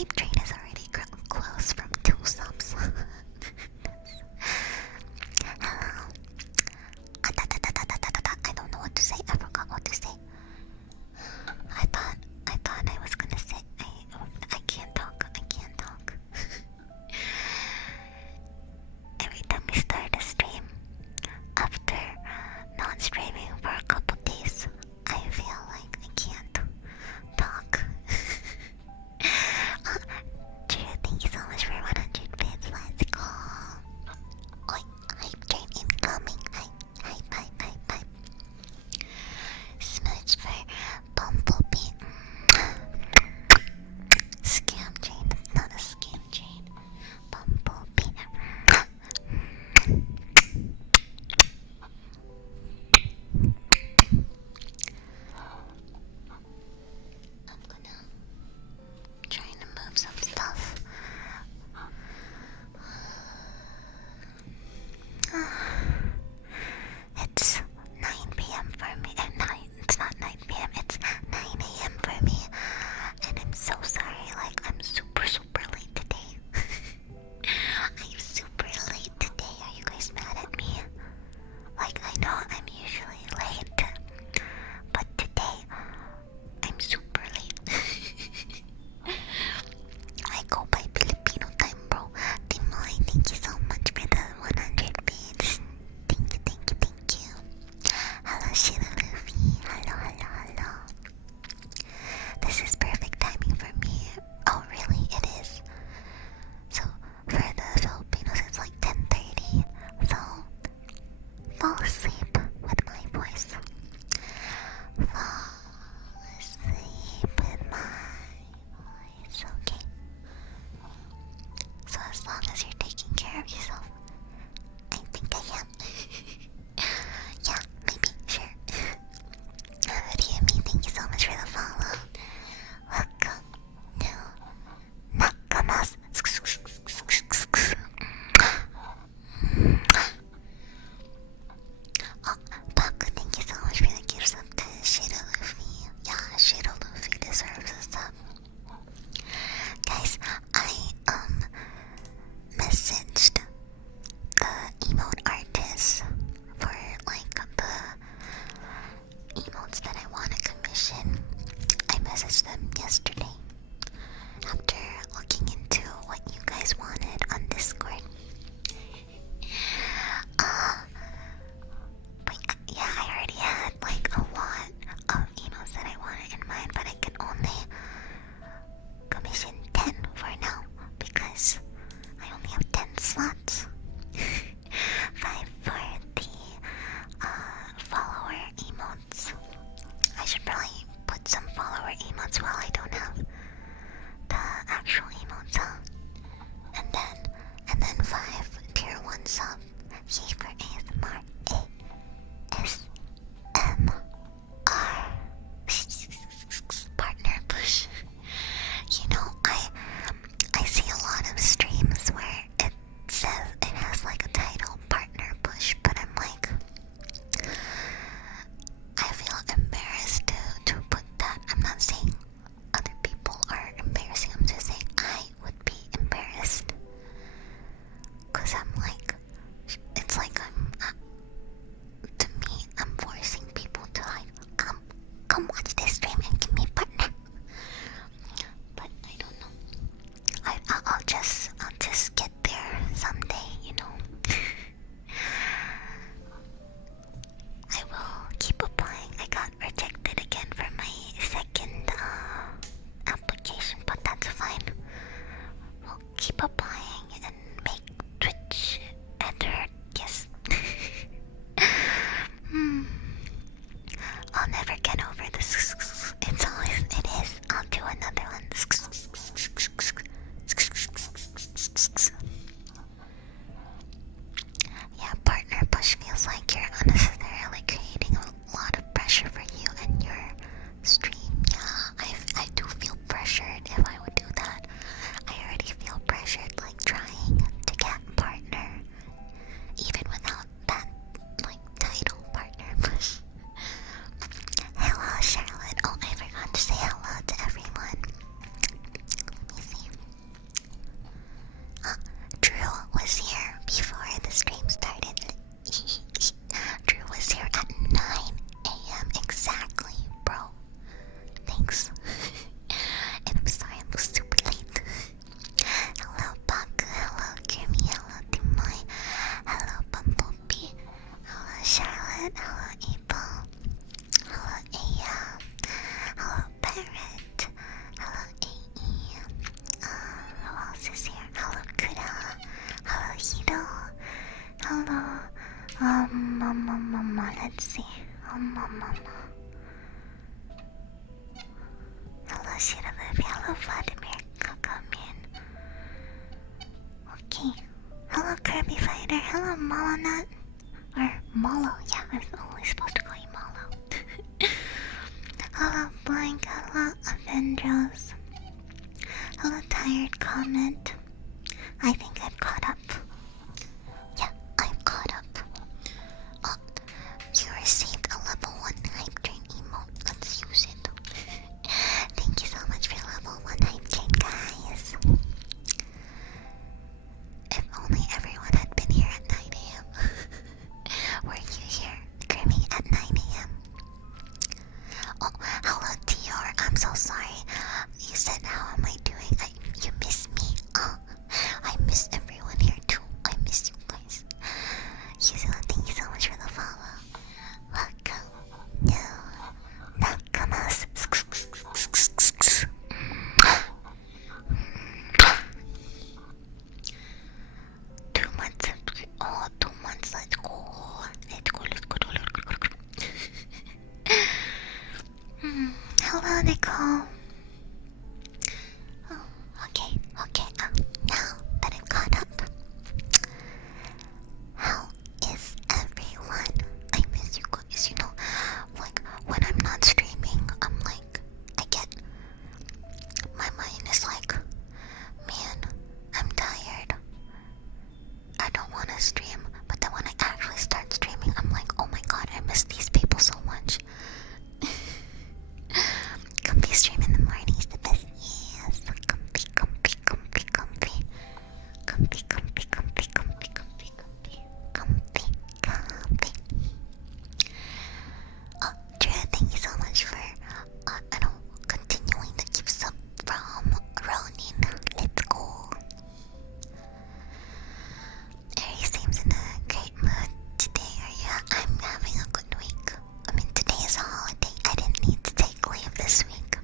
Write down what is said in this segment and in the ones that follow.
hype train is already close from 2 subs. Hello. I don't know what to say. I forgot what to say. I thought I was gonna say I can't talk. I can't talk. Every time we start a stream, after non-streaming for a couple days, I feel like I can't talk. shit of it. Hello, Vladimir Kakamin. Okay. Hello, Kirby Fighter. Hello, Molonut. Or Molo. Yeah, I'm only supposed to call you Molo. Hello, Blank. Hello, Avengers. Hello, Tired Comment. I think I'm caught up. Yeah, I'm caught up. Oh, you received a level 1 hype train emote. Let's use it. Thank you so much for level 1 hype train, guys. If only everyone had been here at 9 a.m. Were you here screaming at 9 a.m.? Oh, hello, Dior. I'm so sorry. You said, how am I doing? You miss me. Oh, I miss everyone here too. I miss you guys. Thank you so much for the follow. Welcome. No. Nakamas. 2 months. Oh, 2 months. Let's go. Let's go. Let's go. Hello, Nicole. Oh, okay. Now that I'm caught up, how is everyone? I miss you guys. Like when I'm not streaming, I'm like, my mind is like, man, I'm tired. I don't want to stream. But then when I actually start streaming, I'm like, oh my god, I miss these people so much. Comfy stream in the morning is the best. Yes, comfy. Oh, Drea, thank you so much for, continuing the gifts up from Ronin. Let's go. Aries seems in a great mood today. I'm having a good week. I mean, today is a holiday. I didn't need to take leave this week.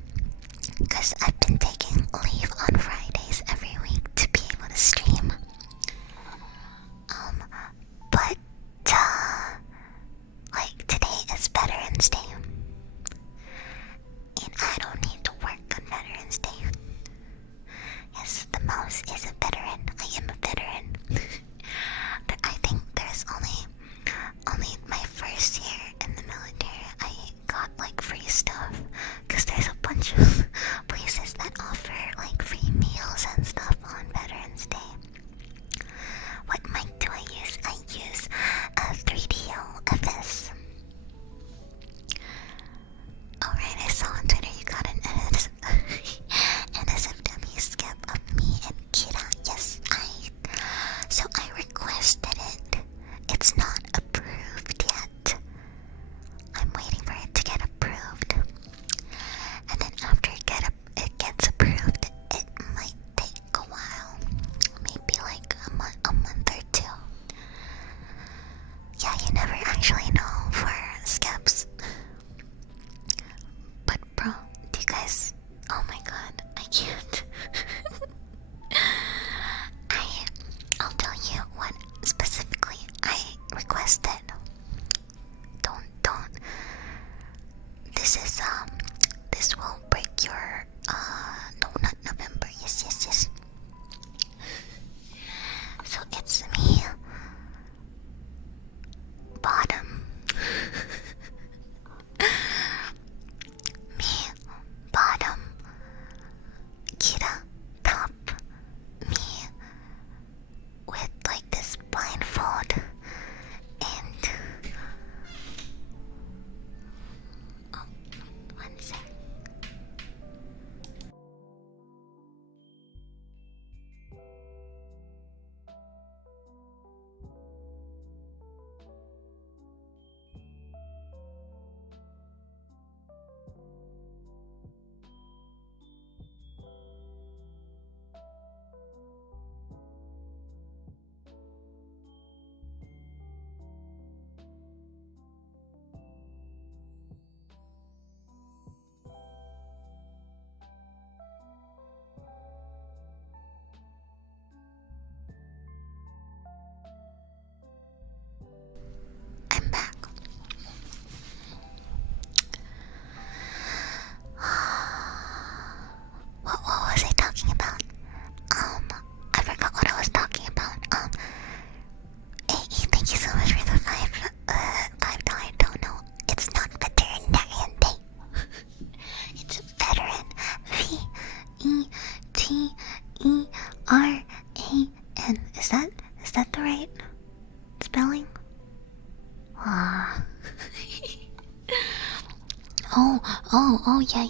Oh, yeah.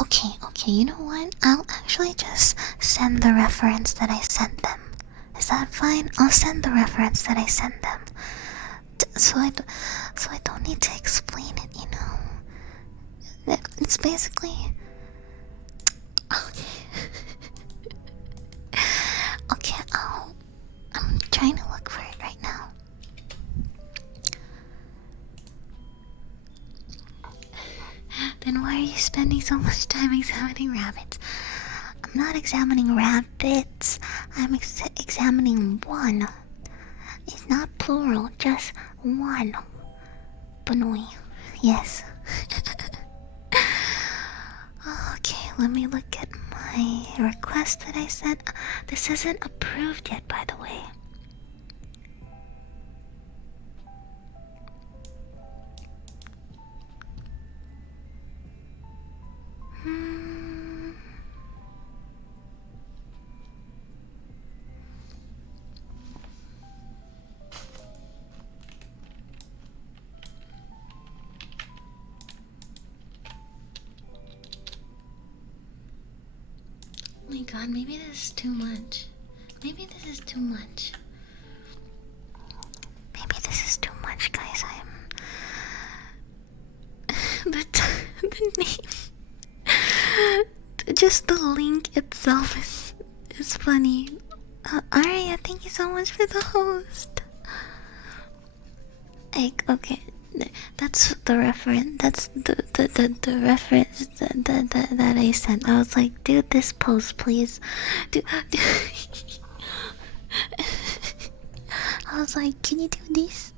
Okay, you know what? I'll actually just send the reference that I sent them. Is that fine? I'll send the reference that I sent them. So I don't need to explain it, you know? It's basically... Okay. Okay, I'm trying to look for it right now. Then why are you spending so much time examining rabbits? I'm not examining rabbits. I'm examining one. It's not plural, just one. Banoi. Yes. Okay, let me look at my request that I sent. This isn't approved yet, by the way. Oh my god, maybe this is too much. Maybe this is too much. Maybe this is too much, guys. The name. Just the link itself is funny. Aria, thank you so much for the host. Like, okay, that's the reference. That's the reference that I sent. I was like, do this pose, please. Do I was like, can you do this?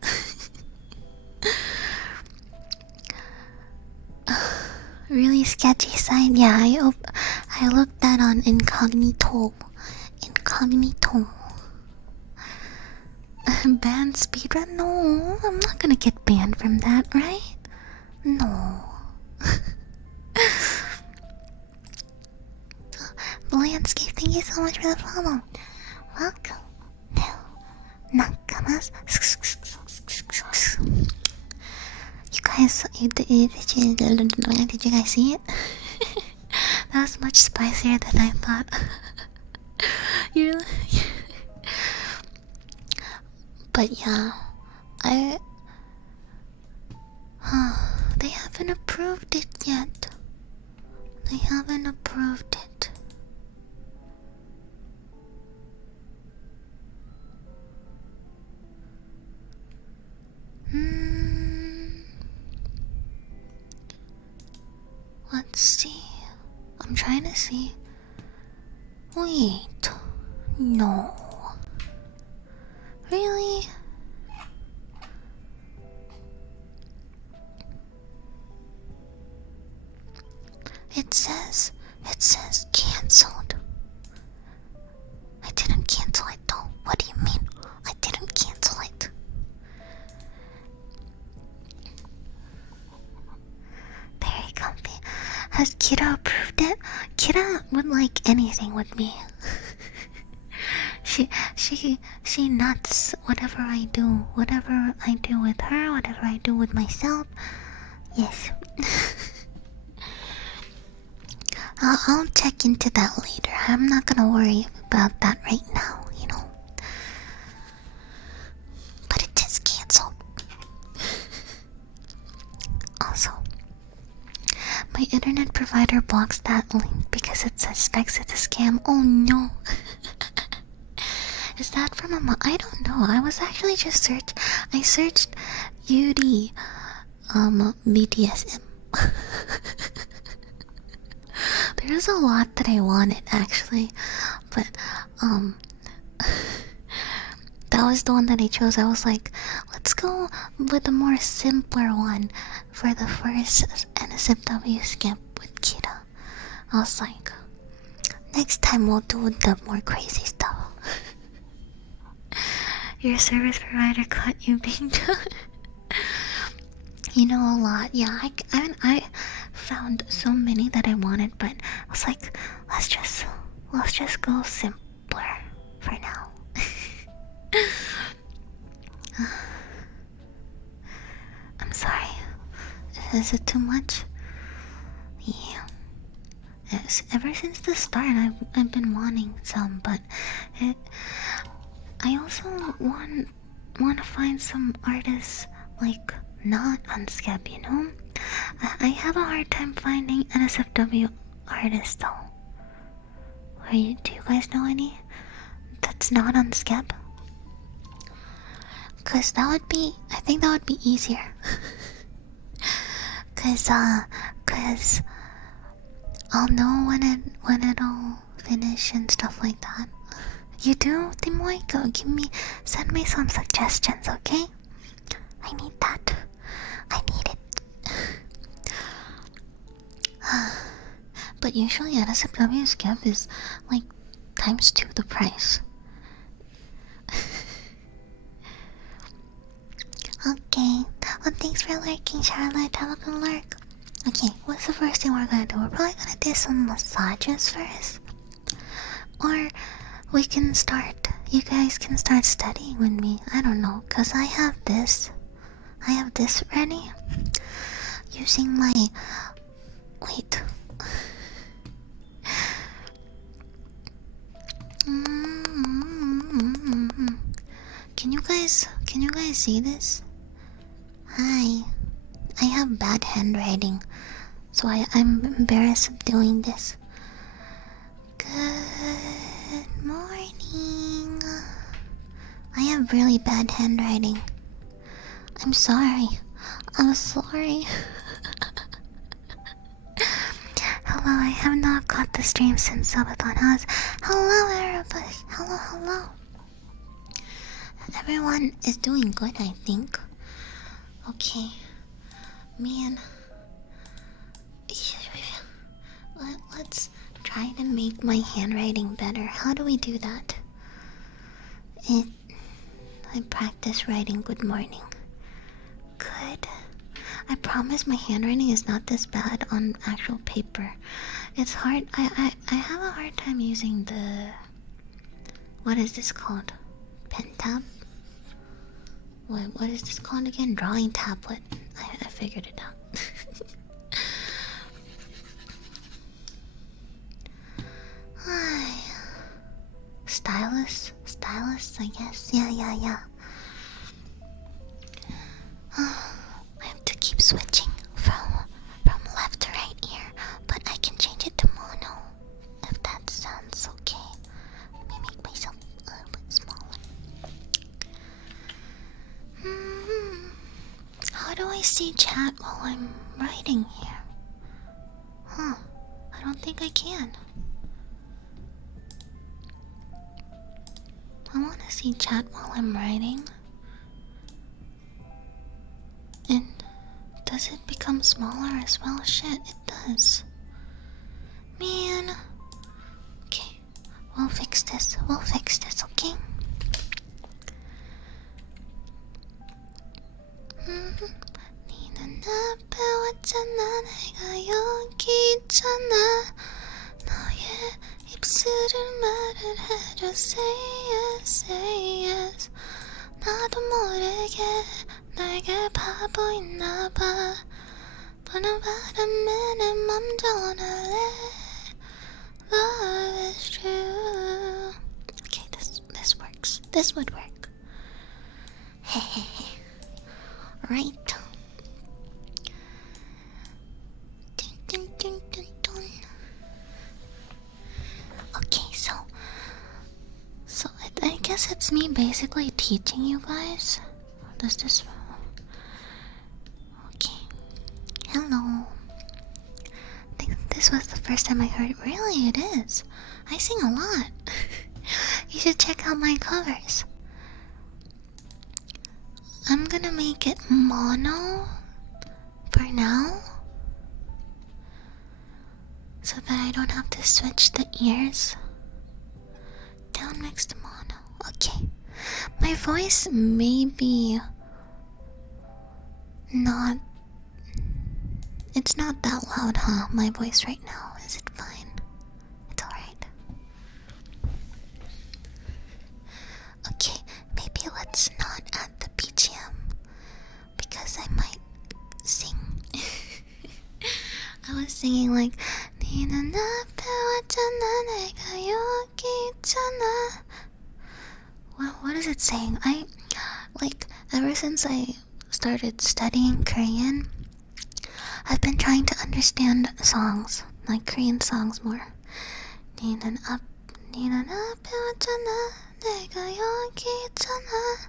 Really sketchy sign. Yeah, I looked that on incognito. Incognito. Banned speedrun? No, I'm not gonna get banned from that, right? No. Landscape, thank you so much for the follow. Welcome to Nakamas. You guys, did you guys see it? That was much spicier than I thought. You're but yeah, they haven't approved it yet. They haven't approved it. Let's see. I'm trying to see. Wait. No. Really? It says cancelled. I didn't cancel it though. What do you mean? I didn't cancel it. Very comfy. Has Kira approved it? Kira would like anything with me. She nuts whatever I do with her, whatever I do with myself. Yes. I'll check into that later. I'm not gonna worry about that right now, you know. But it is cancelled. Also, my internet provider blocks that link because it suspects it's a scam. Oh no. Is that from a I don't know. I was actually just I searched UD BDSM. There's a lot that I wanted actually, but that was the one that I chose. I was like, let's go with a more simpler one for the first NSFW skip with Kita. I was like, next time we'll do the more crazy stuff. Your service provider caught you being done. You know, a lot. Yeah, I found so many that I wanted, but I was like, let's just go simpler for now. I'm sorry. Is it too much? Yeah. Yes, ever since the start, I've been wanting some, but I also want to find some artists like not on Skep, you know? I have a hard time finding NSFW artists though. Do you guys know any that's not on Skep? Cause I think that would be easier. Cause I'll know when it'll finish and stuff like that. You do, Timoy? Send me some suggestions, okay? I need that. I need it. But usually NSFW's Skep is like ×2 the price. Okay. Well, thanks for lurking, Charlotte. Have a good lurk. Okay, what's the first thing we're gonna do? We're probably gonna do some massages first. Or we can start. You guys can start studying with me. I don't know, cause I have this ready. Using my wait. Can you guys see this? Hi. I have bad handwriting, so I'm embarrassed of doing this. Good morning. I have really bad handwriting. I'm sorry. I'm sorry. Hello, I have not got the stream since Sabaton has. Hello, everybody. Hello. Everyone is doing good, I think. Okay. Man. Let's try to make my handwriting better. How do we do that? I practice writing good morning. Good. I promise my handwriting is not this bad on actual paper. It's hard. I have a hard time using the... What is this called? Pen tab? What is this called again? Drawing tablet. I figured it out. Stylus, I guess. Yeah. I have to keep switching from left to right ear, but I can change it to mono if that sounds okay. Let me make myself a little bit smaller. How do I see chat while I'm writing here? Huh, I don't think I can. I want to see chat while I'm writing. And does it become smaller as well? Shit, it does. Man. Okay, we'll fix this, okay? 니는 나 배웠잖아. 내가 여기 있잖아. 너의 입술을 말을 해줘. Say yes. 나도 모르게 내게 바보 있나봐. 부는 바람에 내 맘 전할래. Love is true. Okay, this works. This would work. Hehehe. Right. Okay, so I guess it's me basically teaching you guys. Does this... Okay. Hello. I think this was the first time I heard it. Really, it is. I sing a lot. You should check out my covers. I'm gonna make it mono for now, so that I don't have to switch the ears. Down next to mono. Okay. My voice may be not... It's not that loud, huh? My voice right now. Is it fine? It's alright. Okay, maybe let's not add the BGM, because I might sing. I was singing like 니는 앞에 왔잖아 내가 여기 있잖아. What is it saying? Ever since I started studying Korean, I've been trying to understand songs, like Korean songs more. 니는 앞에 왔잖아 내가 여기 있잖아.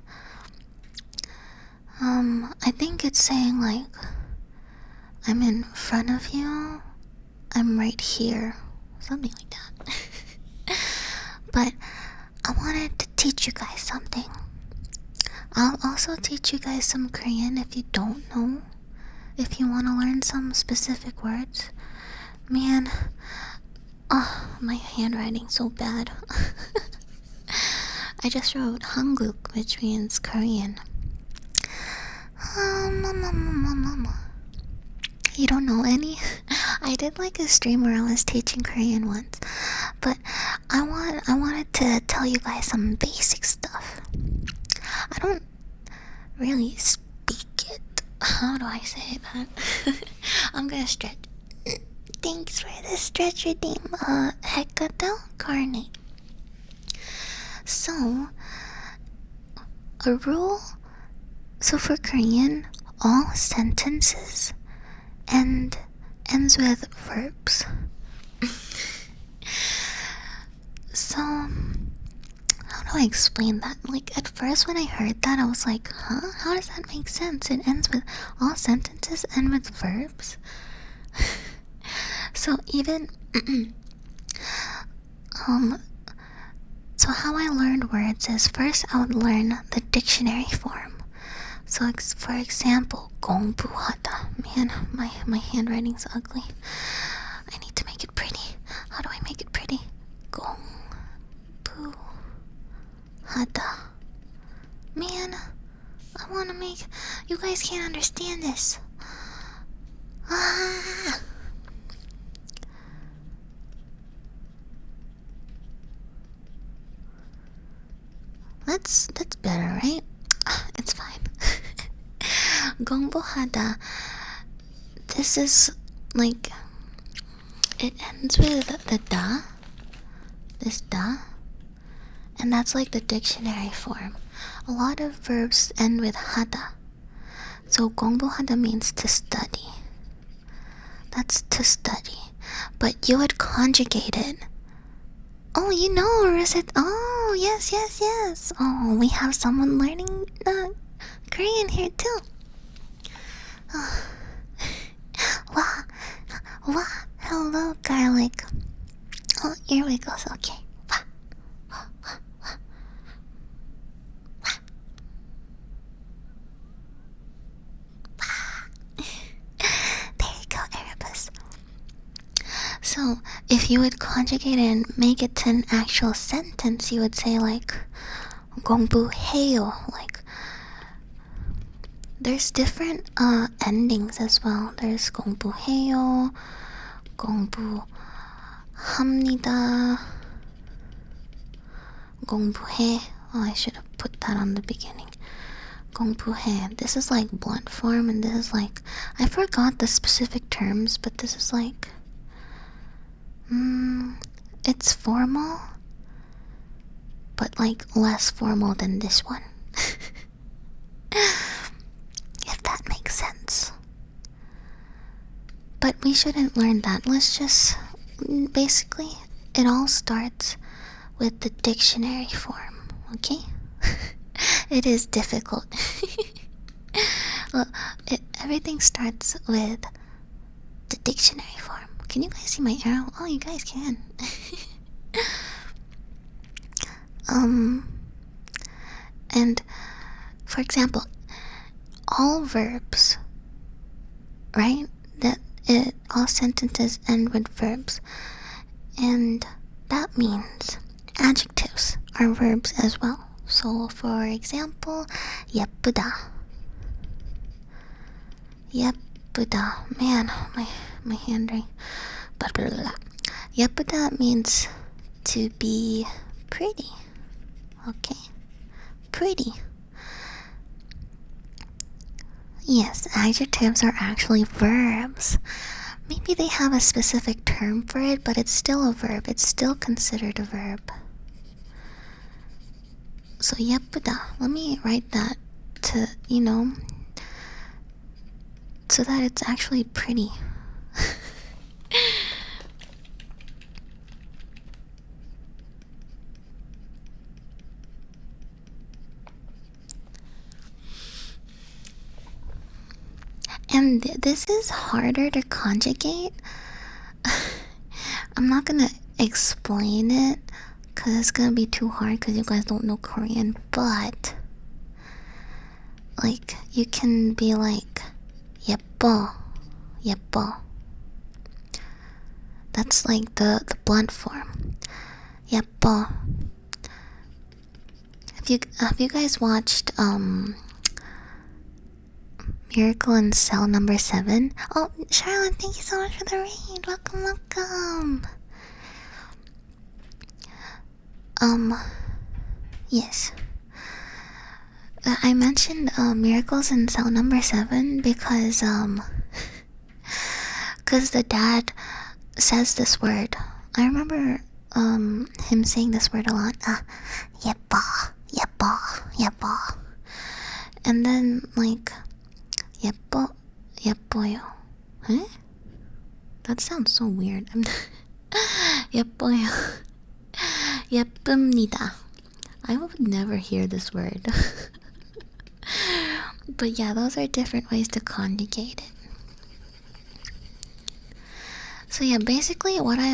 I think it's saying like I'm in front of you, I'm right here, something like that. But I wanted to teach you guys something. I'll also teach you guys some Korean if you don't know. If you want to learn some specific words. Man, my handwriting's so bad. I just wrote Hanguk, which means Korean. You don't know any? I did like a stream where I was teaching Korean once, but I wanted to tell you guys some basic stuff. I don't really speak it. How do I say that? I'm gonna stretch. Thanks for the stretch redeem, Hecate Carney. So, a rule. So for Korean, all sentences ends with verbs. So, how do I explain that? Like, at first when I heard that, I was like, huh? How does that make sense? It ends with, all sentences end with verbs? So even, so how I learned words is first I would learn the dictionary form. So for example, 공부하다. Man, my handwriting's ugly. I need to make it pretty. How do I make it pretty? 공부하다. Man, I wanna make... You guys can't understand this. That's better, right? It's fine. 공부하다. This is like... It ends with the da. This da. And that's like the dictionary form. A lot of verbs end with hada. So 공부하다 means to study. That's to study. But you would conjugate it. Oh, you know, or is it? Oh, yes. Oh, we have someone learning Korean here too. Wow. Hello, garlic. Oh, here we go. Okay. There you go, Erebus. So, if you would conjugate it and make it to an actual sentence, you would say like 공부해요. Like, there's different endings as well. There's 공부해요, 공부합니다, 공부해. Oh, I should have put that on the beginning. 공부해. This is like blunt form, and this is like, I forgot the specific terms, but this is like, it's formal, but like less formal than this one. If that makes sense. But we shouldn't learn that. Let's just, basically, it all starts with the dictionary form, okay? It is difficult. Well, everything starts with the dictionary form. Can you guys see my arrow? Oh, you guys can. And for example, all verbs, right? All sentences end with verbs, and that means adjectives are verbs as well. So, for example, 예쁘다. 예쁘다. Man, my handwriting. 예쁘다 means to be pretty. Okay, pretty. Yes, adjectives are actually verbs. Maybe maybe they have a specific term for it, but it's still a verb. It's still considered a verb. So 예쁘다. Let me write that to, so that it's actually pretty. And this is harder to conjugate. I'm not gonna explain it because it's gonna be too hard because you guys don't know Korean, but like you can be like 예뻐, 예뻐. That's like the blunt form. 예뻐. Have you guys watched Miracle in Cell number 7? Oh, Charlotte, thank you so much for the raid. Welcome, welcome. Yes. I mentioned Miracles in Cell number 7 because the dad says this word. I remember him saying this word a lot. 예뻐, 예뻐, 예뻐. And then like 예뻐, 예뻐요. Eh? That sounds so weird. 예뻐요. 예쁩니다. I would never hear this word. But yeah, those are different ways to conjugate it. So yeah, basically what I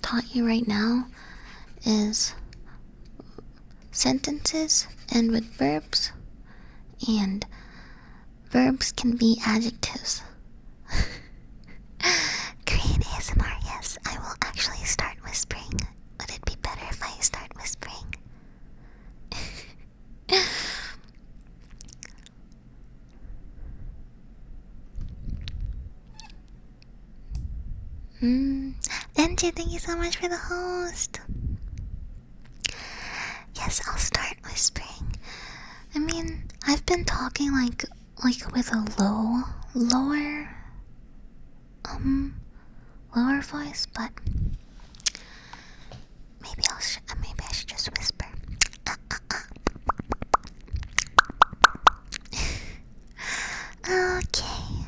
taught you right now is sentences end with verbs, and verbs can be adjectives. Korean ASMR, yes. I will actually start whispering. Would it be better if I start whispering? Angie, thank you so much for the host. Yes, I'll start whispering. I mean, I've been talking like with a lower voice, but maybe I should just whisper. Okay.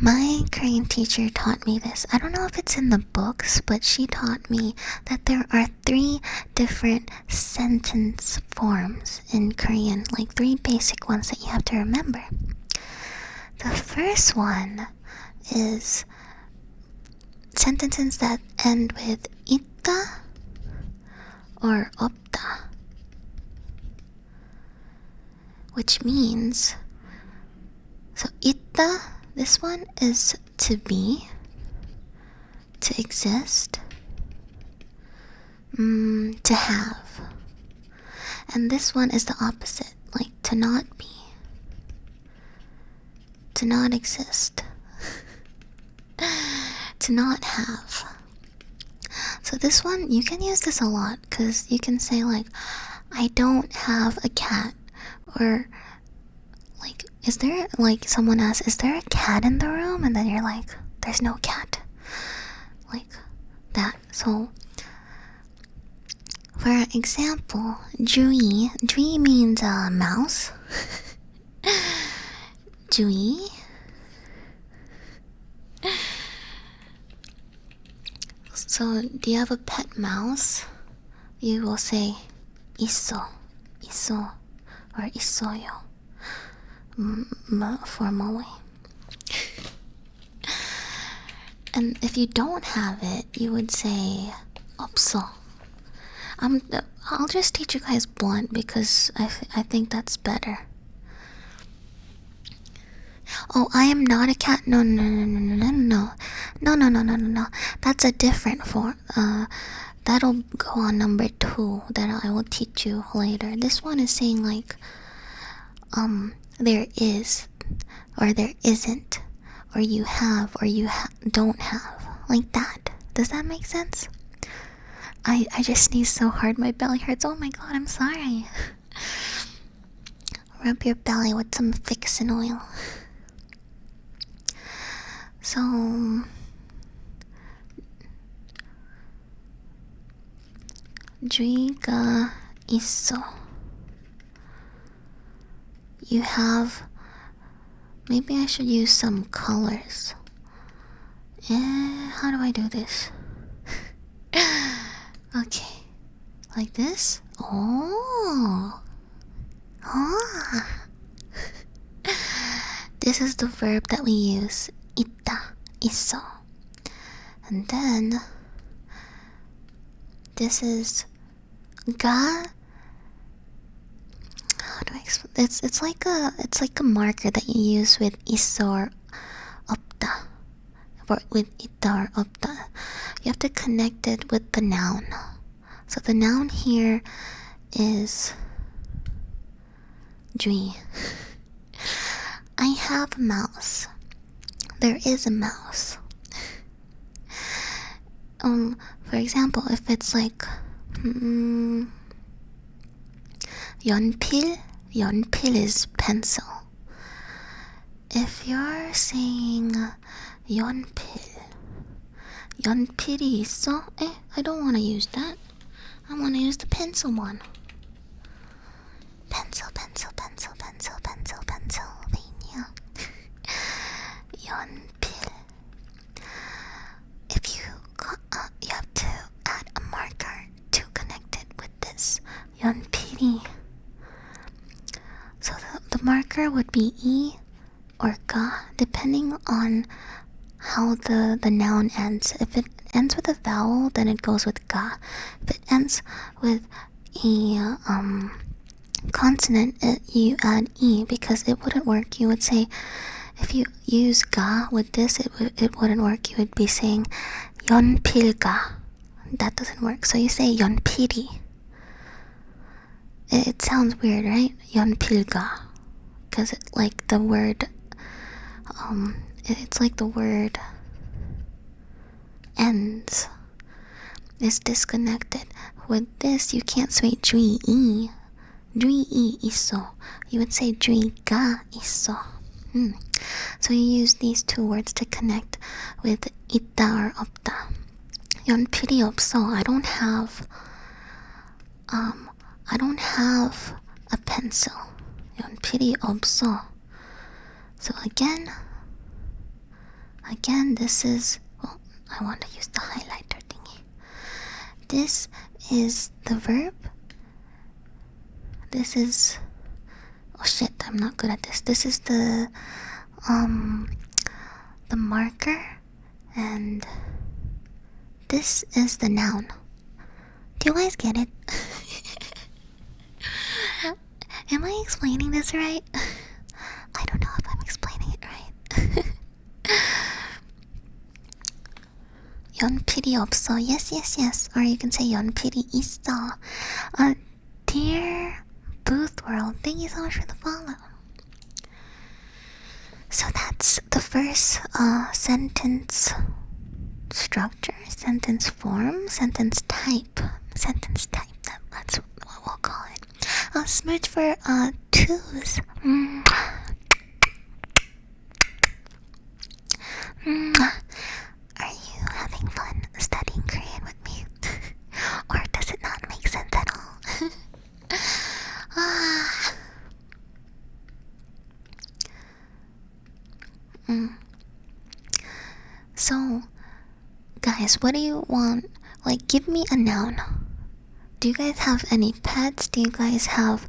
My Korean teacher taught me this. I don't know if it's in the books, but she taught me that there are 3 different sentence forms in Korean, like 3 basic ones that you have to remember. The first one is sentences that end with 있다 or 없다, which means, so 있다, this one is to be, to exist, to have. And this one is the opposite, like to not be, to not exist, to not have. So this one, you can use this a lot because you can say like, I don't have a cat, or like, is there, like, someone asks, is there a cat in the room? And then you're like, there's no cat. Like that. So, for example, 주의 means mouse. 주의. So, do you have a pet mouse? You will say 있어, or 있어요. Formally. And if you don't have it, you would say 없어. I'll just teach you guys blunt because I think that's better. Oh, I am not a cat. No. That's a different form. That'll go on number 2 that I will teach you later. This one is saying like, there is, or there isn't, or you have, or you don't have, like that. Does that make sense? I just sneezed so hard my belly hurts. Oh my god, I'm sorry. Rub your belly with some fixin' oil. So 주의가 있어. You have. Maybe I should use some colors. How do I do this? Okay, like this. Oh. This is the verb that we use. 있다, 있어. And then this is 가. How do I explain? It's like a marker that you use with 있어 or 없다. Or with 있다 or 없다. You have to connect it with the noun. So the noun here is 주의. I have a mouse. There is a mouse. For example, if it's like 연필 is pencil. If you're saying 연필이 있어? I don't want to use that. I want to use the pencil one. Pennsylvania. 연필. If you have to add a marker to connect it with this 연필이. So the marker would be E or 가, depending on how the noun ends. If it ends with a vowel, then it goes with 가. If it ends with a consonant, you add E, because it wouldn't work. You would say, if you use 가 with this, it wouldn't work. You would be saying 연필가. That doesn't work. So you say 연필이. It sounds weird, right? 연필가. Because it's like the word ends. It's disconnected. With this, you can't say 주의 있어. You would say 주의가 있어. So you use these two words to connect with 있다 or 없다. 연필이 없어. I don't have a pencil. 연필이 없어. So again, this is, well, I want to use the highlighter thingy. This is the verb. This is, oh shit, I'm not good at this. This is the marker, and this is the noun. Do you guys get it? Am I explaining this right? I don't know if I'm explaining it right. 연필이 없어. Yes. Or you can say 연필이 있어. Dear Booth World, thank you so much for the follow. So that's the first sentence structure, sentence form, sentence type. That's what we'll call it. Smooch for twos. Are you having fun studying Korean with me? Or does it not make sense at all? So, guys, what do you want? Like, give me a noun. Do you guys have any pets? Do you guys have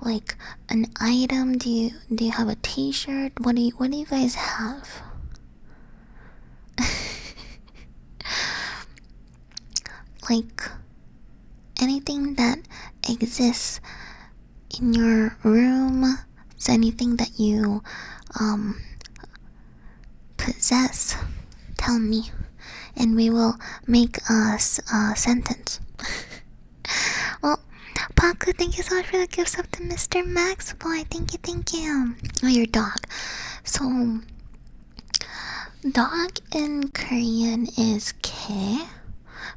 like an item? Do you have a t-shirt? What do you guys have? Like anything that exists in your room, is anything that you possess, tell me, and we will make a sentence. Well, Paku, thank you so much for the gifts up to Mr. Max Boy. Thank you. Oh, your dog. So, dog in Korean is K,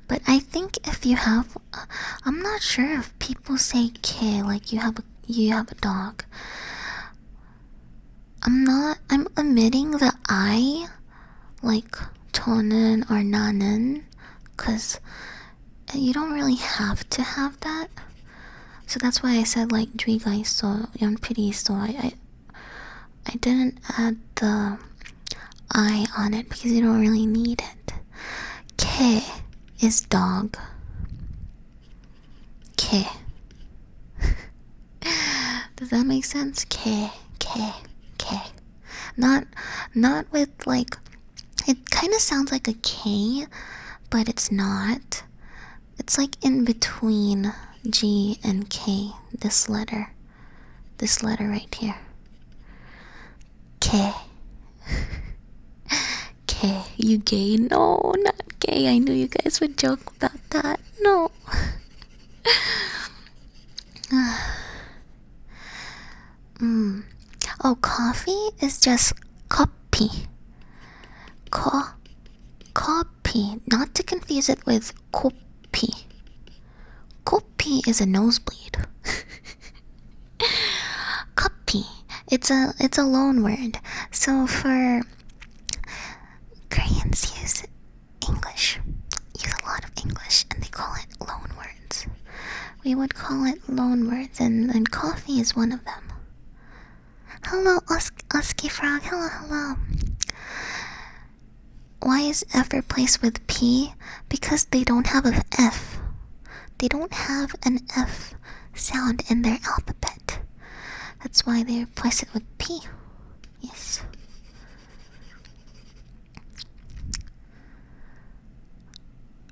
but I think if you have, I'm not sure if people say K like you have a dog. I'm omitting the I like 저는 or 나는, because you don't really have to have that. So that's why I said like 주의가 있어, 연필이 있어. I didn't add the I on it because you don't really need it. 개 is dog. 개. Does that make sense? 개. Not with like, it kind of sounds like a K, but it's not. It's like in between G and K, this letter right here. K. K. You gay? No, not gay. I knew you guys would joke about that. No. Oh, coffee is just coffee. Coffee. Not to confuse it with coffee. Coffee is a nosebleed. Coffee. It's a loan word. So for Koreans use English. Use a lot of English and they call it loan words. We would call it loan words and coffee is one of them. Hello, Usky Frog. Hello. Why is F replaced with P? Because they don't have an F. They don't have an F sound in their alphabet. That's why they replace it with P. Yes.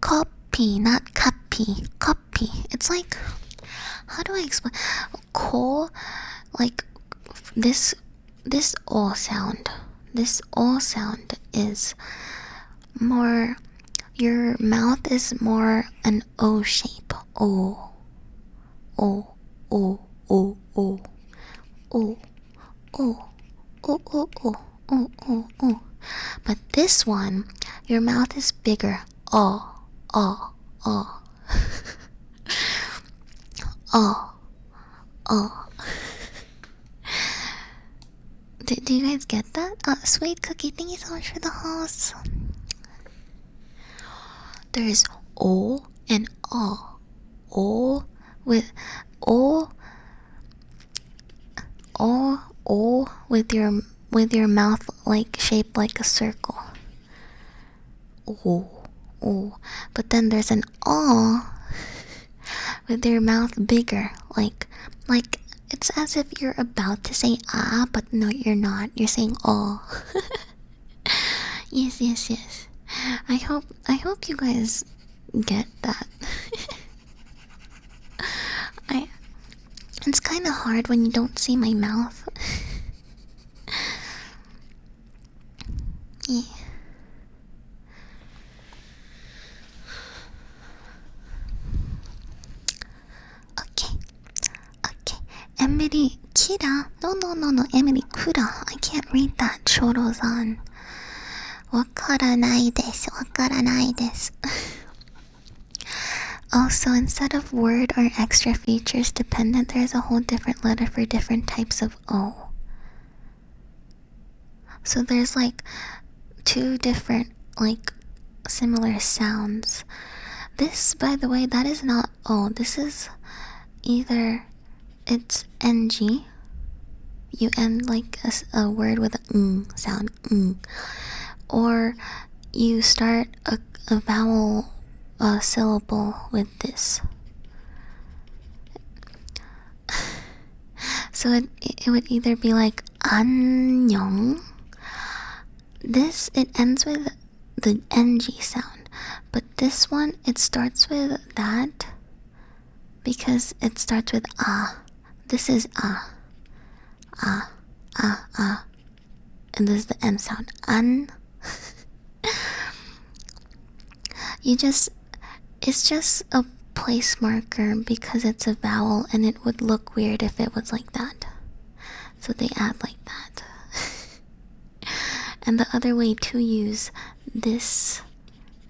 Copy, not copy. Copy. It's like, how do I explain? Ko, like this O sound. This O sound is more, your mouth is more an O shape. O. But this one, your mouth is bigger. Oh. Do you guys get that? Sweet Cookie, thank you so much for the host. There's O and O. O with O with your mouth like shaped like a circle. O. But then there's an O with your mouth bigger, like it's as if you're about to say ah, but no, you're not. You're saying oh. Yes. I hope you guys get that. It's kind of hard when you don't see my mouth. Yeah. Okay. Emily Kira. No. Emily Kura. I can't read that. Shoro-san. Wakaranai desu. Also, instead of word or extra features dependent, there's a whole different letter for different types of O. So there's like two different like similar sounds. This, by the way, that is not O. This is either it's NG. You end like a word with a sound, or you start a vowel syllable with this. So it would either be like 안녕. This, it ends with the ng sound, but this one, it starts with that because it starts with ah. This is ah, and this is the n sound, an. It's just a place marker because it's a vowel and it would look weird if it was like that. So they add like that. And the other way to use this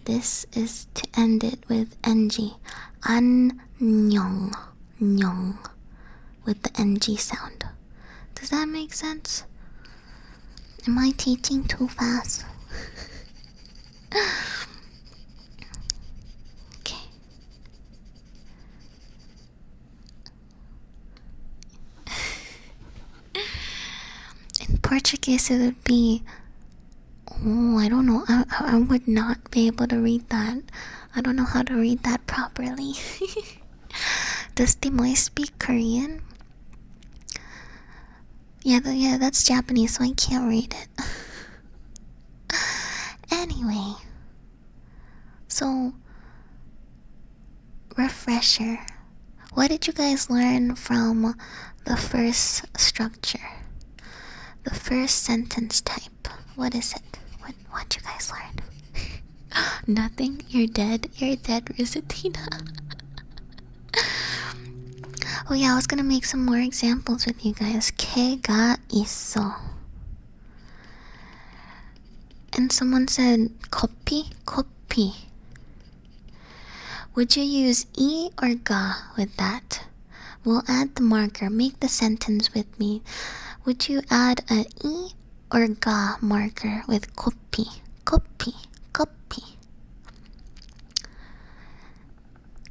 is to end it with ng. 안녕, 녕, with the ng sound. Does that make sense? Am I teaching too fast? case, it would be. Oh, I don't know. I would not be able to read that. I don't know how to read that properly. Does Timoy speak Korean? Yeah, that's Japanese, so I can't read it. Anyway, so refresher. What did you guys learn from the first structure? The first sentence type. What is it? What you guys learn? Nothing? You're dead? You're dead, Rizatina. Oh yeah, I was gonna make some more examples with you guys. 개가 있어. And someone said 커피? 커피. Would you use E or ga with that? We'll add the marker. Make the sentence with me. Would you add an E or ga marker with 커피? 커피. 커피.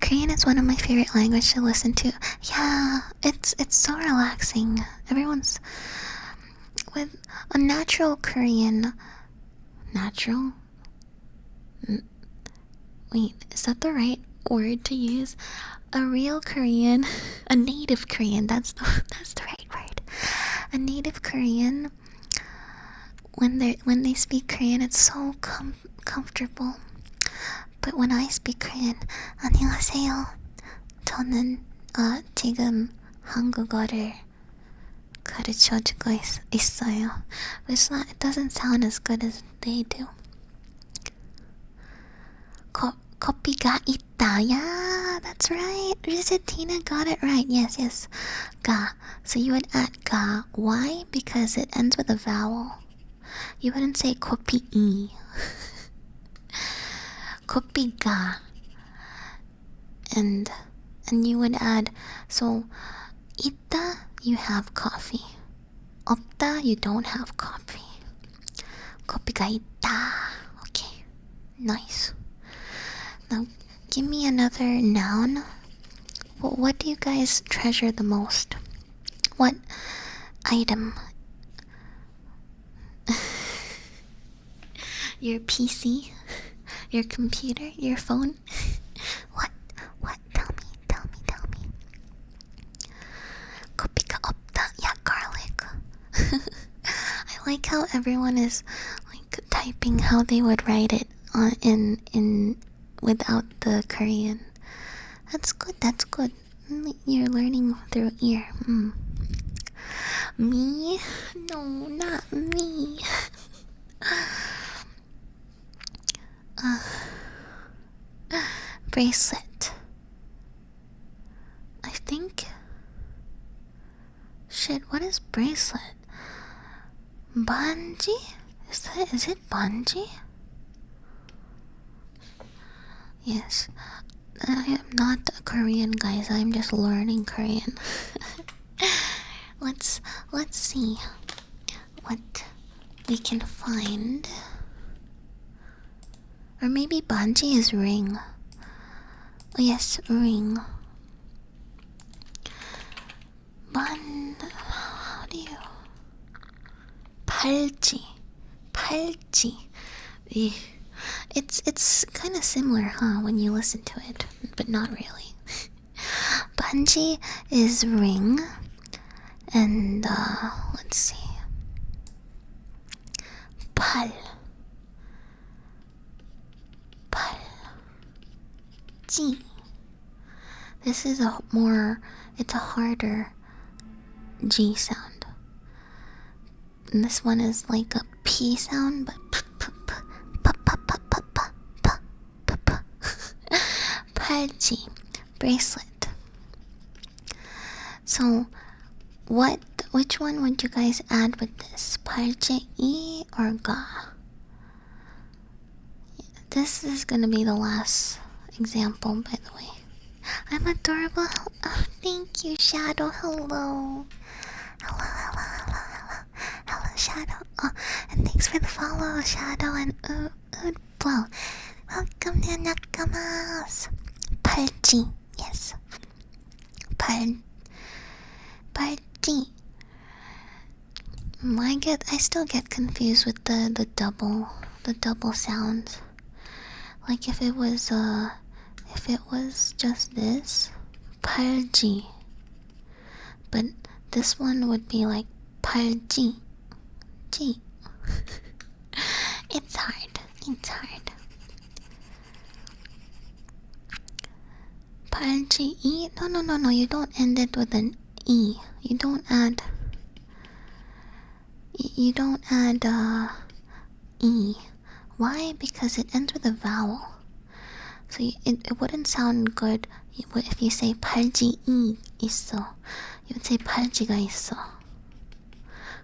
Korean is one of my favorite languages to listen to. Yeah, it's so relaxing. Everyone's with a natural Korean. Natural? Wait, is that the right word to use? A real Korean, a native Korean. That's the right word. A native Korean. When they speak Korean, it's so comfortable. But when I speak Korean, 안녕하세요. 저는 지금 한국어를 가르쳐주고 있어요. It doesn't sound as good as they do. 커피가 있다. Yeah, that's right. Rizatina got it right. Yes. Ga. So you would add ga. Why? Because it ends with a vowel. You wouldn't say 커피. 커피가. And you would add, so 있다, you have coffee. 없다, you don't have coffee. 커피가 있다. Okay, nice. Now, give me another noun. What do you guys treasure the most? What item? Your PC? Your computer? Your phone? What? Tell me. 커피가 없다. Yeah, garlic. I like how everyone is like typing how they would write it in without the Korean. That's good. You're learning through ear. Me? No, not me. Bracelet. I think. Shit, what is bracelet? Banji? Is it banji? Yes. I am not a Korean, guys. I'm just learning Korean. Let's see what we can find. Or maybe banji is ring. Oh yes, ring. How do you? 팔찌. It's kind of similar, huh, when you listen to it, but not really. Banji is ring, and let's see. 팔. 찌. This is it's a harder G sound. And this one is like a P sound, but 팔찌, bracelet. So, which one would you guys add with this? 팔찌 or ga? This is gonna be the last example, by the way. I'm adorable. Oh, thank you, Shadow. Hello, Shadow. Oh, and thanks for the follow, Shadow and Blow. Welcome to Nakamas. 팔찌. Yes. 팔찌. I still get confused with the double sounds. Like if it was just this, 팔지. But this one would be like 팔지, G. It's hard. It's hard. 팔지 E? No. You don't end it with an E. You don't add. You don't add E. Why? Because it ends with a vowel. So it wouldn't sound good if you say 팔지 이 있어. You would say 팔지가 있어.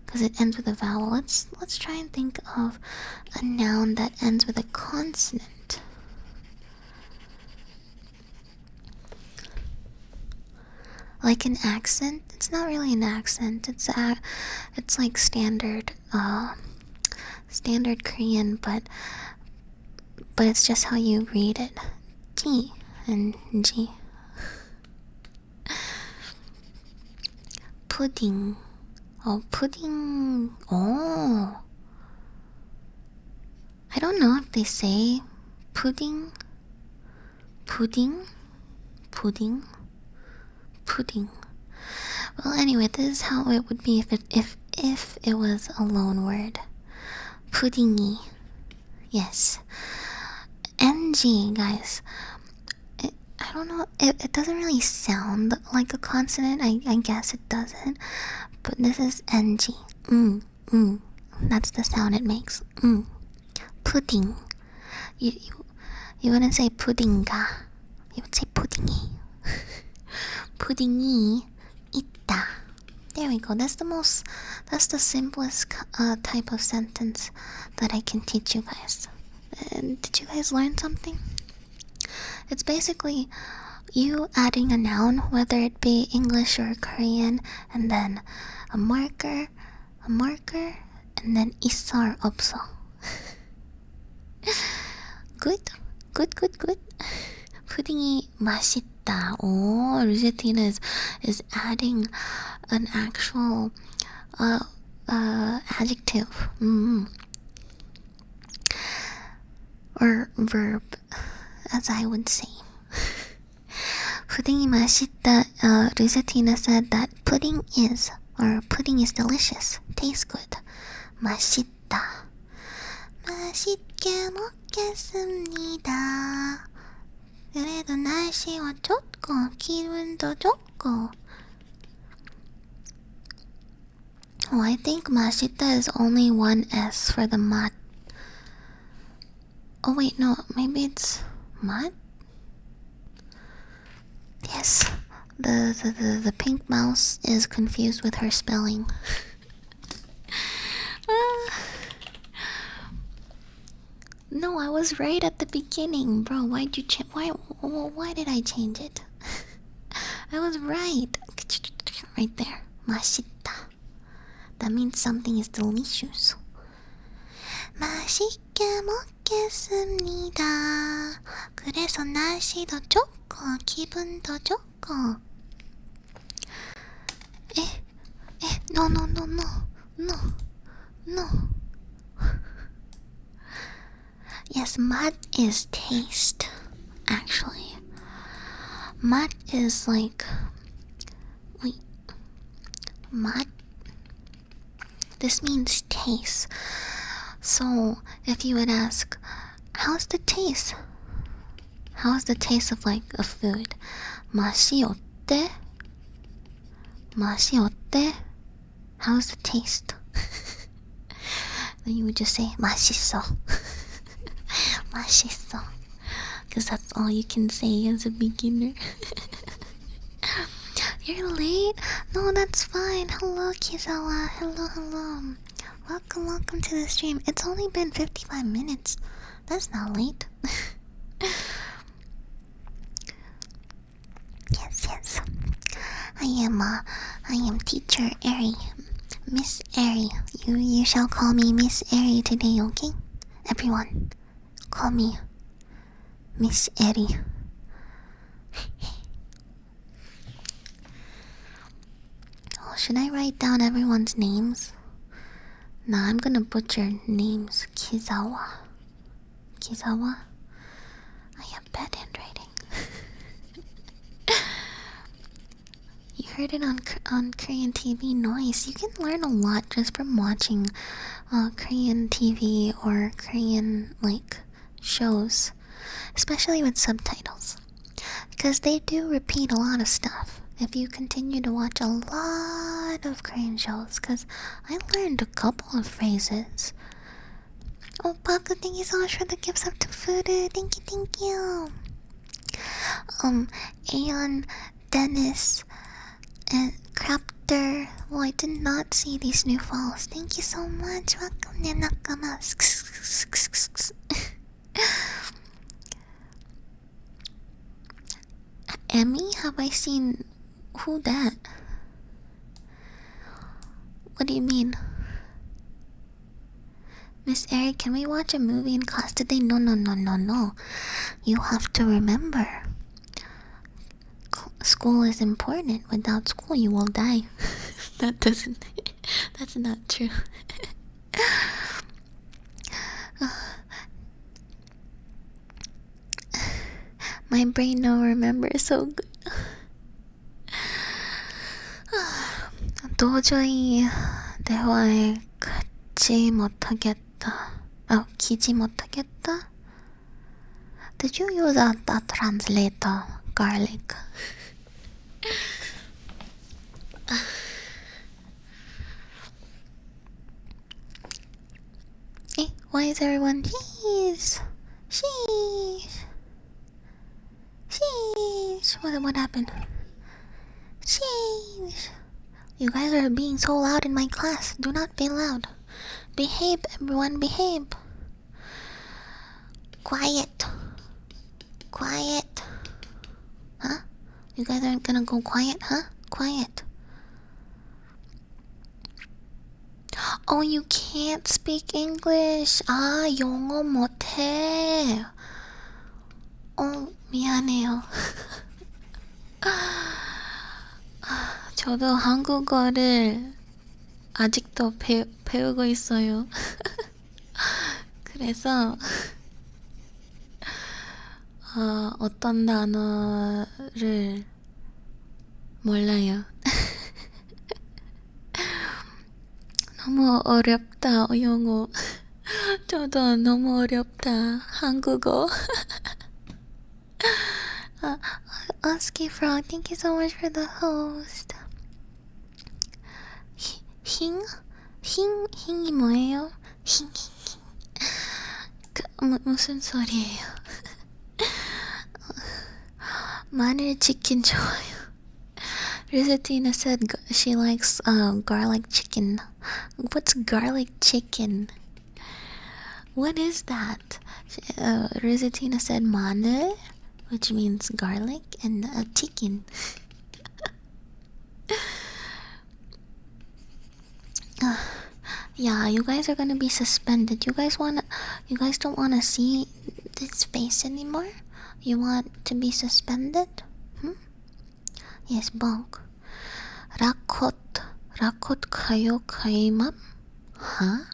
Because it ends with a vowel. Let's try and think of a noun that ends with a consonant. Like an accent. It's not really an accent. It's like standard Korean, but it's just how you read it. G and G. Pudding. Oh, pudding. Oh. I don't know if they say pudding. Pudding. Well, anyway, this is how it would be if it was a loan word. Puddingy. Yes. NG, guys. I don't know. It doesn't really sound like a consonant. I guess it doesn't. But this is NG. That's the sound it makes. Pudding. You wouldn't say puddinga. You would say puddingy. puddingy 있다. There we go. That's the simplest type of sentence that I can teach you guys. Did you guys learn something? It's basically you adding a noun, whether it be English or Korean, and then a marker, and then 있어 or 없어. Good. 푸딩이 맛있다. Oh, Lucitina is adding an actual adjective. Or verb, as I would say. 푸딩이 맛있다. Lucitina said that pudding is delicious. Tastes good. 맛있다. 맛있게 먹겠습니다. 그래도 날씨가 좋고 기분도 좋고. Oh, I think 맛있다 is only one S for the 맛. Oh wait, no, maybe it's 맛? Yes, the pink mouse is confused with her spelling. No, I was right at the beginning, bro. Why did I change it? I was right. Right there. 맛있다. That means something is delicious. 맛있게 먹겠습니다. 그래서 날씨도 좋고 기분도 좋고. No. Yes, 맛 is taste, actually. 맛 is like... Wait. 맛? This means taste. So, if you would ask, how's the taste? How's the taste of like a food? 맛이 어때? 맛이 어때? How's the taste? Then you would just say 맛있어. 맛있어. Because that's all you can say as a beginner. You're late? No, that's fine. Hello, Kizawa. Hello. Welcome to the stream. It's only been 55 minutes. That's not late. Yes. I am teacher Eri. Miss Eri. You shall call me Miss Eri today, okay? Everyone, call me Miss Eri. Oh, should I write down everyone's names? Nah, I'm gonna butcher names. Kizawa? I have bad handwriting. You heard it on Korean TV. Nice. You can learn a lot just from watching Korean TV or Korean shows, especially with subtitles, because they do repeat a lot of stuff if you continue to watch a lot of Korean shows. Because I learned a couple of phrases. Oh, Paku, thank you so much for the gifts up to Furu. Thank you. Aeon, Dennis, and Crapter. Oh, I did not see these new follows. Thank you so much. Welcome, Nakama. Emmy? Have I seen... Who that? What do you mean? Miss Eric, can we watch a movie in class today? No. You have to remember. School is important. Without school, you will die. That's not true. My brain don't remember so good. 도저히 대화에 갖지 못하겠다. 기지 못하겠다. Did you use a translator, garlic? Why is everyone sheesh? What happened? Sheesh. You guys are being so loud in my class. Do not be loud. Behave, everyone, behave. Quiet. Huh? You guys aren't gonna go quiet, huh? Quiet. Oh, you can't speak English. 영어 못해. 미안해요. 저도 한국어를 아직도 배우고 있어요. 그래서 어떤 단어를 몰라요. 너무 어렵다, 영어. 저도 너무 어렵다, 한국어. Husky Frog, thank you so much for the host. 힝이 뭐예요? 힝. 무슨 소리예요? 마늘 치킨 좋아요. Rizatina said she likes garlic chicken. What's garlic chicken? What is that? Rizatina said 마늘, which means garlic, and chicken. Yeah, you guys are gonna be suspended. You guys don't wanna see this face anymore? You want to be suspended? Yes, bunk. 라콧 가요 가이맘? Huh?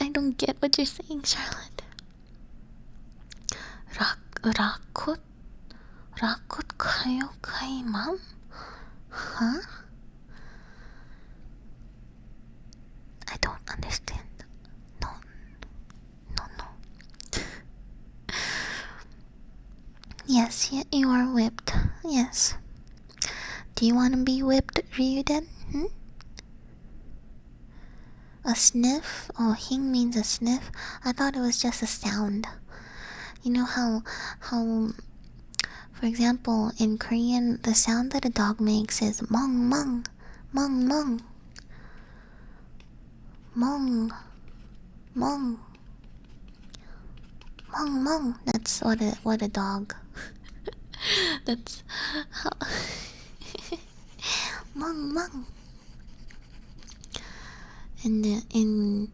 I don't get what you're saying, Charlotte. 라콧 가요 가이맘? Huh? I don't understand. No. Yes, you are whipped. Yes. Do you want to be whipped, Ryuden? A sniff? Oh, hing means a sniff. I thought it was just a sound. You know how, for example, in Korean, the sound that a dog makes is mong mong, mong mong, mong mong, mong mong. That's what a dog. That's how. Mong mong. And in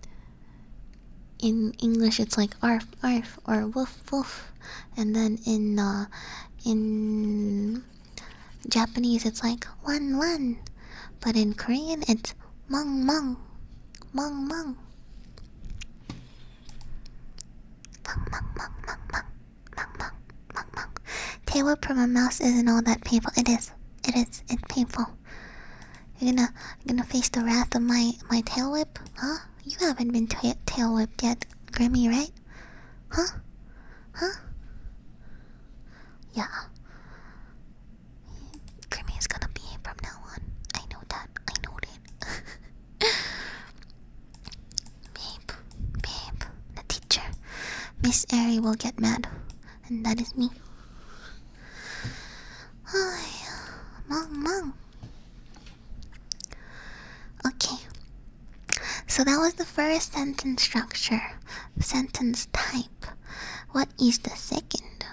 English it's like arf arf or woof woof, and then in Japanese it's like one, but in Korean it's mong mong, mong mong, mong mong mong mong mong mong mong mong mong. Tail whip from a mouse isn't all that painful. It's painful. You're gonna face the wrath of my tail whip, huh? You haven't been tail whipped yet, Grimmy, right? Huh? Huh? Yeah. Grimmy is gonna behave from now on. I know that. Babe, the teacher, Miss Airy will get mad, and that is me. Mom. Okay. So that was the first sentence structure, sentence type. What is the second?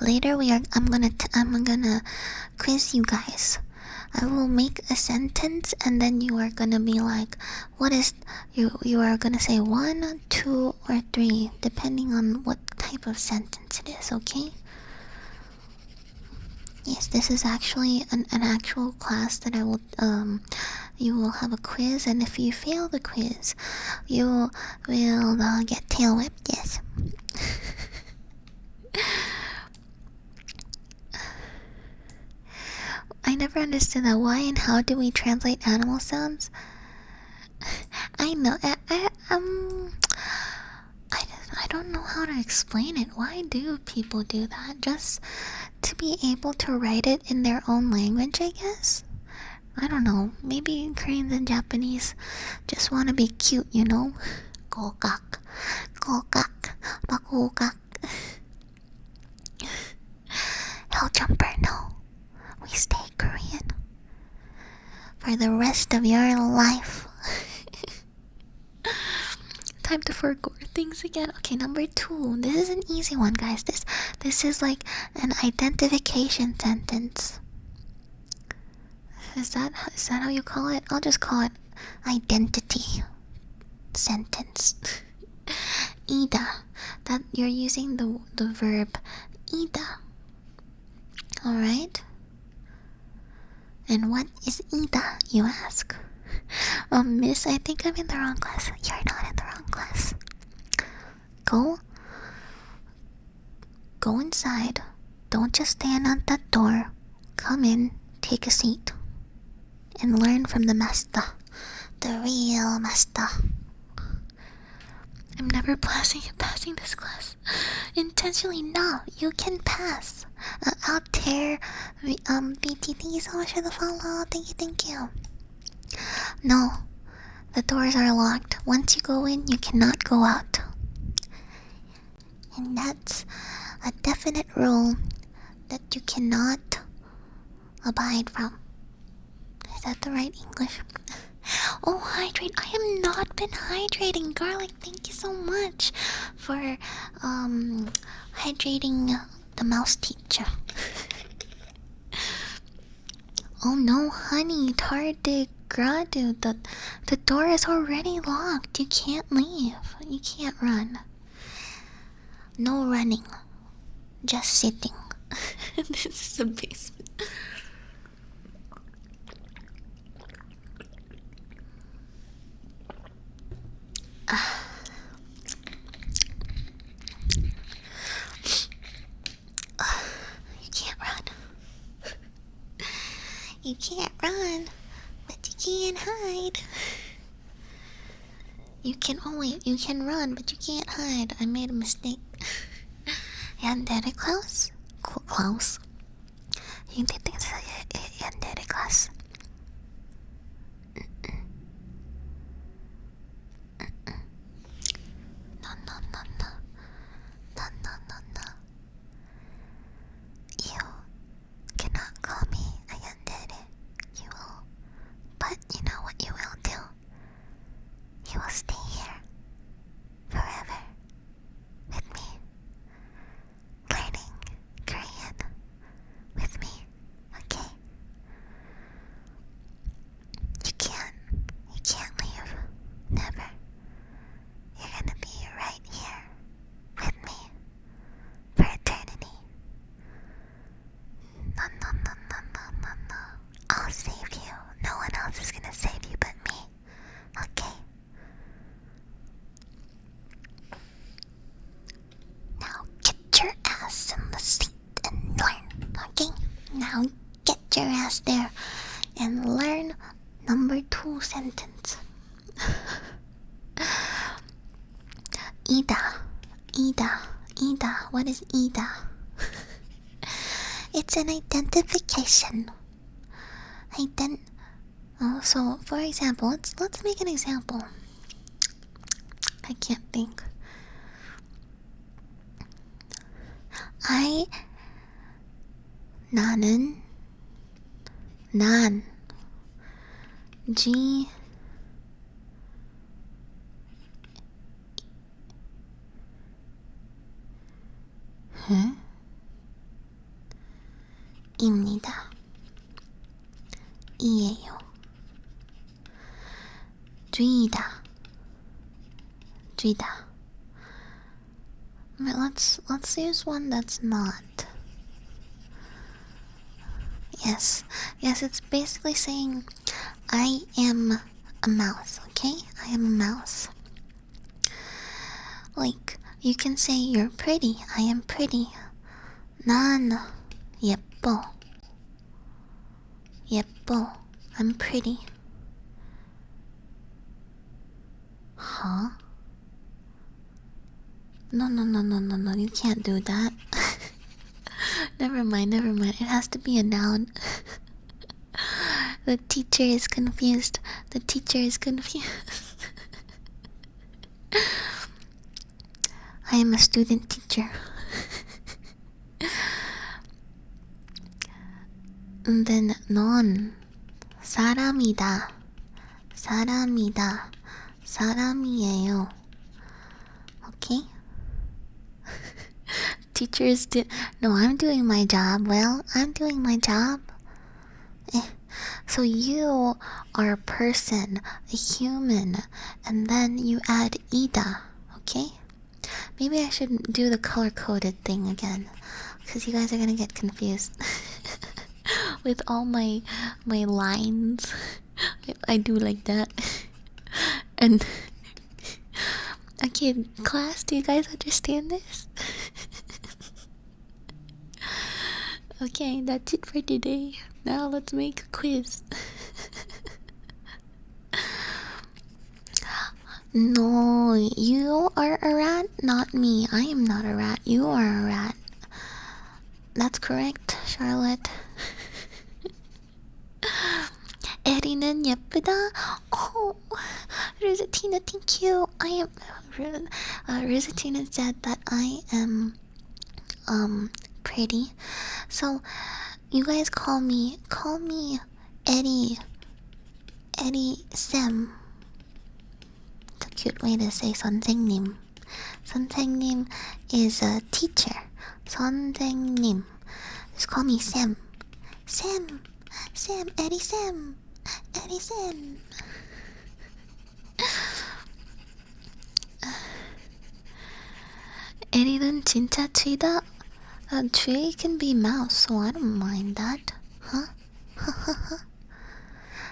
Later I'm gonna quiz you guys. I will make a sentence and then you are gonna be like, what is you are gonna say 1, 2, or 3 depending on what type of sentence it is, okay? Yes, this is actually an actual class that I will you will have a quiz, and if you fail the quiz, you will get tail whipped. Yes. I never understood that. Why and how do we translate animal sounds? I know. I don't know how to explain it. Why do people do that? Just to be able to write it in their own language, I guess. I don't know. Maybe Koreans and Japanese just want to be cute, you know? Gokak, bakugak. Hell jumper, no. We stay Korean for the rest of your life. Time to forget things again. Okay, number 2. This is an easy one, guys. This is like an identification sentence. Is that how you call it? I'll just call it identity sentence. Ida. That you're using the verb ida. Alright? And what is ida, you ask? Miss, I think I'm in the wrong class. You're not in the wrong class. Go inside. Don't just stand at that door. Come in, take a seat, and learn from the master. The real master. I'm never passing this class. Intentionally, no. You can pass. Out there, BTT so much for the follow. Thank you. No, the doors are locked. Once you go in, you cannot go out. And that's a definite rule that you cannot abide from. Is that the right English? Oh, hydrate. I have not been hydrating. Garlic, thank you so much for hydrating the mouse teacher. Oh no, honey, tardigrade. The door is already locked. You can't leave. You can't run. No running. Just sitting. This is the basement. You can't run. You can't run, but you can't hide. You can run, but you can't hide. I made a mistake. Yandere Klaus? Klaus? You did things like Yandere Klaus. No. You cannot call me a yandere. You will. But you know what you will do? You will stay here forever with me, learning Korean with me, okay? Number 2 sentence. Ida. What is Ida? It's an identification. So, for example, let's make an example. I can't think. 나는 G 입니다. 이에요. 쥐다. Let's use one that's not. Yes, it's basically saying I am a mouse, okay? I am a mouse. Like, you can say you're pretty. I am pretty. 난 예뻐. I'm pretty. Huh? No, you can't do that. Never mind. It has to be a noun. The teacher is confused. I am a student teacher. And then 넌 사람이다. 사람이에요. Okay? Teachers do. No, I'm doing my job. Well, I'm doing my job. So you are a person, a human, and then you add ida. Okay? Maybe I should do the color-coded thing again, because you guys are gonna get confused with all my lines. I do like that. And okay, class, do you guys understand this? Okay, that's it for today. Now let's make a quiz. No, you are a rat, not me. I am not a rat. You are a rat. That's correct, Charlotte. 에리는 예쁘다. Oh, Rizatina, thank you. Rizatina said that I am pretty. So you guys call me Eddie Sam. It's a cute way to say 선생님. 선생님 is a teacher. 선생님. Just call me Sam. Eddie Sam. 에리는 진짜 쥐다. Tree can be mouse, so I don't mind that. Huh?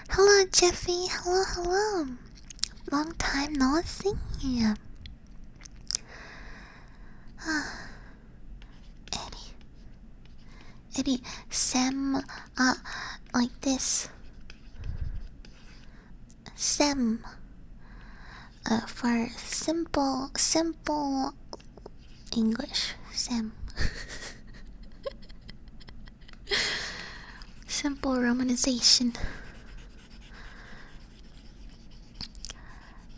Hello, Jeffy. Hello. Long time no see. Eddie, Sam, like this. Sam. For simple English. Sam. Simple romanization.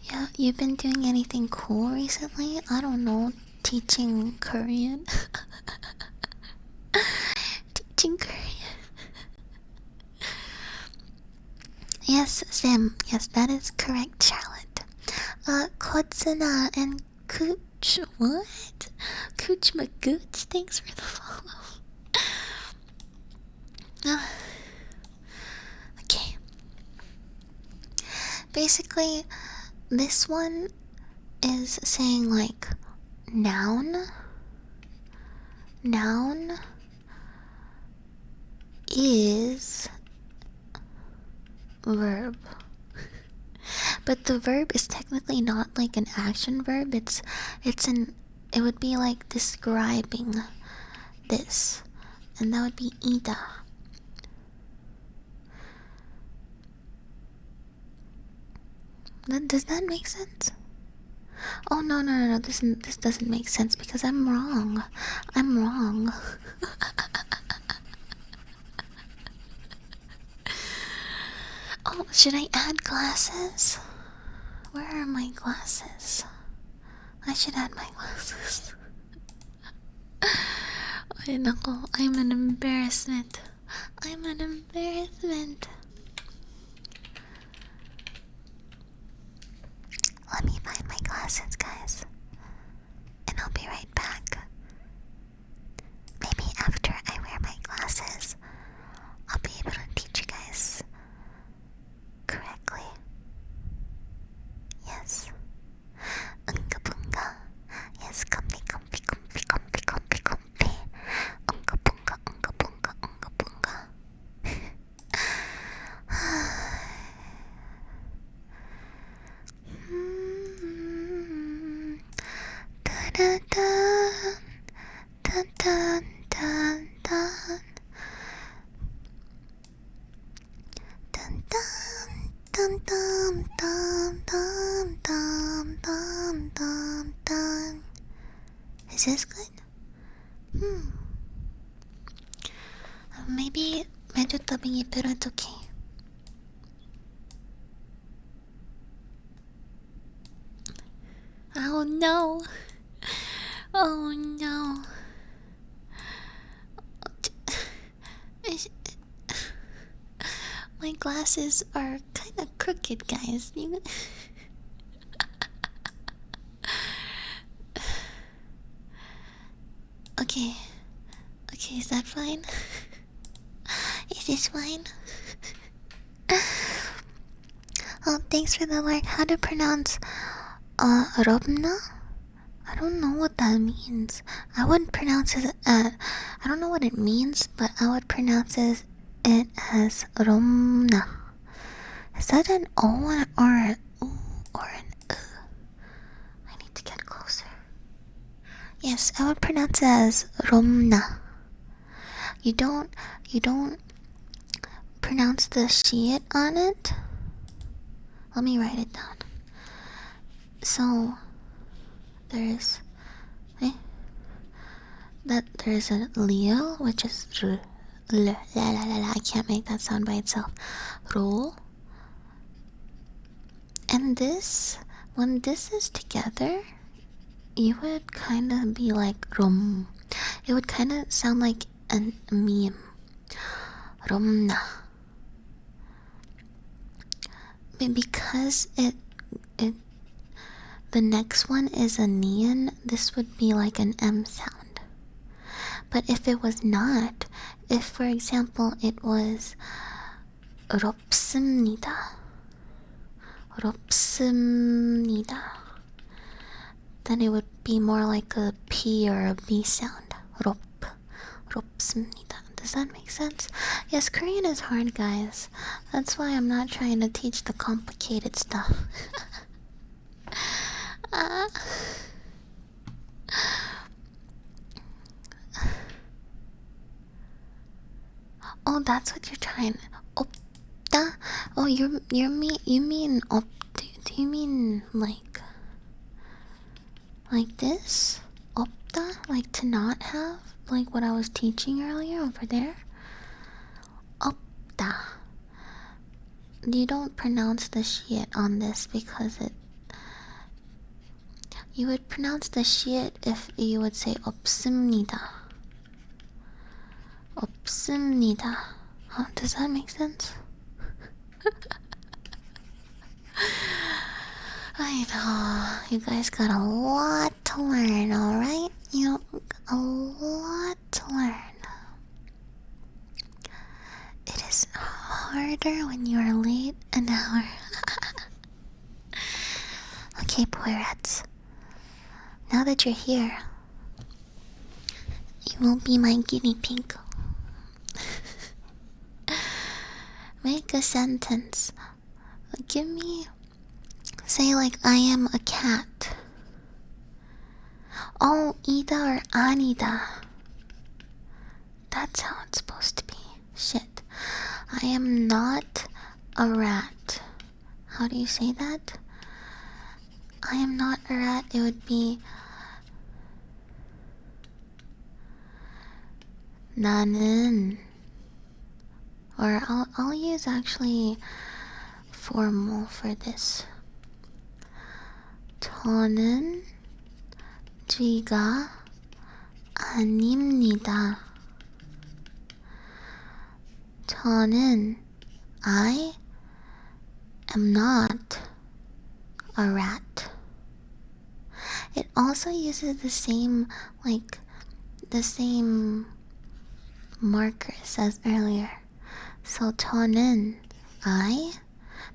Yeah, you've been doing anything cool recently? I don't know, teaching Korean. Teaching Korean. Yes, Sam. Yes, that is correct, Charlotte. Kotsuna and Cooch. What? Cooch Magooch, thanks for the follow. Okay. Basically, this one is saying like noun is verb. But the verb is technically not like an action verb. It would be like describing this, and that would be ida. Does that make sense? Oh no no no no! This doesn't make sense because I'm wrong. I'm wrong. Oh, should I add glasses? Where are my glasses? I should add my glasses. Ay nako, I'm an embarrassment. I'm an embarrassment. Let me find my glasses, guys. And I'll be right back. Maybe after I wear my glasses, I'll be able to teach you guys correctly. Yes. Unga bunga. Yes, comfy, comfy, comfy, comfy, comfy, comfy. Unga bunga, unga bunga, unga bunga. Da da da da da da. Dun dun dun dun dun dun dun dun dun. Is this good? Maybe medyo tabingi pero it's okay. Oh no! Oh no! My glasses are kind of crooked, guys. Okay. Okay, is that fine? Is this fine? Oh, thanks for the like. How to pronounce Robna? I don't know what that means. I would pronounce it I don't know what it means, but I would pronounce it as Romna. Is that an O or an U or an I need to get closer. Yes, I would pronounce it as Romna. You don't pronounce the shit on it. Let me write it down. So there's there's a Leo, which is R, L, la la la la. I can't make that sound by itself. Ro. And this, when this is together, you would kind of be like rom. It would kind of sound like a meme. Romna. But because the next one is a neon, this would be like an M sound. But if it was not, if for example it was 롭습니다, 롭습니다, then it would be more like a P or a B sound. 롭습니다. Does that make sense? Yes, Korean is hard, guys. That's why I'm not trying to teach the complicated stuff. Oh, that's what you're trying. Opta? Oh, you mean op? Do you mean like this? Opta? Like to not have? Like what I was teaching earlier over there? Opta. You don't pronounce the shit on this because it. You would pronounce the shit if you would say 없습니다. 없습니다. Huh, does that make sense? I know, you guys got a lot to learn, alright? You know, a lot to learn. It is harder when you are late an hour. Okay, boy rats. Now that you're here, you will be my guinea pig. Make a sentence. Give me. Say like I am a cat. Oh, Ida or Anida. That's how it's supposed to be. Shit. I am not a rat. How do you say that? I am not a rat, it would be 나는, or I'll use actually formal for this. 저는 쥐가 아닙니다. 저는 I am not a rat. It also uses the same markers as earlier. So 저는 I.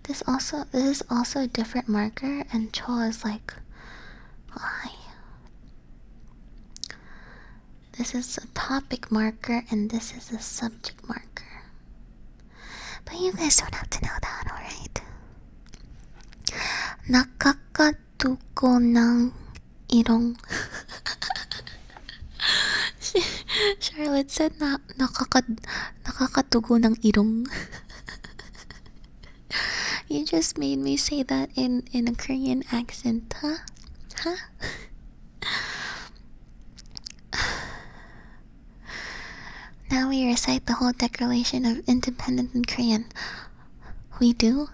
This is also a different marker, and 저 is like I. This is a topic marker, and this is a subject marker. But you guys don't have to know that, alright? nakakatuko ng irong. Charlotte said nakakatugo ng irong. You just made me say that in a Korean accent, huh? Huh? Now we recite the whole Declaration of Independence in Korean. We do?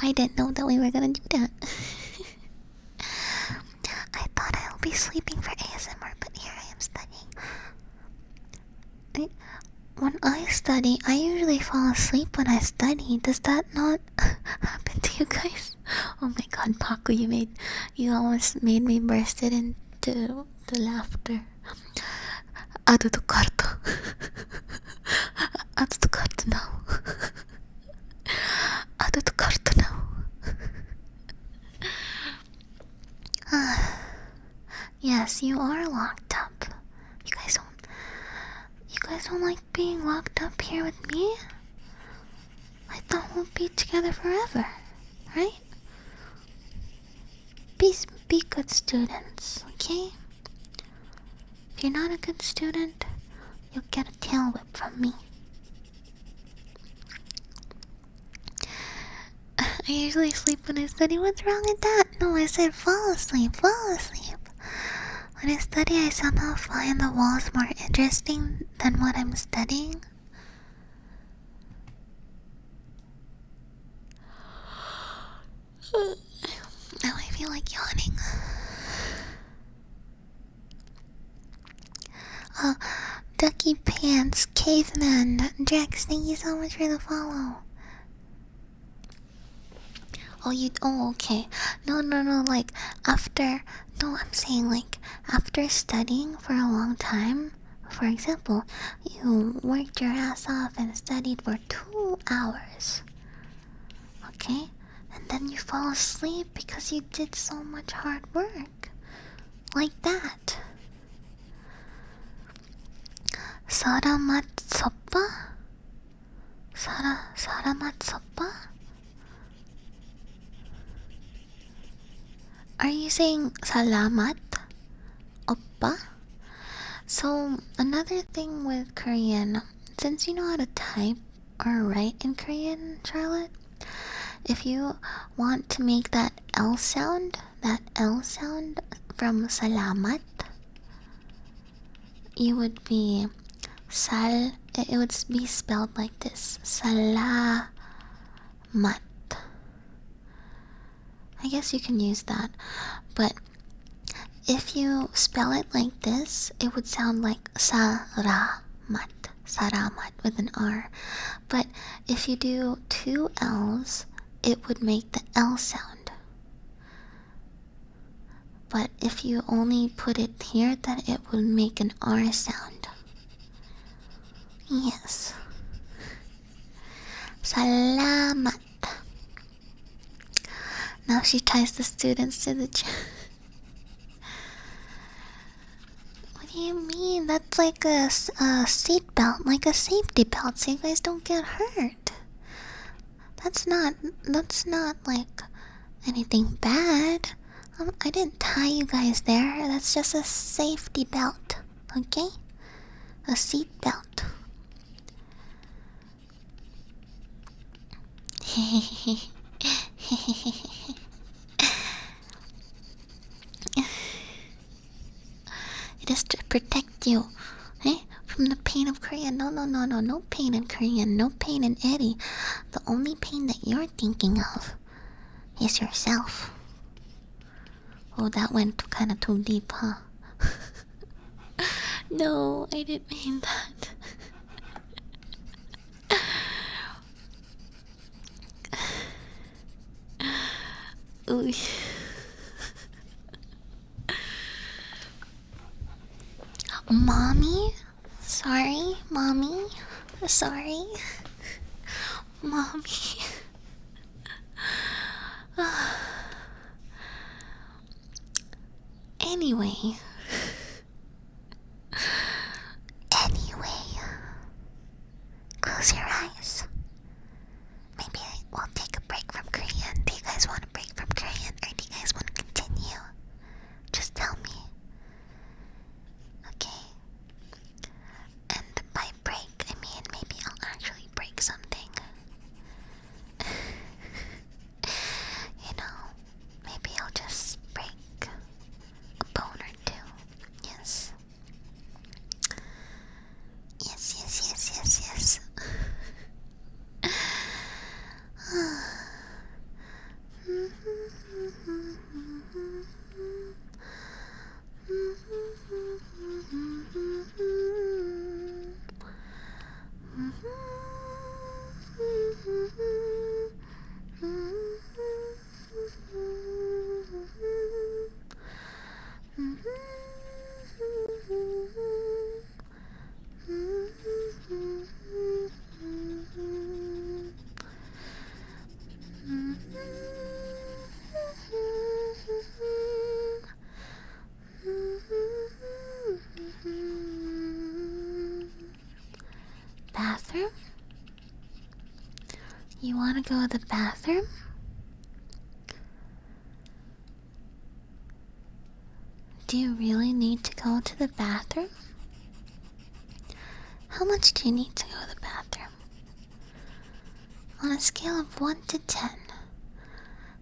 I didn't know that we were gonna do that. I thought I'll be sleeping for ASMR, but here I am studying. When I study, I usually fall asleep when I study. Does that not happen to you guys? Oh my god, Paku, you almost made me burst it into the laughter. Add to cart. Add to cart now. Add to cart now. Yes, you are locked up. You guys don't like being locked up here with me? I thought we'll be together forever, right? Be good students, okay? If you're not a good student, you'll get a tail whip from me. I usually sleep when I study. What's wrong with that? No, I said fall asleep. When I study, I somehow find the walls more interesting than what I'm studying. Now I feel like yawning. Ducky Pants, Caveman, Jax, thank you so much for the follow. Oh, okay. No, like, I'm saying, like, after studying for a long time, for example, you worked your ass off and studied for 2 hours, okay? And then you fall asleep because you did so much hard work. Like that. Saramat soppa? Saramat soppa? Are you saying salamat, oppa? So another thing with Korean, since you know how to type or write in Korean, Charlotte, if you want to make that L sound from salamat, you would be it would be spelled like this, salamat. I guess you can use that, but if you spell it like this, it would sound like saramat with an R. But if you do 2 L's, it would make the L sound. But if you only put it here, then it would make an R sound. Yes. Salamat. Now she ties the students to the chair. What do you mean? That's like a seat belt, like a safety belt, so you guys don't get hurt. That's not like anything bad. I didn't tie you guys there. That's just a safety belt, okay? A seat belt. It is to protect you, from the pain of Korean. No, no, no, no, no pain in Korean, no pain in Eddie. The only pain that you're thinking of is yourself. Oh, that went kind of too deep, huh? No, I didn't mean that. Ooh. Mommy? Sorry, mommy? Sorry? Mommy? Anyway. Anyway. Close your eyes. Maybe we'll take a break from Korean. Do you guys want a break from Korean, or do you guys want to continue? Just tell me. Okay. And by break, I mean maybe I'll actually break something. You know, maybe I'll just break a bone or two. Yes. Yes, yes, yes, yes, yes. Bathroom? You want to go to the bathroom? Do you really need to go to the bathroom? How much do you need to go to the bathroom? On a scale of 1 to 10,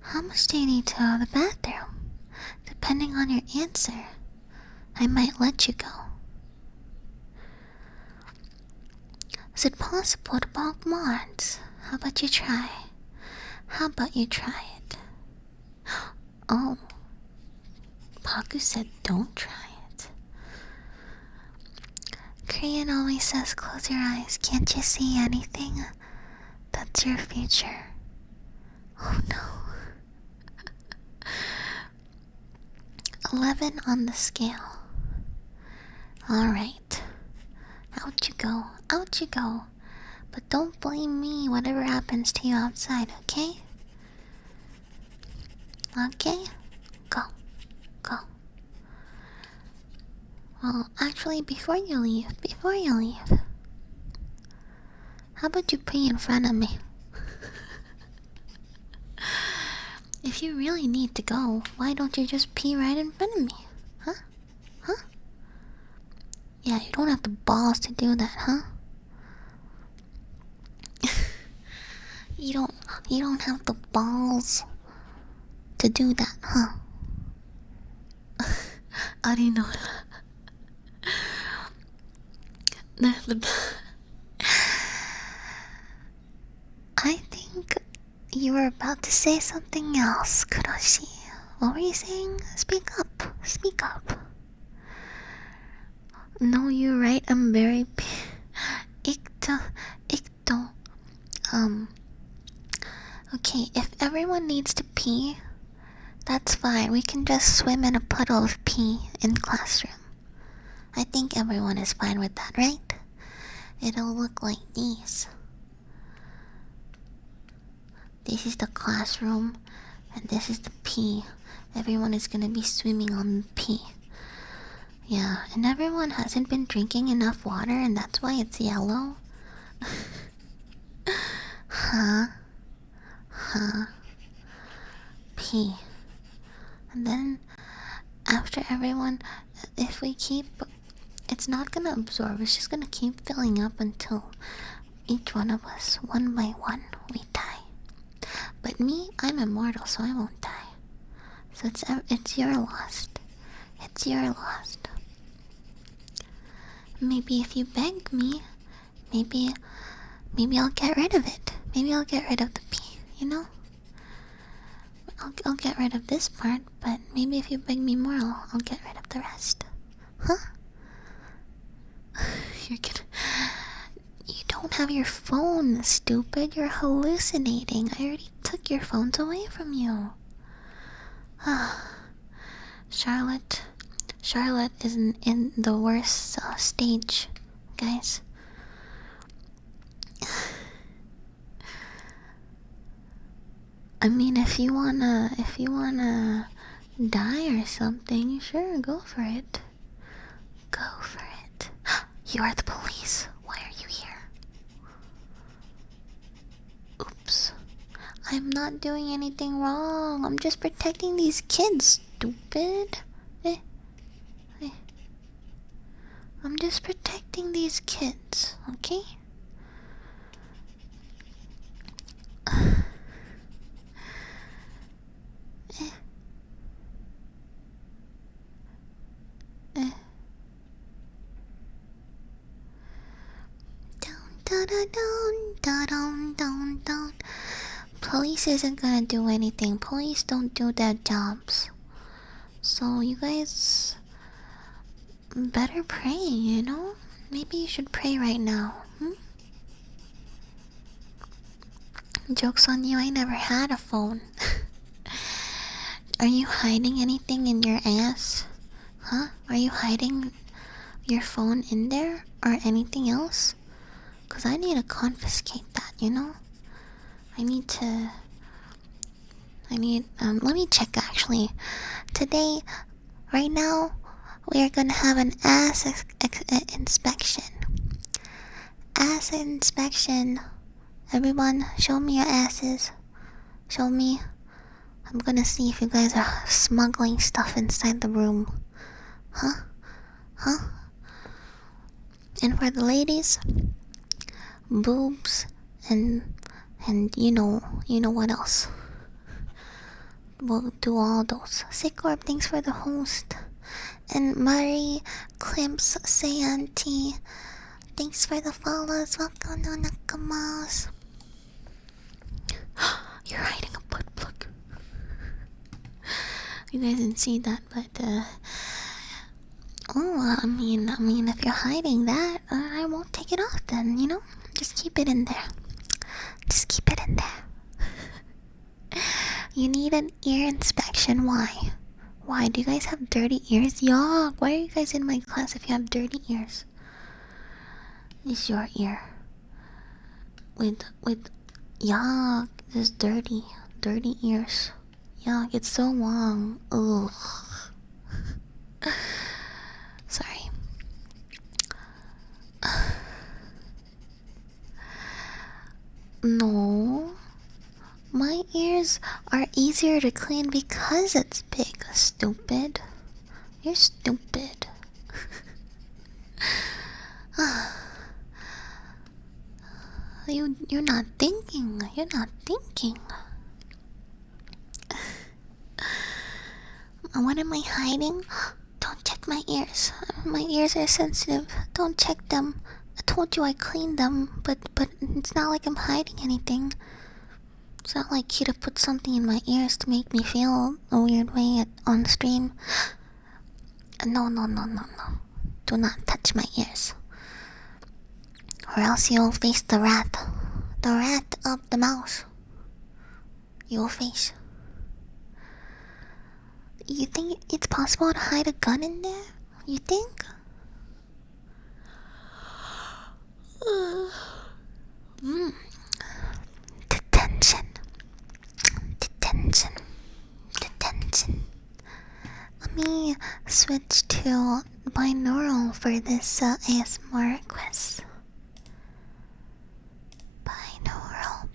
how much do you need to go to the bathroom? Depending on your answer, I might let you go. Is it possible to bulk mods? How about you try? How about you try it? Oh, Paku said don't try it. Korean always says close your eyes. Can't you see anything? That's your future. Oh no. 11 on the scale. Alright. Out you go. Out you go. But don't blame me whatever happens to you outside, okay? Okay? Go. Go. Well, actually, before you leave, how about you pee in front of me? If you really need to go, why don't you just pee right in front of me? Huh? Huh? Yeah, you don't have the balls to do that, huh? You don't have the balls to do that, huh? I didn't know that. I think you were about to say something else, Kuroshi. What were you saying? Speak up. Speak up. No, you're right. I'm very Ikto. Okay, if everyone needs to pee, that's fine. We can just swim in a puddle of pee in classroom. I think everyone is fine with that, right? It'll look like this. This is the classroom, and this is the pee. Everyone is gonna be swimming on the pee. Yeah, and everyone hasn't been drinking enough water, and that's why it's yellow. Huh? Pee. And then, after everyone, if we keep, it's not gonna absorb, it's just gonna keep filling up until each one of us, one by one, we die. But me, I'm immortal, so I won't die. So it's your loss. It's your loss. maybe if you beg me, maybe I'll get rid of it. Maybe I'll get rid of the P, you know? I'll get rid of this part, but maybe if you beg me more, I'll get rid of the rest. Huh? You're gonna... You don't have your phone, stupid. You're hallucinating. I already took your phones away from you. Charlotte is in the worst stage, guys. I mean, if you wanna die or something, sure, go for it. Go for it. You are the police. Why are you here? Oops. I'm not doing anything wrong. I'm just protecting these kids, stupid. I'm just protecting these kids, okay? Police isn't gonna do anything. Police don't do their jobs. So you guys better pray, you know? Maybe you should pray right now. Joke's on you, I never had a phone. Are you hiding anything in your ass? Huh? Are you hiding your phone in there? Or anything else? Cause I need to confiscate that, you know? Let me check actually. Today, right now, we are gonna have an ass inspection. Ass inspection. Everyone, show me your asses. Show me. I'm gonna see if you guys are smuggling stuff inside the room. Huh? And for the ladies, boobs and you know what else. We'll do all those. Sikorb, thanks for the host. And Marie, Climps, Sayanti, thanks for the follows. Welcome to Nakamas. You're hiding a butt plug. You guys didn't see that, but I mean, if you're hiding that, I won't take it off then, you know? Just keep it in there. Just keep it in there. You need an ear inspection. Why? Why? Do you guys have dirty ears? Yuck! Why are you guys in my class if you have dirty ears? It's your ear. With yuck! This dirty ears. Yuck! It's so long. Ugh. Sorry. No. My ears are easier to clean because it's big, stupid. You're stupid. You're not thinking. You're not thinking. What am I hiding? Don't check my ears. My ears are sensitive. Don't check them. I told you I cleaned them, but it's not like I'm hiding anything. It's not like you to put something in my ears to make me feel a weird way on stream. No. Do not touch my ears. Or else you'll face the rat. The rat of the mouse. You'll face. You think it's possible to hide a gun in there? You think? Detention. Let me switch to binaural for this ASMR request. Binaural.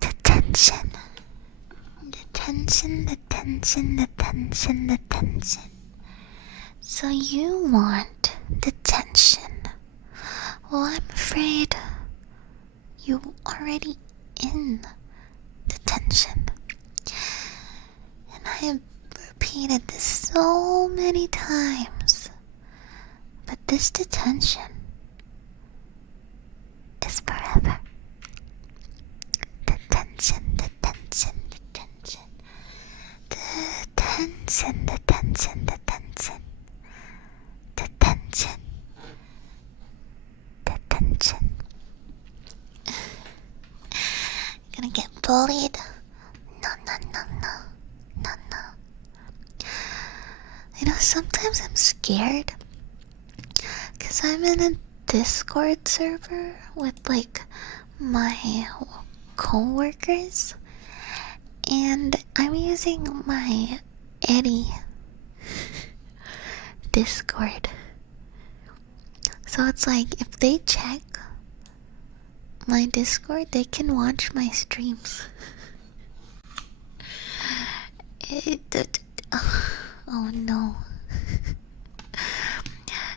Detention. So you want detention? Well, I'm afraid you already in detention. And I have repeated this so many times. But this detention is forever. Detention, detention, detention. Detention, detention, detention. Detention. Detention. Gonna get bullied? No, no, no, no. No, no. You know, sometimes I'm scared. Because I'm in a Discord server with, like, my co-workers. And I'm using my Eddie Discord. So it's like, if they check my Discord, they can watch my streams. Oh no.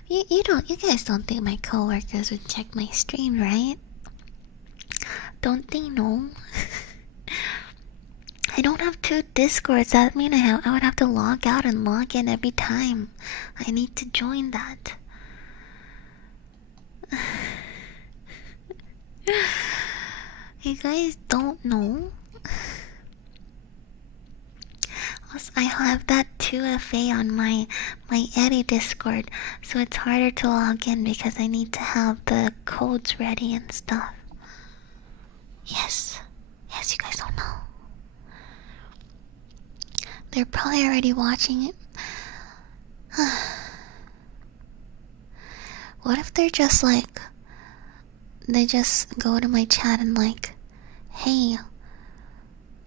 You guys don't think my coworkers would check my stream, right? Don't they know? I don't have two Discords. That mean I would have to log out and log in every time I need to join that. You guys don't know? Also, I have that 2FA on my Eddie Discord, so it's harder to log in because I need to have the codes ready and stuff. Yes, you guys don't know. They're probably already watching it. What if they're just like, they just go to my chat and like, hey,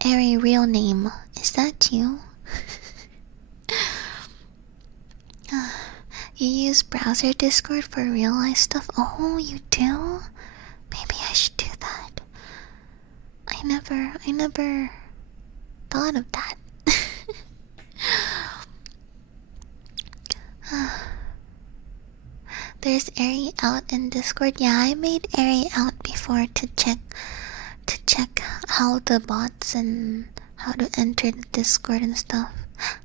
Airy real name, is that you? You use browser Discord for real life stuff? Oh, you do? Maybe I should do that. I never thought of that. There's Airy out in Discord. Yeah, I made Airy out before to check how the bots and how to enter the Discord and stuff.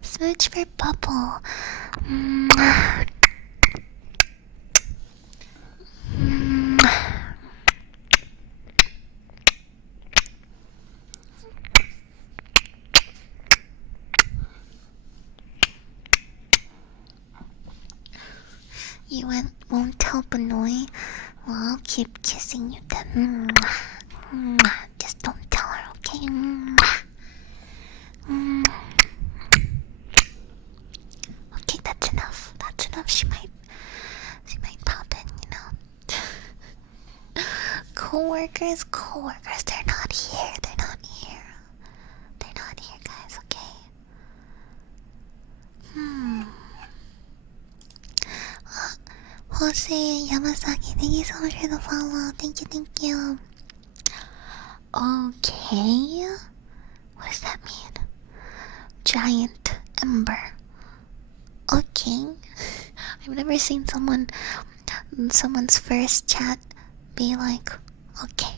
Smooch for Bubble. You won't help annoy? Well, I'll keep kissing you then. Just don't tell her, okay? Okay, that's enough. That's enough. She might pop in, you know. Coworkers, they're not here. They're not here, guys, okay? Jose Yamasaki, thank you so much for the follow. Thank you. Okay. What does that mean? Giant Ember. Okay. I've never seen someone's first chat be like, okay.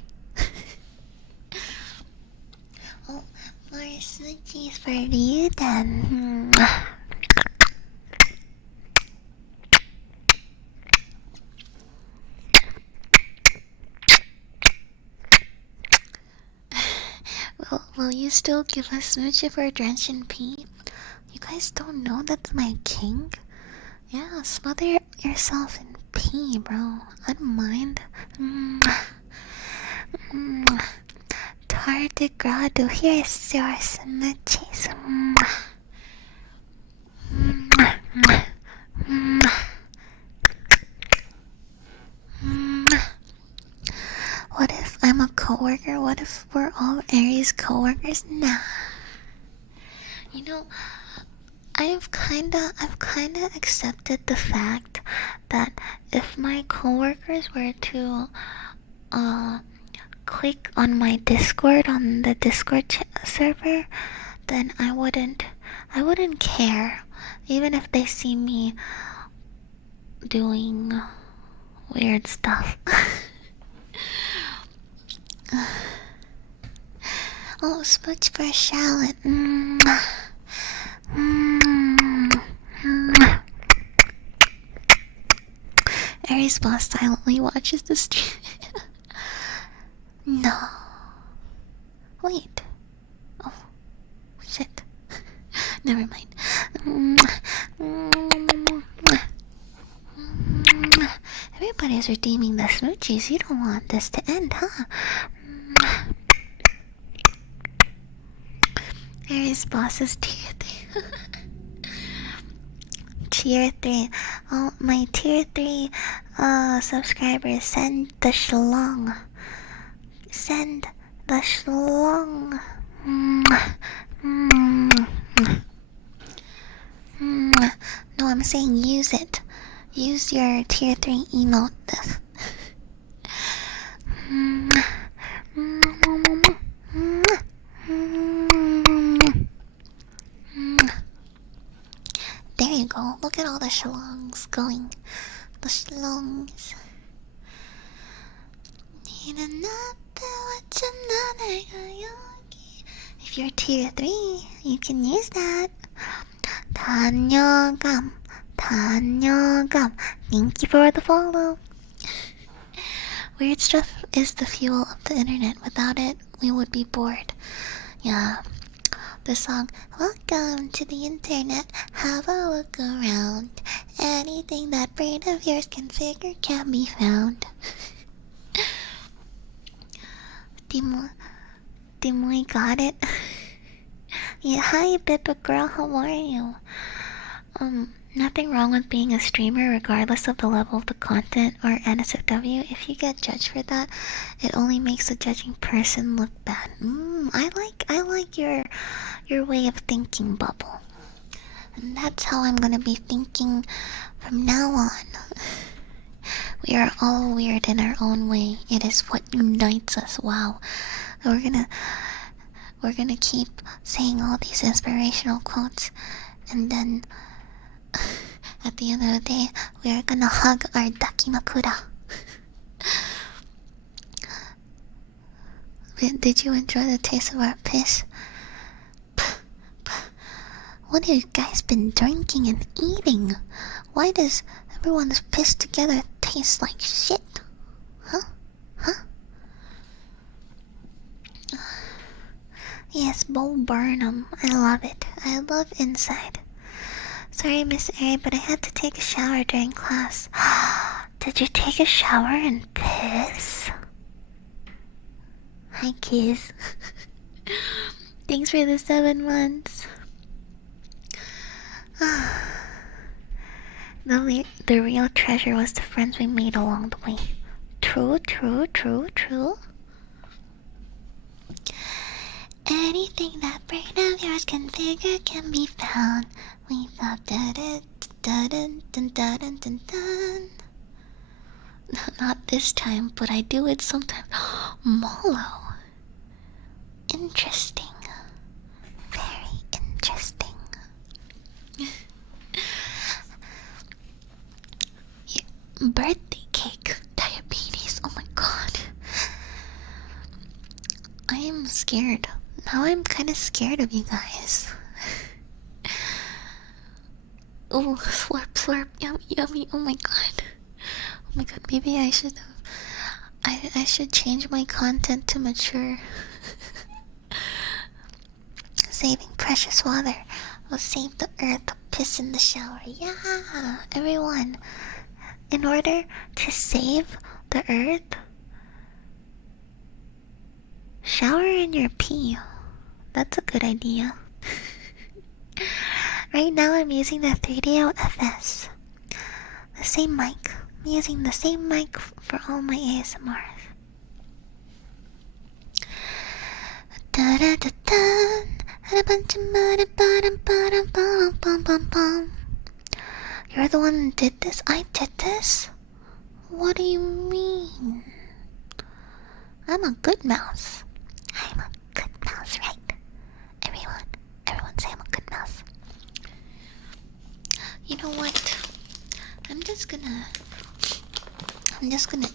Oh, more switchies for you then. Will you still give a smooch for Drench P? You guys don't know that's my king? Yeah, smother yourself in pee, bro. I don't mind. Tardigrado, here's your smoochies. What if I'm a coworker? What if we're all Aries coworkers? Nah. You know, I've kinda accepted the fact that if my coworkers were to click on my Discord on the Discord server, then I wouldn't care, even if they see me doing weird stuff. Oh, smooch for Charlotte. Mwah. Mwah. Mwah. Aries boss silently watches the stream. No. Wait. Oh, shit. Never mind. Everybody's redeeming the smoochies. You don't want this to end, huh? Aries boss's tier 3. Tier 3. Oh, my tier 3 subscribers, send the shlong. Send the shlong. No, I'm saying use it. Use your tier 3 emote. There you go. Look at all the shlongs going. The shlongs. If you're tier 3, you can use that. 단녀감, 단녀감. Thank you for the follow. Weird stuff is the fuel of the internet. Without it, we would be bored. Yeah. The song, welcome to the internet, have a look around. Anything that brain of yours can figure can be found. Dimoy got it. Yeah, hi Bippa girl, how are you? Nothing wrong with being a streamer regardless of the level of the content or NSFW. If you get judged for that, it only makes the judging person look bad. I like your way of thinking, Bubble. And that's how I'm gonna be thinking from now on. We are all weird in our own way. It is what unites us. Wow. We're gonna keep saying all these inspirational quotes, and then at the end of the day, we are gonna hug our Dakimakura. Did you enjoy the taste of our piss? What have you guys been drinking and eating? Why does everyone's piss together taste like shit? Huh? Yes, Bo Burnham. I love it. I love Inside. Sorry, Miss A, but I had to take a shower during class. Did you take a shower and piss? Hi, kids. Thanks for the 7 months. The real treasure was the friends we made along the way. True. Anything that brain of yours can figure can be found. We thought dun. Not this time, but I do it sometimes. Molo. Interesting. Very interesting. Birthday cake. Diabetes. Oh my god. I am scared. Now I'm kind of scared of you guys. Oh, slurp, yummy. Oh my god. Maybe I should have. I should change my content to mature. Saving precious water will save the earth. Piss in the shower. Yeah, everyone. In order to save the earth, shower in your pee. That's a good idea. Right now I'm using the 3DO FS. The same mic. I'm using the same mic for all my ASMRs. You're the one who did this? I did this? What do you mean? I'm a good mouse. I'm a good mouse, right? Everyone say I'm a good mouse. You know what? I'm just gonna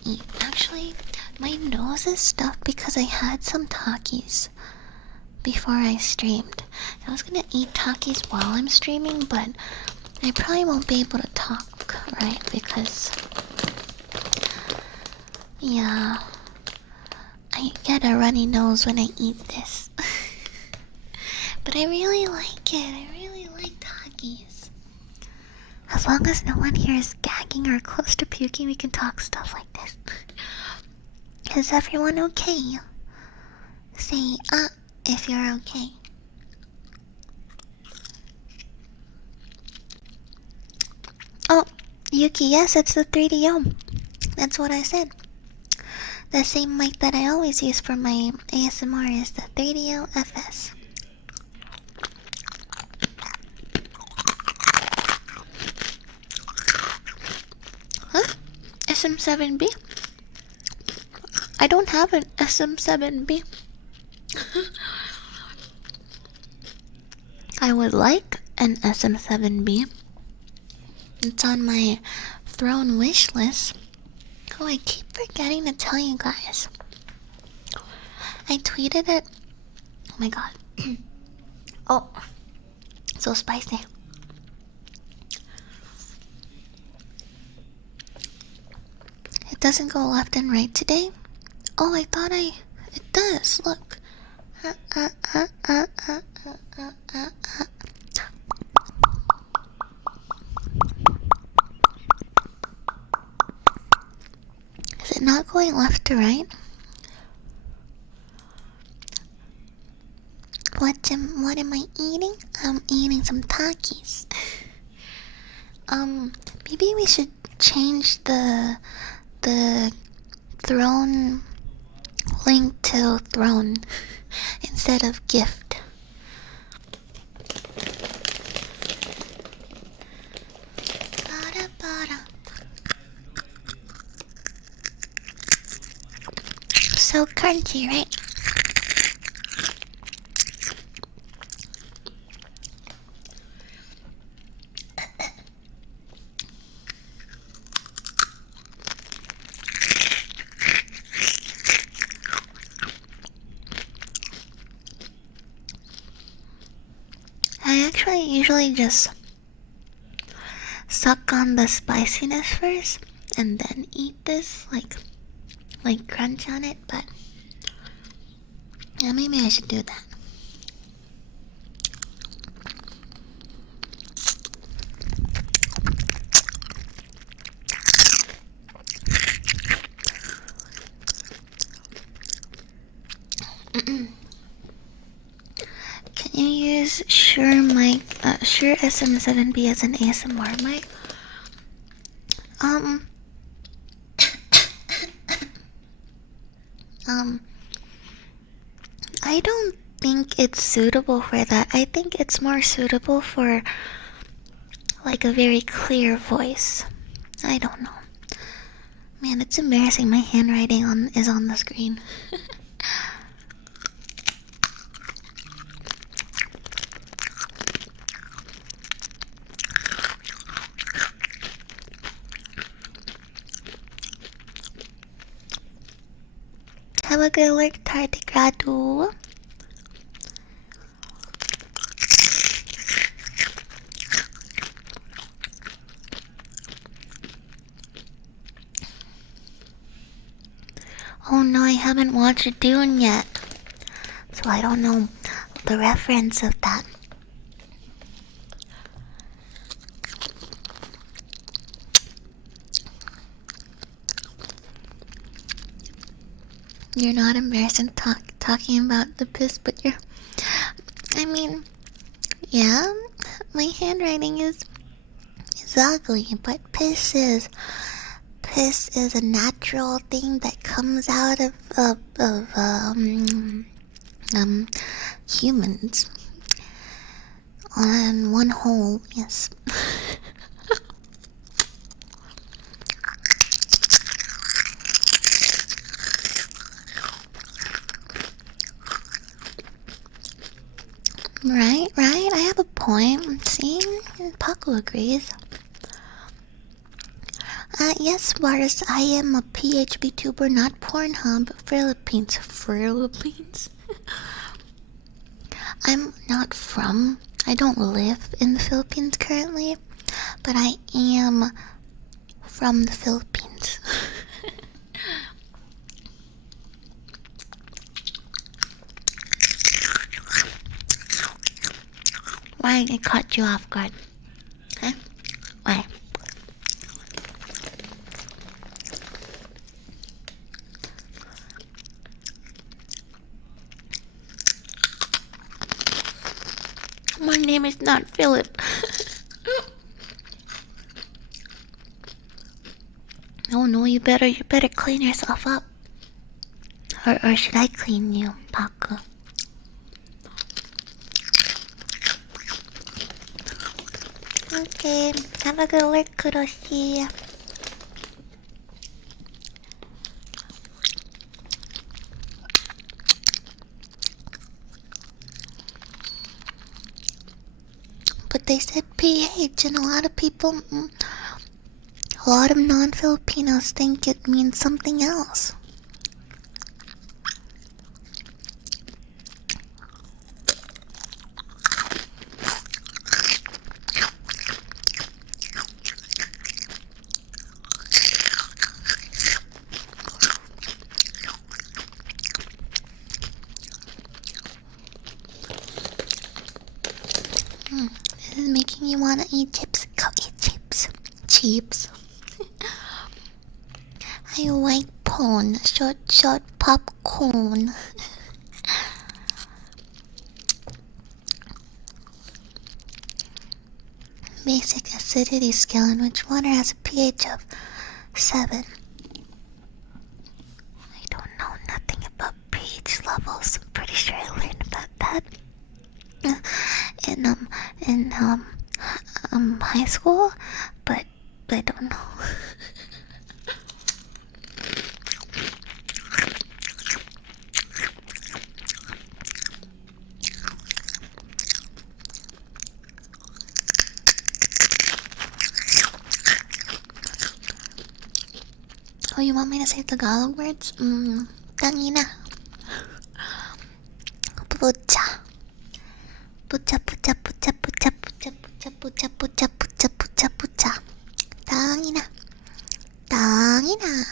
eat. Actually, My nose is stuffed because I had some Takis before I streamed. I was gonna eat Takis while I'm streaming, but I probably won't be able to talk, right? Because, yeah, I get a runny nose when I eat this. But I really like it. I really like Takis. As long as no one here is gagging or close to puking, we can talk stuff like this. Is everyone okay? Say if you're okay. Oh, Yuki, yes, it's the 3DO. That's what I said. The same mic that I always use for my ASMR is the 3DO FS. Huh? SM7B? I don't have an SM7B. I would like an SM7B. It's on my throne wish list. Oh, I keep forgetting to tell you guys. I tweeted it. Oh my god. Oh, so spicy. It doesn't go left and right today. Oh, I thought it does. Look. Is it not going left to right? What am I eating? I'm eating some Takis. Maybe we should change the throne link to throne instead of gift. So crunchy, right? I actually usually just suck on the spiciness first and then eat this, like crunch on it, but yeah, maybe I should do that. Can you use Shure mic, Shure SM7B as an ASMR mic? I don't think it's suitable for that. I think it's more suitable for like a very clear voice. I don't know. Man, it's embarrassing. My handwriting is on the screen. Have a good work, tardigrade. Oh no, I haven't watched Dune yet, so I don't know the reference of that. You're not embarrassed in talking about the piss, but you're... I mean, yeah, my handwriting is ugly, but piss is a natural thing that comes out of humans on one hole. Yes. Right. I have a point. See, Paco agrees. Yes, Boris, I am a PHP tuber, not Pornhub. Philippines. Philippines? I'm not from. I don't live in the Philippines currently, but I am from the Philippines. Why I caught you off guard? Huh? Why? My name is not Philip. Oh no, you better clean yourself up. Or should I clean you, Paku? Okay, have a good work, Kuroshi. But they said PH, and a lot of people, a lot of non-Filipinos think it means something else. This is making you wanna eat chips. Go eat chips. Chips. I like porn. Short popcorn. Basic acidity scale in which water has a pH of 7. I don't know nothing about pH levels. I'm pretty sure I learned about that in high school, but I don't know. Oh, you want me to say Tagalog words? Tangina. Pucha. Pucha, pucha, pucha, pucha, pucha, pucha, pucha, pucha, pucha, pucha, pucha. Tangina. Tangina.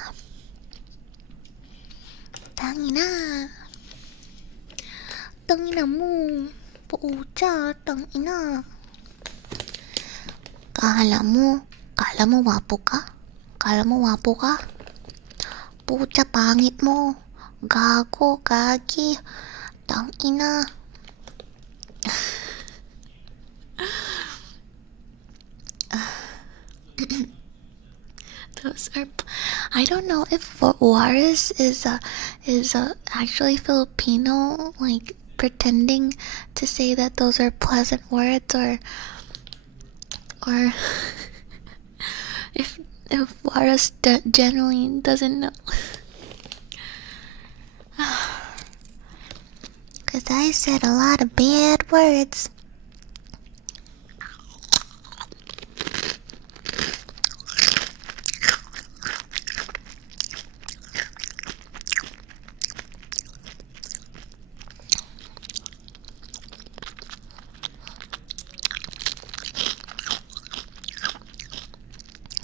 Tangina. Tangina mo. Pucha, tangina. Kala mo wapo ka? Kala mo wapo ka? Pucha, pangit mo. Gago, gagi. Tangina. Those are. I don't know if Juarez is actually Filipino, like pretending to say that those are pleasant words, or if Juarez genuinely doesn't know. Cause I said a lot of bad words.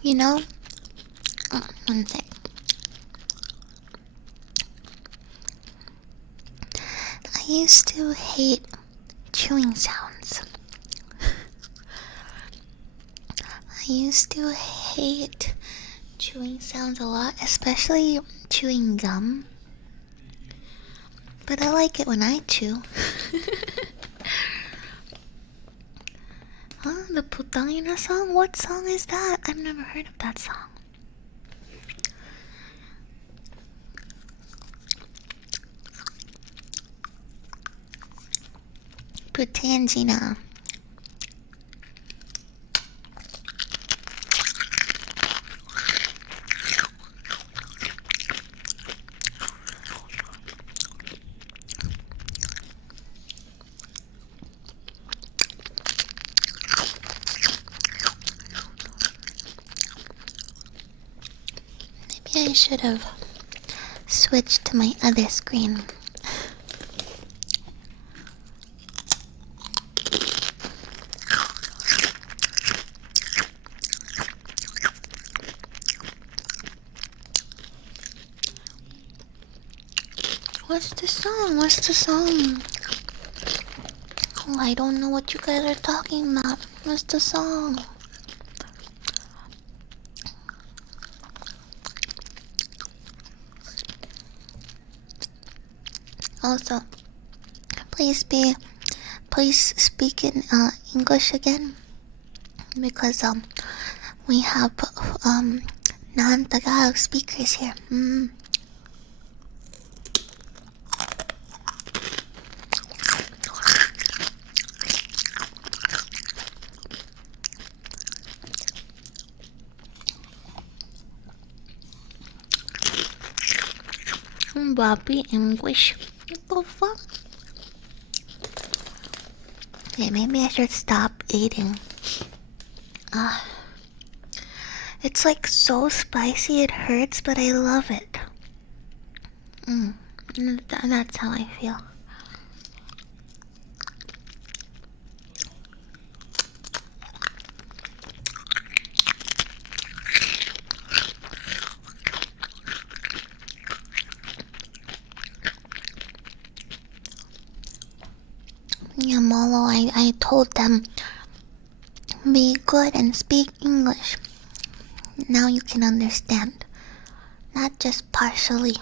You know? One sec. I used to hate chewing sounds. I used to hate chewing sounds a lot, especially chewing gum. But I like it when I chew. Huh? The Putangina song? What song is that? I've never heard of that song. Putangina. I should have switched to my other screen. What's the song? What's the song? Oh, I don't know what you guys are talking about. What's the song? Also, please speak in English again, because we have non-Tagalog speakers here. Bobby English. What the fuck? Okay, maybe I should stop eating. It's like so spicy it hurts, but I love it. That's how I feel. Yeah, Molo, I told them, be good and speak English. Now you can understand. Not just partially.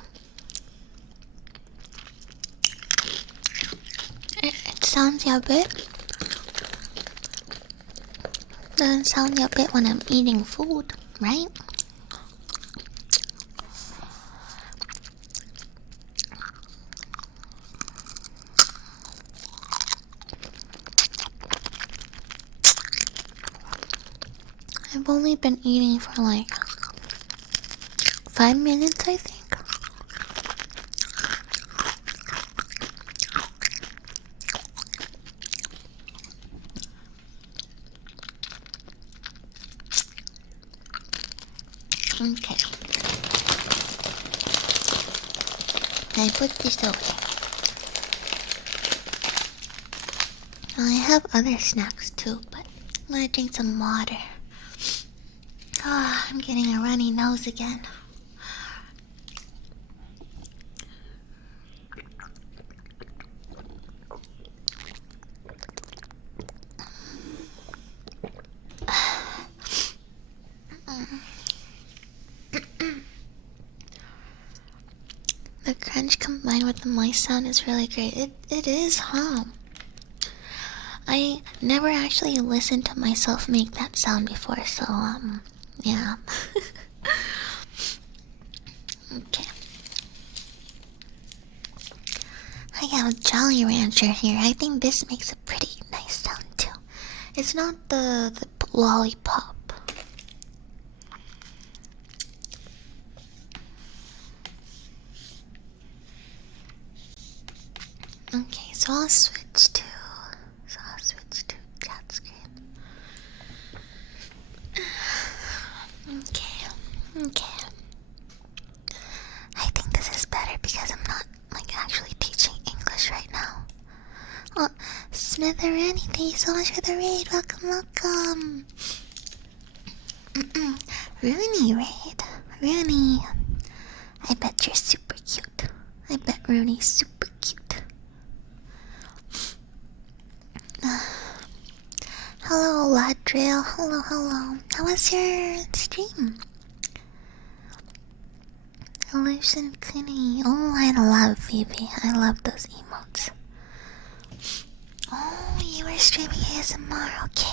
It sounds a bit. Doesn't sound a bit when I'm eating food, right? I've only been eating for like 5 minutes, I think. Okay. I put this away. I have other snacks too, but I'm gonna drink some water. I'm getting a runny nose again. The crunch combined with the moist sound is really great. It is, huh? I never actually listened to myself make that sound before, so yeah. Okay. I have Jolly Rancher here. I think this makes a pretty nice sound too. It's not the lollipop. Okay, so I'll switch to chat screen. Okay. I think this is better because I'm not like actually teaching English right now. Oh, Smitherani, thank you so much for the raid. Welcome. Rooney raid. Rooney. I bet you're super cute. I bet Rooney's super cute. Hello, Ladriel. Hello. How was your stream? Illusion Clinny. Oh, I love Phoebe. I love those emotes. Oh, you were streaming ASMR. Okay.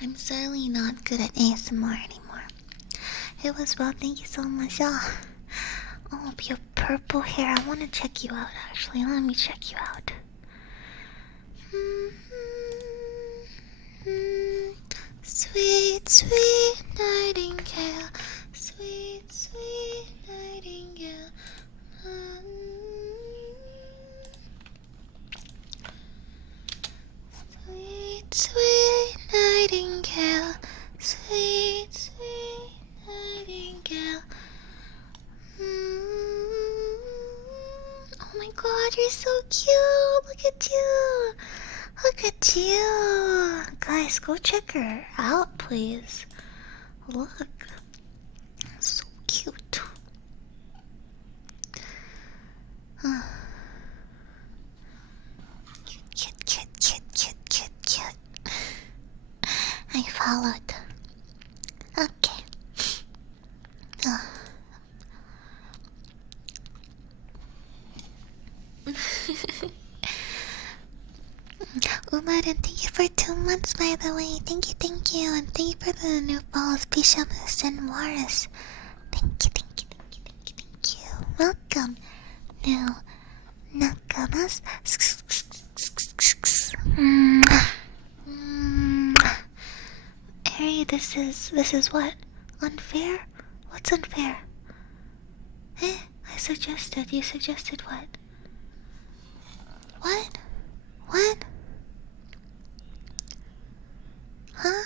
I'm certainly not good at ASMR anymore. It was well, thank you so much. Oh, your purple hair. I want to check you out, actually. Let me check you out. Sweet, sweet nightingale. Sweet, sweet nightingale. Sweet, sweet nightingale. Sweet, sweet nightingale. Oh my god, you're so cute. Look at you. Look at you. Guys, go check her out, please. Look. So cute. Cute, cute, cute, cute, cute, cute. I followed. Okay. Uma, and thank you for 2 months, by the way. Thank you. And thank you for the new balls, Bishop and Morris. Thank you. Welcome, new nakamas. Harry, this is what? Unfair? What's unfair? You suggested what? What? What? Huh?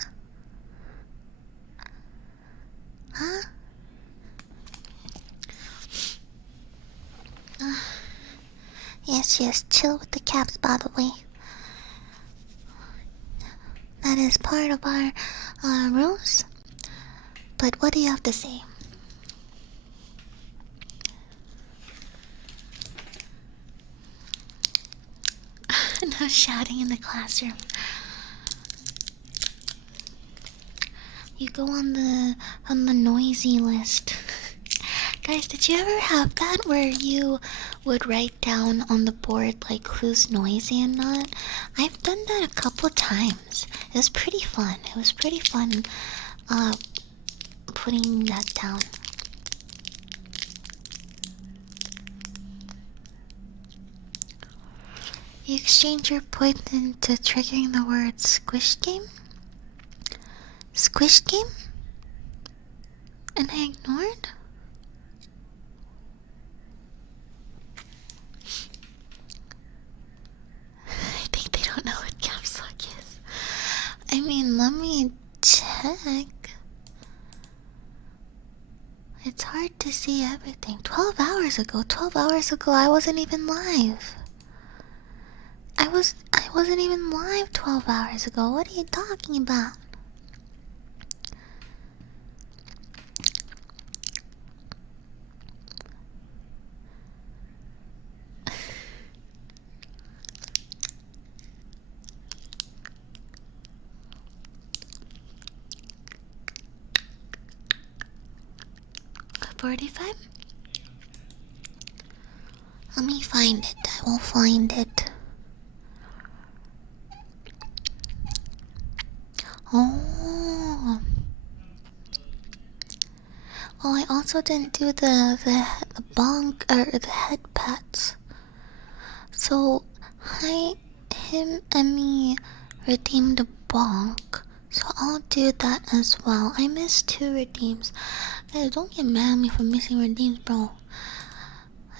Huh? Yes, chill with the caps, by the way. That is part of our rules. But what do you have to say? No shouting in the classroom. You go on the noisy list. Guys, did you ever have that where you would write down on the board like who's noisy and not? I've done that a couple times. It was pretty fun. Putting that down. You exchange your point into triggering the word squish game? Squish game? And I ignored? I think they don't know what caps lock is. I mean, let me check. It's hard to see everything. 12 hours ago, I wasn't even live. I wasn't even live 12 hours ago. What are you talking about? $45? Let me find it. I will find it. Oh. Well, I also didn't do the bonk or the head pats. So him and me redeemed a bonk. So I'll do that as well. I missed 2 redeems. Guys, don't get mad at me for missing redeems, bro.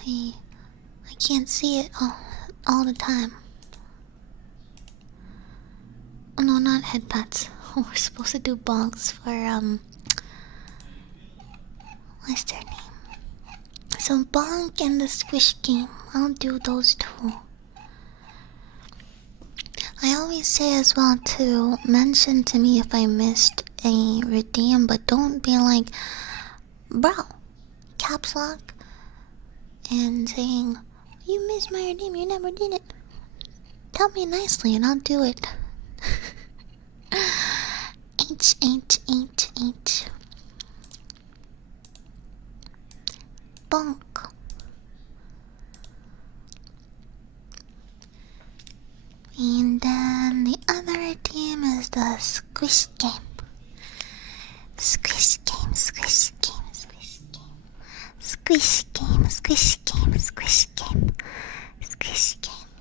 I can't see it all the time. Oh, no, not headpats. We're supposed to do bonks for what's their name? So bonk and the squish game. I'll do those 2. I always say as well to mention to me if I missed a redeem, but don't be like, bro, caps lock, and saying, you missed my redeem, you never did it. Tell me nicely and I'll do it. H. Bonk. And then the other team is the squish game. Squish game. Squish game. Squish game. Squish game. Squish game. Squish game.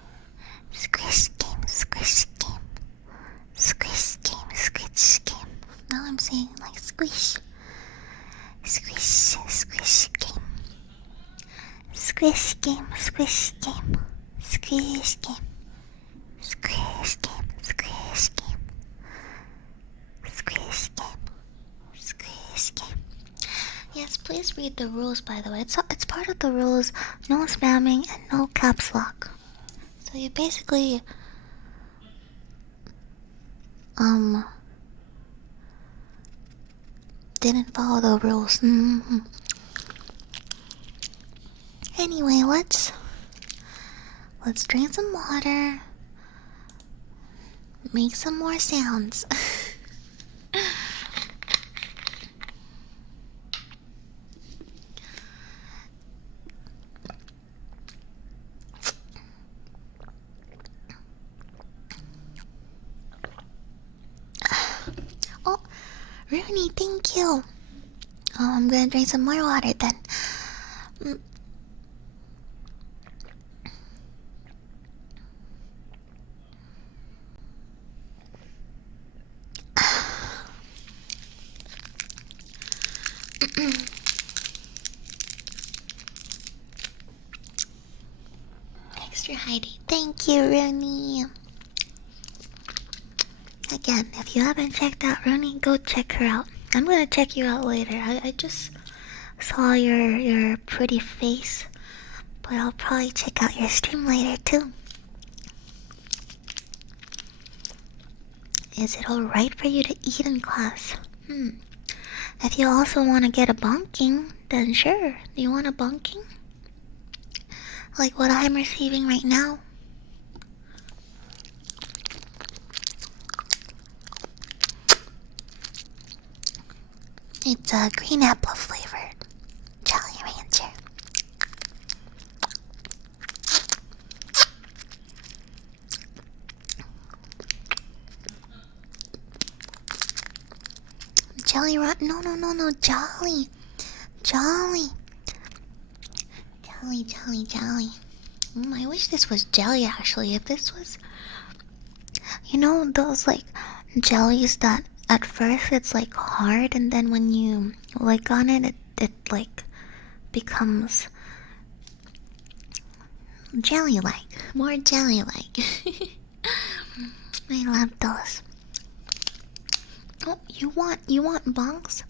Squish game. Squish game. Squish game. Squish game. Now I'm saying like squish. Squish. Squish game. Squish game. Squish game. Squish game. Squish game. Squish game. please read the rules, by the way. It's part of the rules. No spamming and no caps lock. So you basically didn't follow the rules. Anyway, let's drink some water. Make some more sounds. Oh, Rooney, thank you. Oh, I'm gonna drink some more water then. Extra hydrate. Thank you, Rooney. Again, if you haven't checked out Rooney, go check her out. I'm gonna check you out later. I just saw your pretty face, but I'll probably check out your stream later too. Is it alright for you to eat in class? If you also want to get a bonking, then sure. Do you want a bonking? Like what I'm receiving right now? It's a green apple flavored Jolly Rancher. Jelly Rat? No, Jolly. Jolly. I wish this was jelly actually. If this was. You know, those like jellies that at first it's like hard and then when you lick on it, it like becomes jelly-like. More jelly-like. I love those. Oh, you want bonks?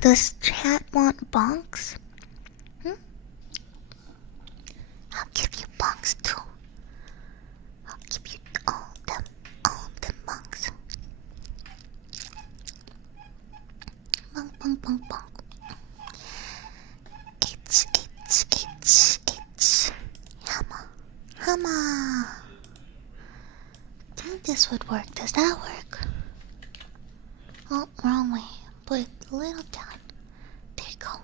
Does chat want bonks? I'll give you bonks too. I'll give you all of them bonks. Bonk. It's Hammer. I think this would work. Does that work? Oh, wrong way. Put it a little down. There you go.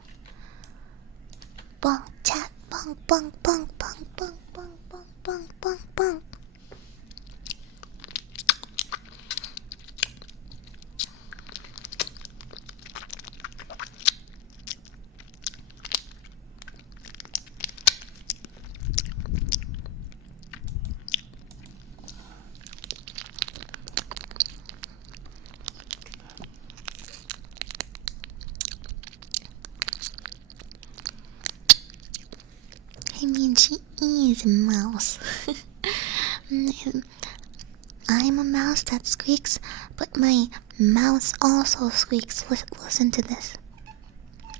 Bonk, chat. Bonk. I mean, she is a mouse. I'm a mouse that squeaks, but my mouse also squeaks. Listen to this.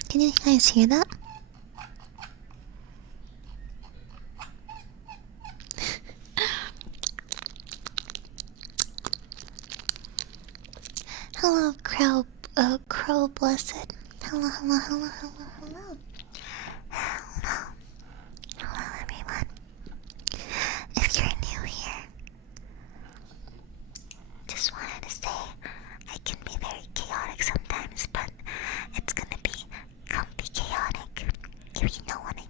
Can you guys hear that? Hello, Crow Blessed. Hello, everyone. If you're new here, just wanted to say I can be very chaotic sometimes, but it's gonna be comfy chaotic, if you know what I mean.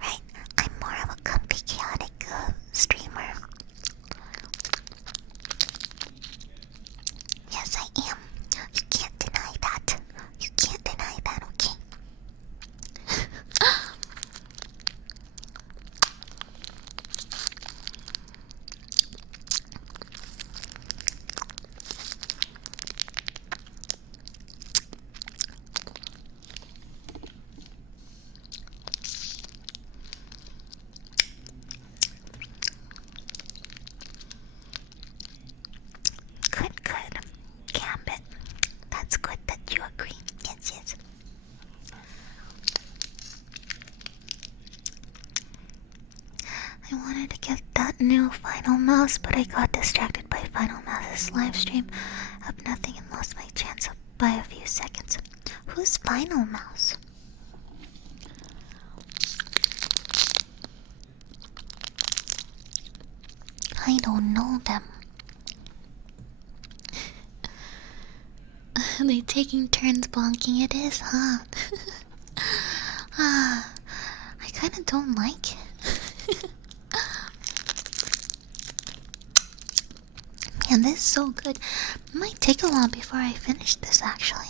Right? I'm more of a comfy chaotic streamer. Yes, I am. You can't deny that. Okay? wanted to get that new Final Mouse, but I got distracted by Final Mouse's live stream. Up nothing and lost my chance by a few seconds. Who's Final Mouse? I don't know them. They taking turns bonking. It is, huh? I kinda don't like it. Man, this is so good. It might take a while before I finish this, actually.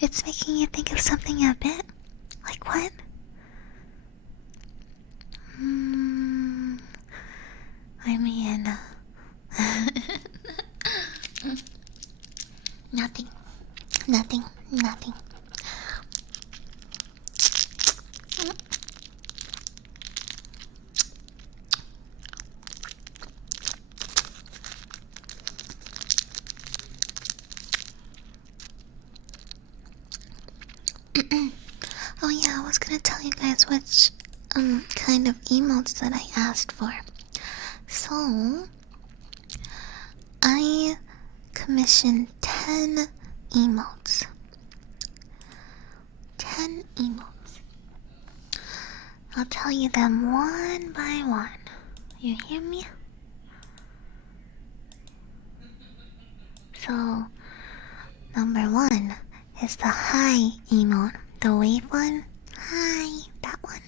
It's making you think of something a bit. Like what? I mean, nothing. Oh yeah, I was gonna tell you guys which kind of emotes that I asked for. So I commissioned 10 emotes. 10 emotes. I'll tell you them one by one. You hear me? So, number 1 is the hi emote. The wave one. Hi, that one.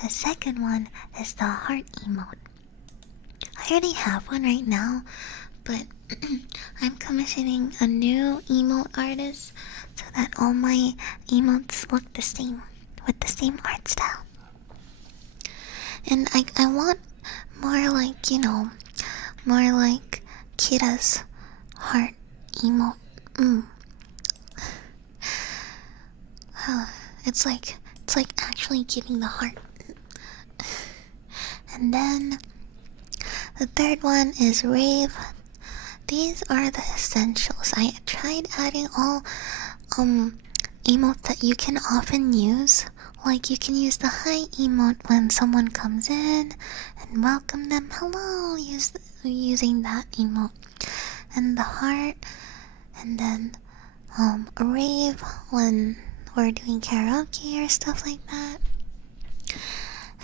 The second one is the heart emote. I already have one right now, but I'm commissioning a new emote artist so that all my emotes look the same, with the same art style. And I want more like, more like Kira's heart emote. It's like actually giving the heart. And then the third one is rave. These are the essentials. I tried adding all emotes that you can often use. Like you can use the hi emote when someone comes in and welcome them. Hello, using that emote. And the heart, and then a rave when we're doing karaoke or stuff like that.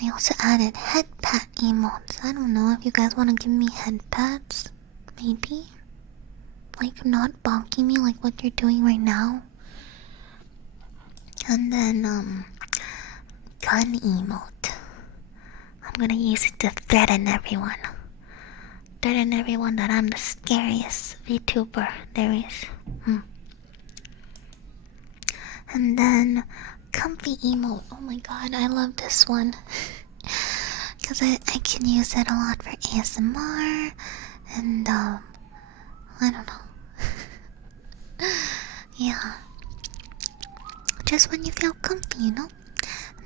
I also added head pat emotes. I don't know if you guys want to give me head pats. Maybe. Like not bonking me like what you're doing right now. And then gun emote. I'm gonna use it to threaten everyone. Threaten everyone that I'm the scariest VTuber there is. And then comfy emote. Oh my god, I love this one. Because I can use it a lot for ASMR. And I don't know. Yeah. Just when you feel comfy, you know?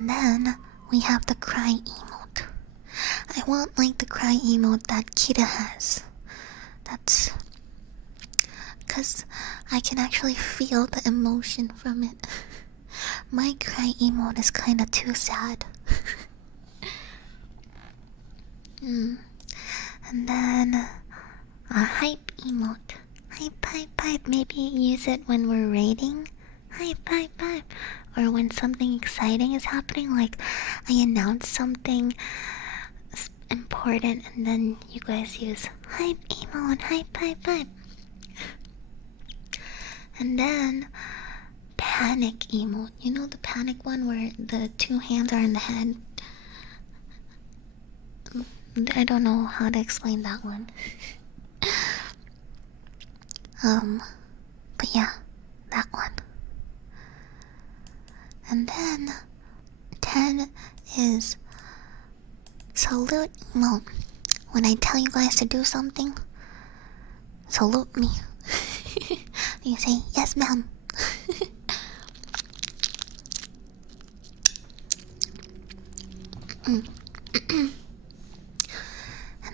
And then we have the cry emote. I want like the cry emote that Kita has. That's because I can actually feel the emotion from it. My cry emote is kinda too sad. And then a hype emote. Hype. Maybe use it when we're raiding. Hype. Or when something exciting is happening, like I announce something important and then you guys use hype emote, hype. And then panic emote. You know the panic one where the two hands are in the head? I don't know how to explain that one. But yeah, that one. And then 10 is salute emote. When I tell you guys to do something, salute me. You say, yes ma'am.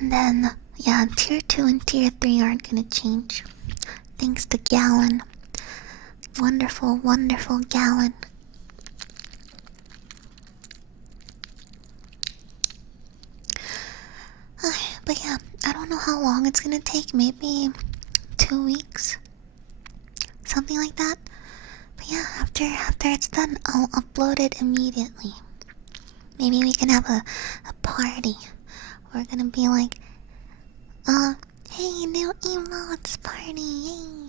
And then, yeah, tier 2 and tier 3 aren't gonna change. Thanks to Gallon. Wonderful, wonderful Gallon. But yeah, I don't know how long it's gonna take. Maybe 2 weeks, something like that. But yeah, after it's done, I'll upload it immediately. Maybe we can have a party. We're gonna be like, hey, new emotes party, yay!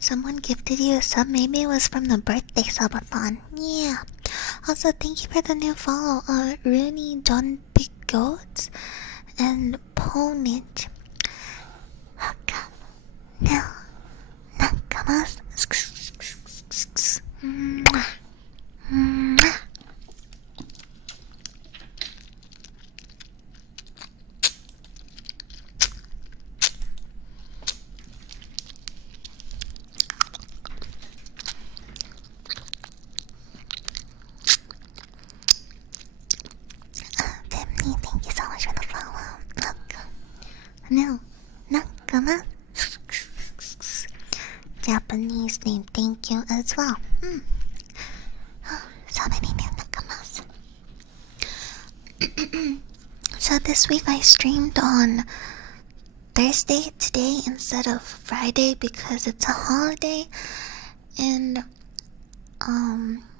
Someone gifted you a sub. Maybe it was from the birthday subathon. Yeah. Also, thank you for the new follow. Rooney, John Big Goats, and Ponage. Haka. No. Nakamas. Mwah. Mwah. Timney, thank you so much for the follow. No, Nakama. Japanese name, thank you as well. So many new Nakamas. So this week I streamed on Thursday today instead of Friday because it's a holiday. And,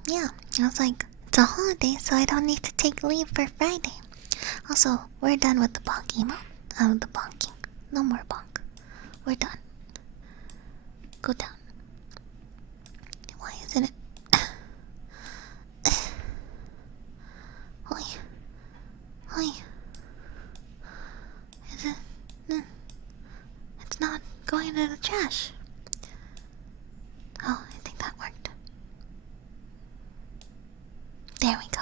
yeah, I was like, it's a holiday, so I don't need to take leave for Friday. Also, we're done with the bonk emo. The bonking. No more bonk. We're done. Go down. Why isn't it? Oi. Oi. Is it? It's not going to the trash. Oh, I think that worked. There we go.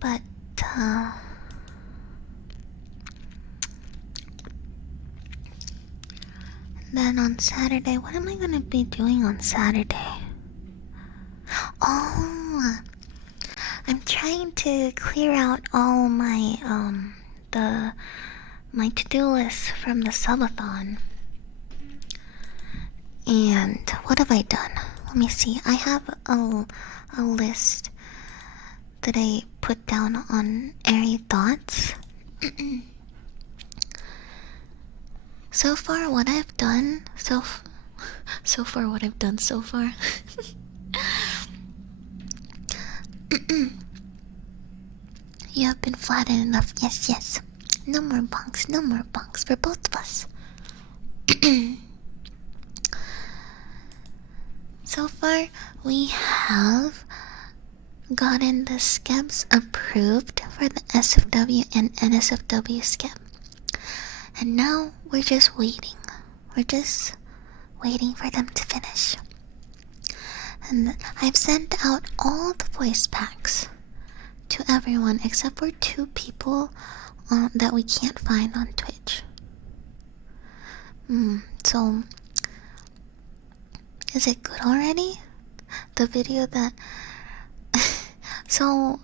But, then on Saturday, what am I gonna be doing on Saturday? Oh, I'm trying to clear out all my, my to-do list from the subathon. And what have I done? Let me see. I have a list that I put down on Airy Thoughts. So far, what I've done so far, what I've done so far. You have been flattered enough. Yes, yes. No more bonks. No more bonks for both of us. So far, we have gotten the scabs approved for the SFW and NSFW scab. And now we're just waiting. We're just waiting for them to finish. And I've sent out all the voice packs to everyone except for 2 people that we can't find on Twitch. So, is it good already? The video that... So,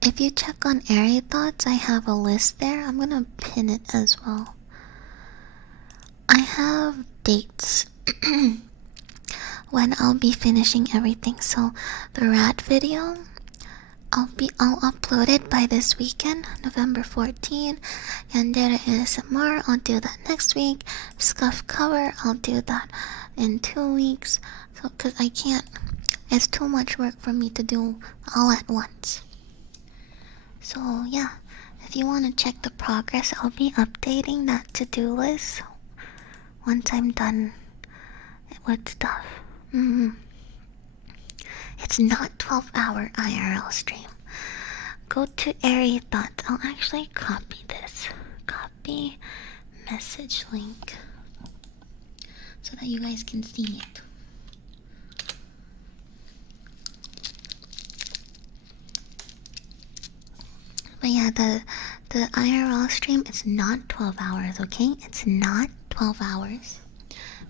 if you check on Airy Thoughts, I have a list there. I'm gonna pin it as well. I have dates when I'll be finishing everything. So, the rat video, I'll upload it by this weekend, November 14. Yandere ASMR, I'll do that next week. Scuff cover, I'll do that in 2 weeks. So, cause I can't, it's too much work for me to do all at once. So yeah, if you want to check the progress, I'll be updating that to-do list once I'm done with stuff. It's not 12-hour IRL stream. Go to Airy Thoughts. I'll actually copy this. Copy message link so that you guys can see it. But yeah, the IRL stream, it's not 12 hours, okay? It's not 12 hours.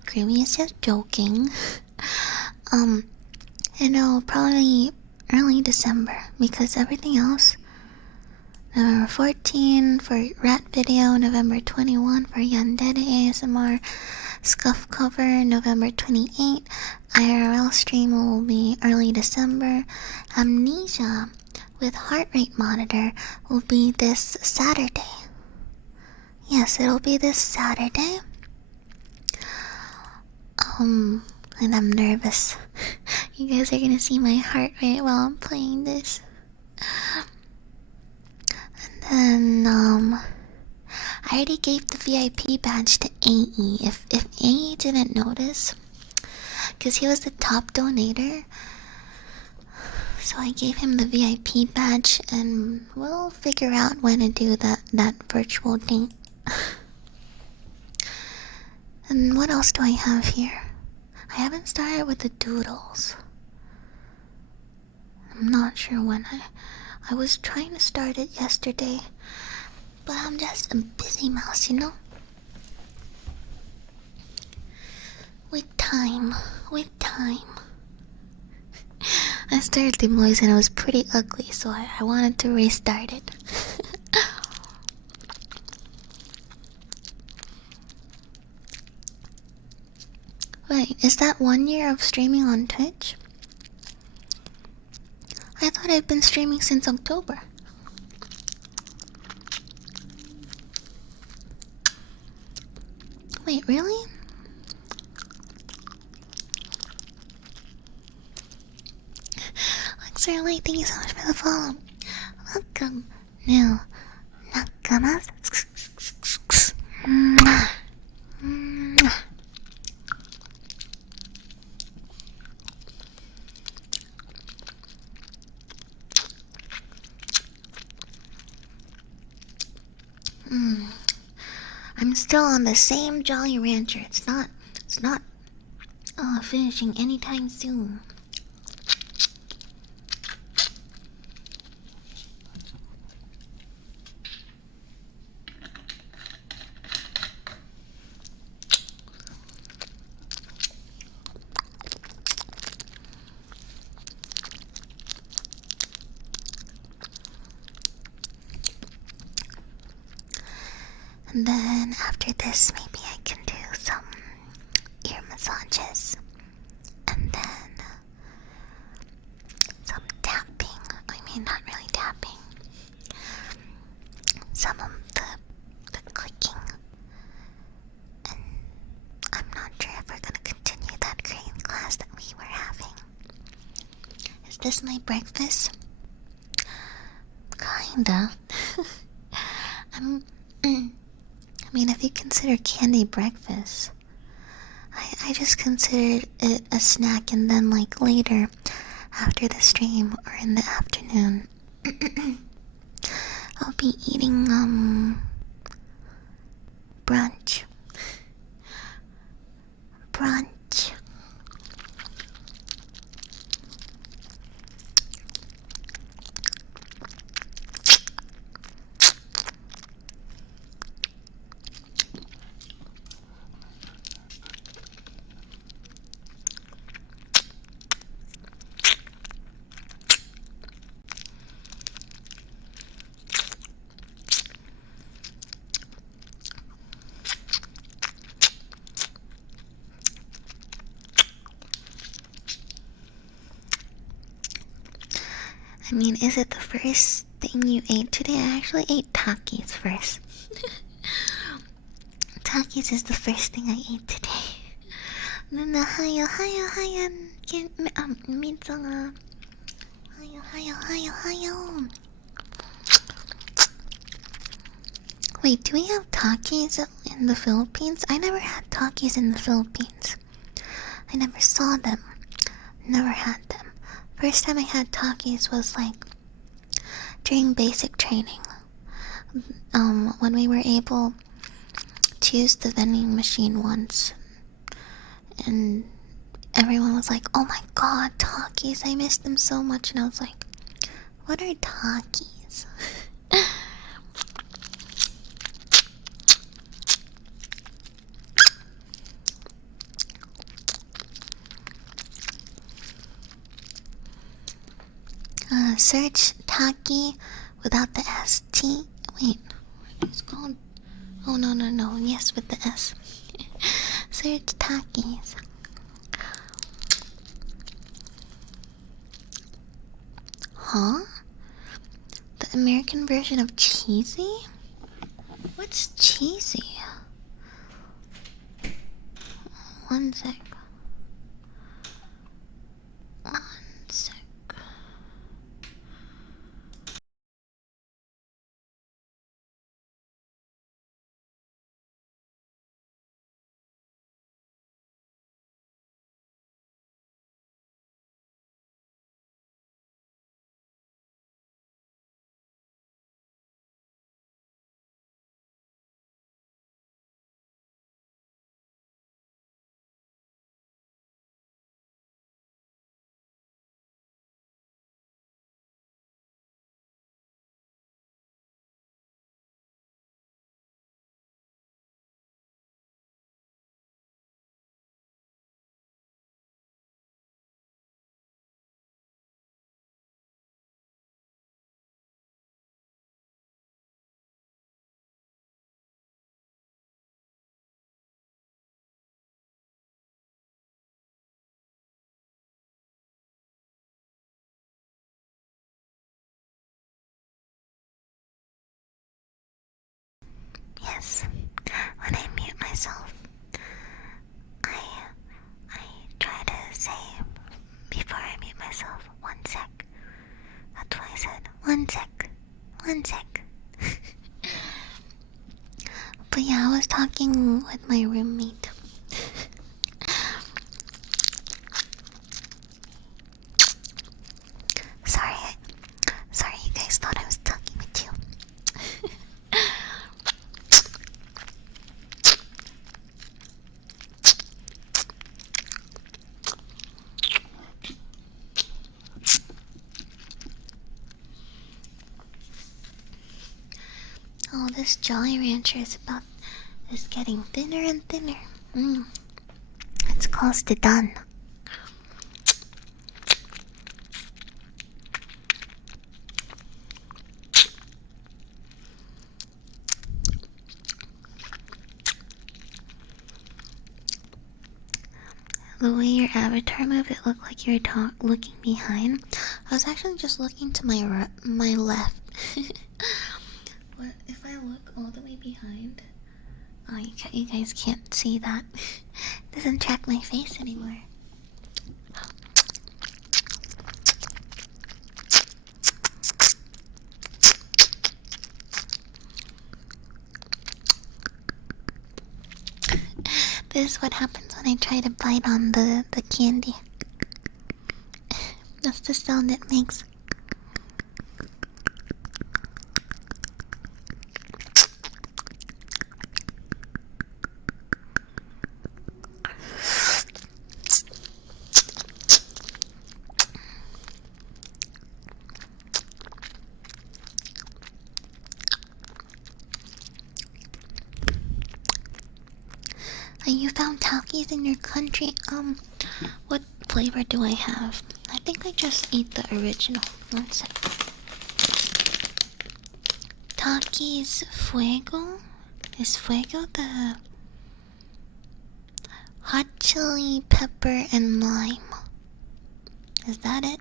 Creamy is just joking. And it'll probably early December because everything else, November 14 for Rat Video, November 21 for Yandere ASMR, Scuff Cover, November 28, IRL stream will be early December, Amnesia with Heart Rate Monitor will be this Saturday. Yes, it'll be this Saturday. And I'm nervous. You guys are gonna see my heart rate while I'm playing this. And then, I already gave the VIP badge to AE. If AE didn't notice, because he was the top donator, so I gave him the VIP badge, and we'll figure out when to do that virtual date. And what else do I have here? I haven't started with the doodles. I'm not sure when. I was trying to start it yesterday, but I'm just a busy mouse, you know? With time. I started the noise and it was pretty ugly, so I wanted to restart it. Wait, is that 1 year of streaming on Twitch? I thought I'd been streaming since October. Wait, really? Luxurlight, thank you so much for the follow. Welcome, new Nakamas. I'm still on the same Jolly Rancher. It's not finishing anytime soon. And then after this, maybe I can do some ear massages. And then some tapping. I mean, not really tapping. Some of the clicking. And I'm not sure if we're gonna continue that crane class that we were having. Is this my breakfast? Kinda. I mean, if you consider candy breakfast, I just considered it a snack, and then like later, after the stream or in the afternoon, I'll be eating brunch. I mean, is it the first thing you ate today? I actually ate Takis first. Takis is the first thing I ate today. And then hayo Midsommar. Hayo. Wait, do we have Takis in the Philippines. I never had Takis in the Philippines. I never saw them. Never had them. First time I had Takis was like during basic training. When we were able to use the vending machine once, and everyone was like, "Oh my god, Takis! I missed them so much." And I was like, "What are Takis?" Search Taki without the S. T. Wait, it's called. Oh no no no! Yes, with the S. Search Takis. Huh? The American version of cheesy? What's cheesy? One sec. One sec. Yes. When I mute myself, I try to say before I mute myself, one sec. That's why I said one sec. One sec. But yeah, I was talking with my roommate. Sorry, sorry, you guys thought I was talking with you. Oh, this Jolly Rancher is getting thinner and thinner. It's close to done. The way your avatar moved, it looked like you were looking behind. I was actually just looking to my left. But if I look all the way behind, oh, you guys can't see that. It doesn't track my face anymore. This is what happens when I try to bite on the candy. That's the sound it makes. You found Takis in your country? What flavor do I have? I think I just eat the original. One sec. Takis Fuego? Is Fuego the hot chili, pepper, and lime? Is that it?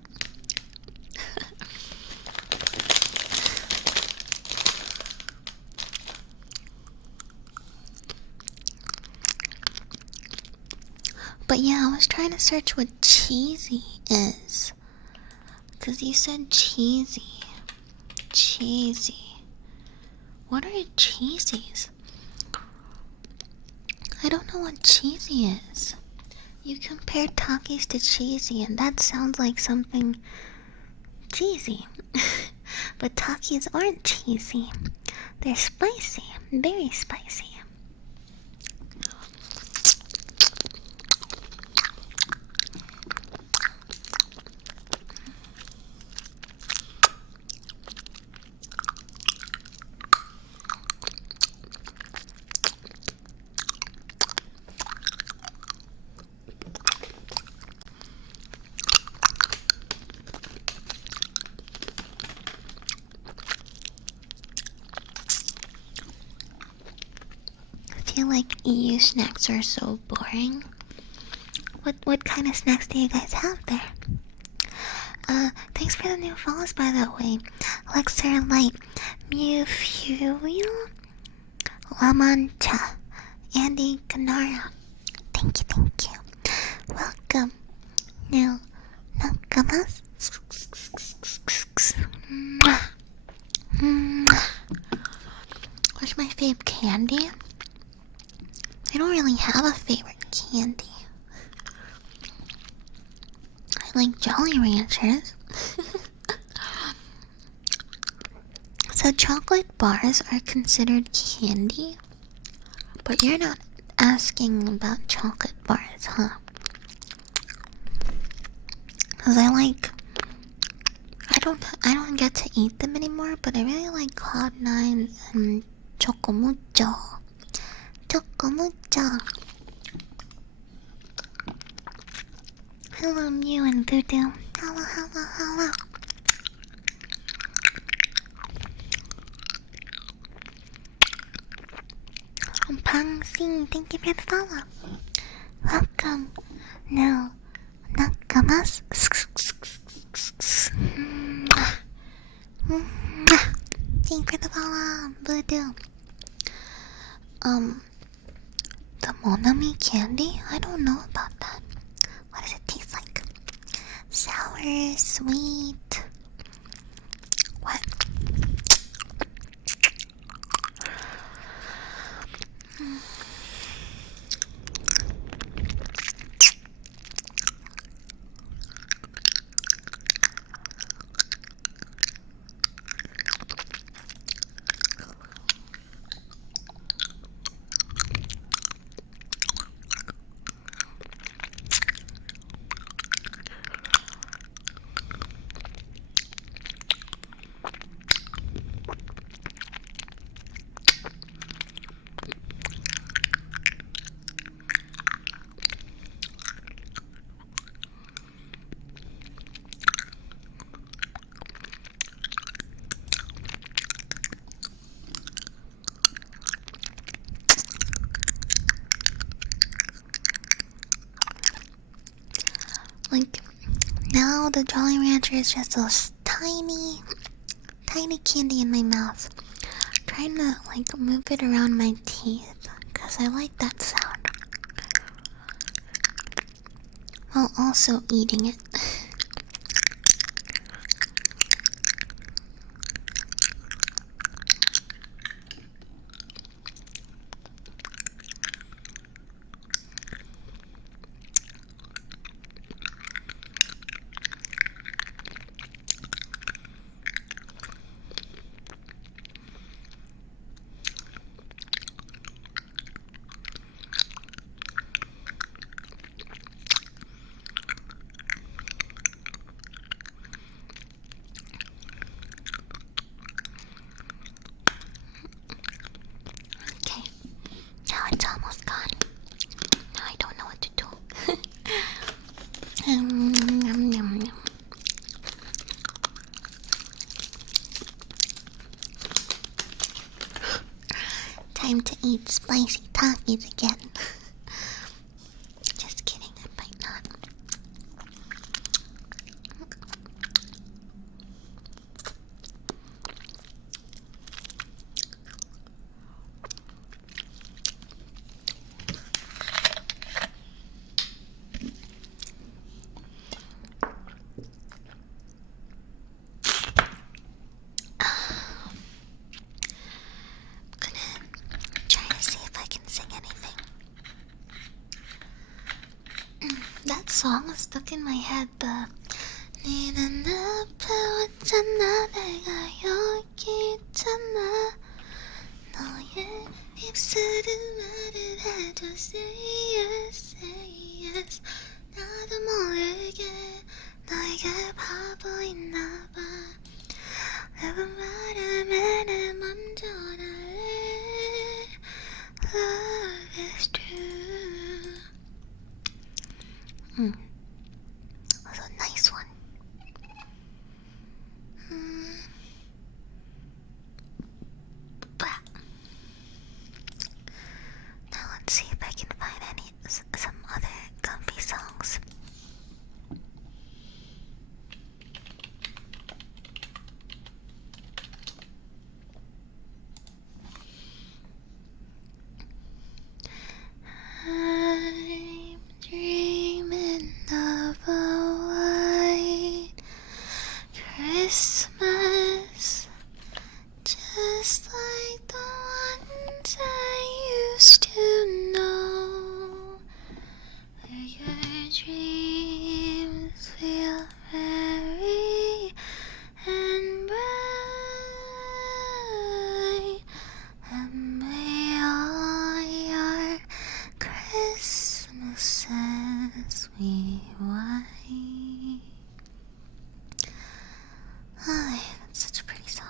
But yeah, I was trying to search what cheesy is. Because you said cheesy. Cheesy. What are cheesies? I don't know what cheesy is. You compare Takis to cheesy, and that sounds like something cheesy. But Takis aren't cheesy. They're spicy, very spicy. I feel like EU snacks are so boring. What kind of snacks do you guys have there? Thanks for the new follows, by the way. Lexer Light, Mew Furio, Lamancha, Andy Canara. Thank you. Welcome. Now, Nakamas. What's my fave candy? I don't really have a favorite candy. I like Jolly Ranchers. So chocolate bars are considered candy? But you're not asking about chocolate bars, huh? Cause I don't get to eat them anymore, but I really like Cloud Nine and Chocomucho. Chocomucho. Hello, Mew and Voodoo. Hello. Pangsing, thank you for the follow. Welcome. Now, Nakamas. Thank you for the follow, Voodoo. The Monami candy? I don't know about that. What does it taste like? Sour, sweet. What? Like, now the Jolly Rancher is just those tiny candy in my mouth. Trying to, like, move it around my teeth, because I like that sound. While also eating it. Okay, now it's almost gone. Now I don't know what to do. Yum, yum, yum. Time to eat spicy Takis again. Just kidding, I might not. Gonna try to see if I can sing anything. song is stuck in my head. The 니는 앞에 왔잖아 내가 여기 있잖아 너의 입술은 말을 해줘 say yes say yes 나도 모르게 너에게 바보있나봐 누구 말하면 먼저 나를 Love is true. That's a nice one. Now let's see if I can find some other comfy songs. I'm dreaming of a white Christmas, just like the ones I used to know, where your dreams feel merry and bright, and may all your Christmases be white. Ay, that's such a pretty song.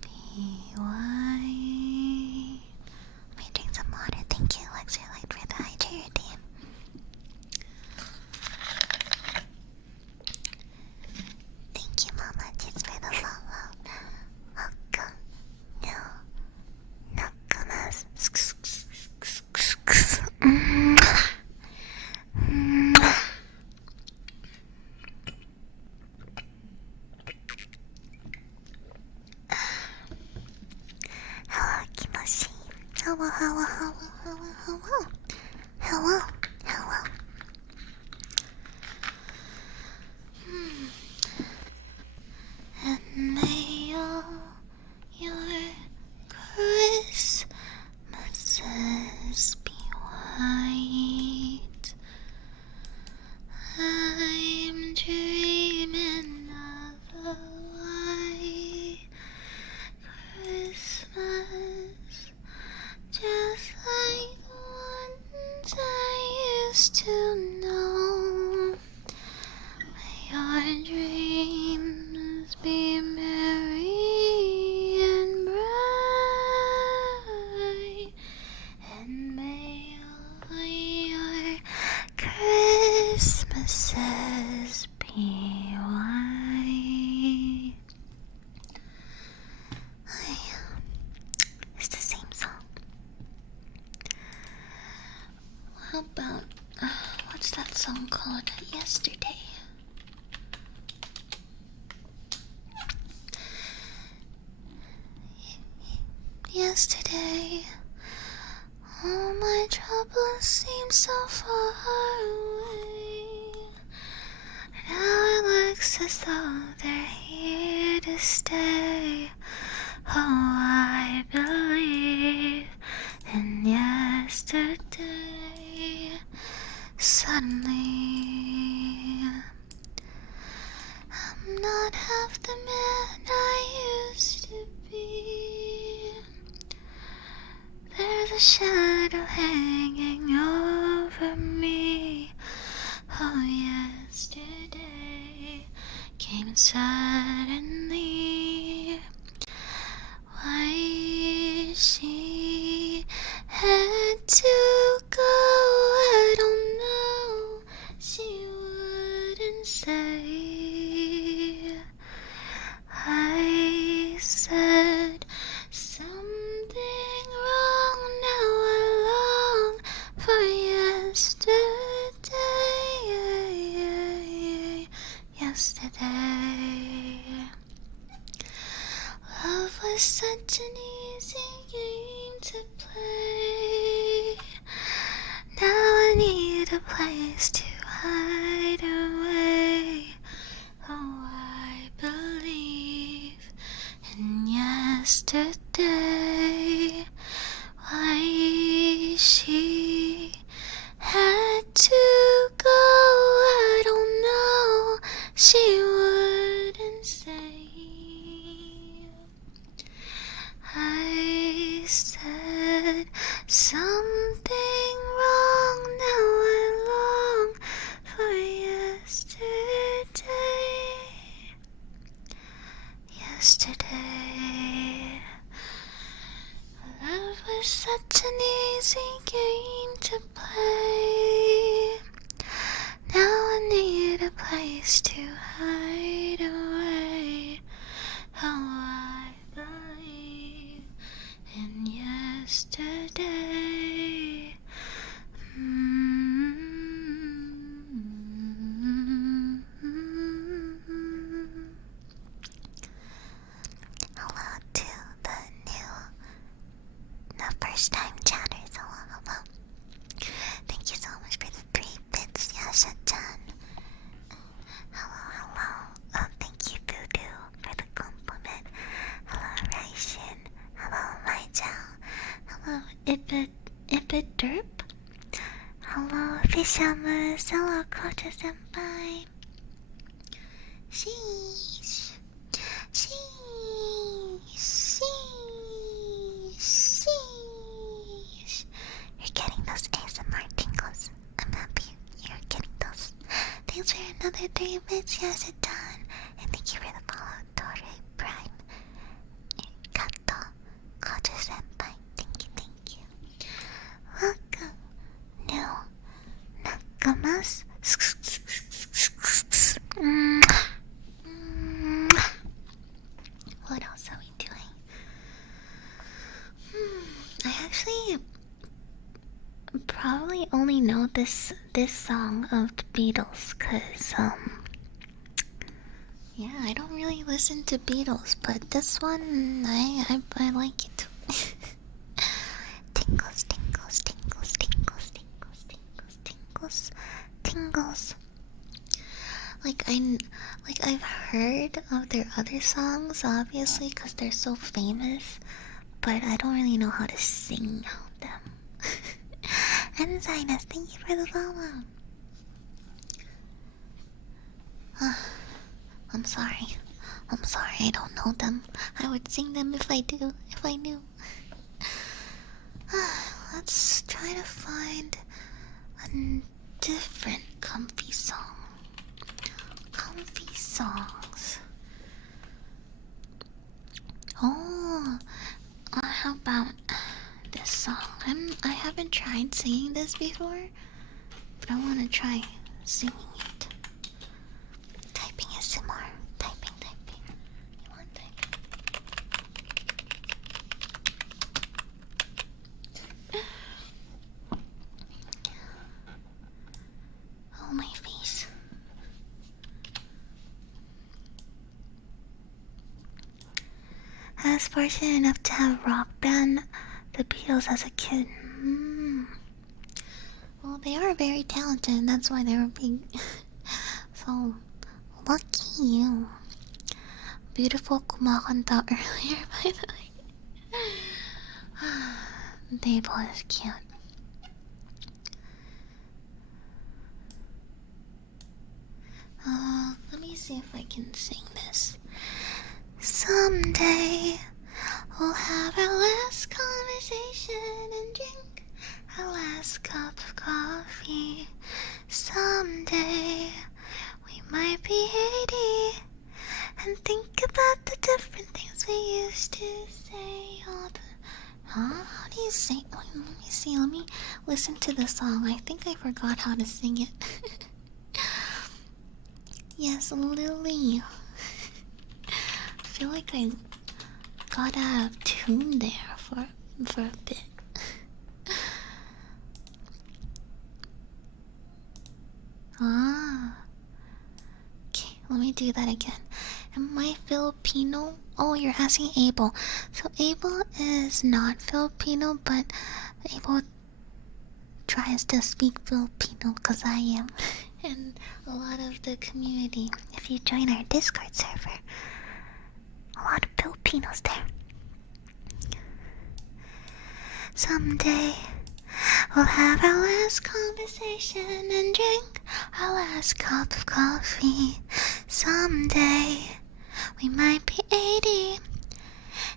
Be white. Let me drink some water. Thank you, Electrolyte, for the hydrator team. Thank you, Mama, just for the follow. Welcome. No. Nakamas. Hello, Kimoshi. Hello. And may all your Christmases be white. I'm dreaming of a white Christmas, just like the ones I used to know. May your dreams be merry and bright, and may all your Christmases be white. It's the same song. How about, what's that song called? Yesterday. Yesterday, all my troubles seem so far away. Now it looks as though they're here to stay. Oh, I believe in yesterday. Suddenly, I'm not half the man I used to be. There's a shadow hanging over me. Oh, yesterday came suddenly. Why she had to go, I don't know. She wouldn't say. I said something was such an easy game to play. Now I need a place to hide away. Oh, I believe in yesterday. Why she had to go, I don't know. She wouldn't say. I said something wrong. Now I long for yesterday. Yesterday, love was such an easy game to play. Now I need a place to hide away. How I believe in yesterday. Hello to the first time chatters. Hello. Thank you so much for the 3 bits, Yasha-chan. Hello. Thank you, Voodoo, for the compliment. Hello, Raishin. Hello, Maijao. Hello, Ipiderp. Hello, Fishamus. Hello, Kota-senpai. Sheesh. You're getting those ASMR tingles. I'm happy you're getting those. Thanks for another 3 bits, Yasha-chan. And thank you for the follow, Tore Prime. Kato, Koto-senpai. Thank you. Welcome, new nakamas. What else are we doing? I actually probably only know this song of the Beatles, cause yeah, I don't really listen to Beatles, but this one I like it. Tingles. I've heard of their other songs, obviously, because they're so famous, but I don't really know how to sing them. And Zinus, thank you for the follow. I'm sorry, I don't know them. I would sing them if I knew. Let's try to find a different comfy song. Comfy songs. Oh, how about this song? I haven't tried singing this before, but I want to try singing it. Typing ASMR. Typing. You want typing? Oh, my face. I was fortunate enough to have rock band the Beatles as a kid. Well, they are very talented, that's why they were big. So, lucky you. Beautiful kumakanta earlier, by the way. Babel is cute. Let me see if I can sing this. Someday we'll have our last conversation and drink our last cup of coffee. Someday we might be 80 and think about the different things we used to say all the... Huh? How do you say... Let me see, let me listen to the song. I think I forgot how to sing it. Yes, Lily. I feel like I got out of tune there for a bit. Okay, let me do that again. Am I Filipino? Oh, you're asking Abel. So Abel is not Filipino, but Abel tries to speak Filipino because I am. And a lot of the community, if you join our Discord server, a lot of Filipinos there. Someday we'll have our last conversation and drink our last cup of coffee. Someday we might be 80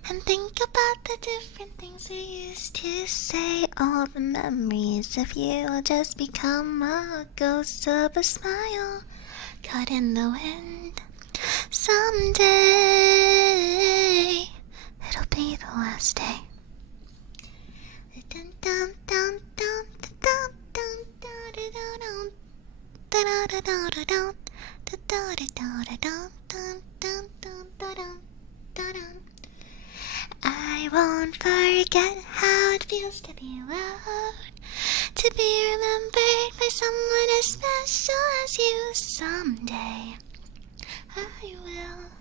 and think about the different things we used to say. All the memories of you will just become a ghost of a smile caught in the wind. Someday it'll be the last day. I won't forget how it feels to be loved, to be remembered by someone as special as you. Someday I will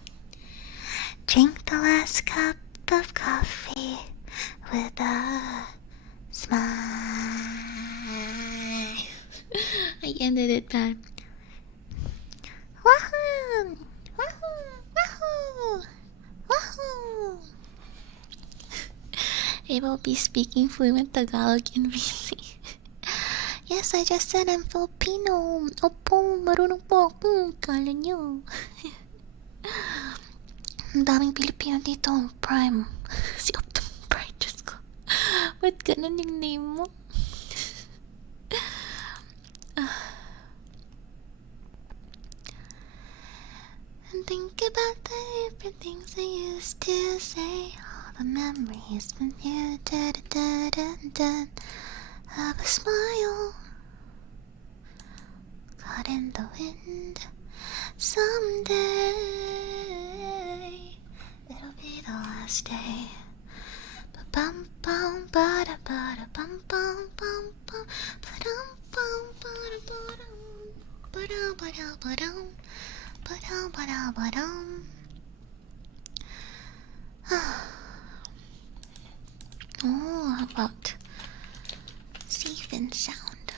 drink the last cup of coffee with a smile. I ended it bad. Wahoo! Wahoo! Wahoo! Wahoo! It will be speaking fluent Tagalog in VC. Yes, I just said I'm Filipino. Opo, marunong po ako. Kala nyo. Ang daming Pilipino dito. Prime. Si Optimum Prime. Diyos ko. Ba't ganun yung name mo? And think about the different things I used to say. All the memories with you. Da da da da da. Of a smile caught in the wind. Someday it'll be the last day. Ba-bum bum ba da ba da bum bum bum bum ba-dum bum ba da ba-dum ba-da ba-da ba-dum ba-da ba-da ba-dum. Oh, how about safe and sound?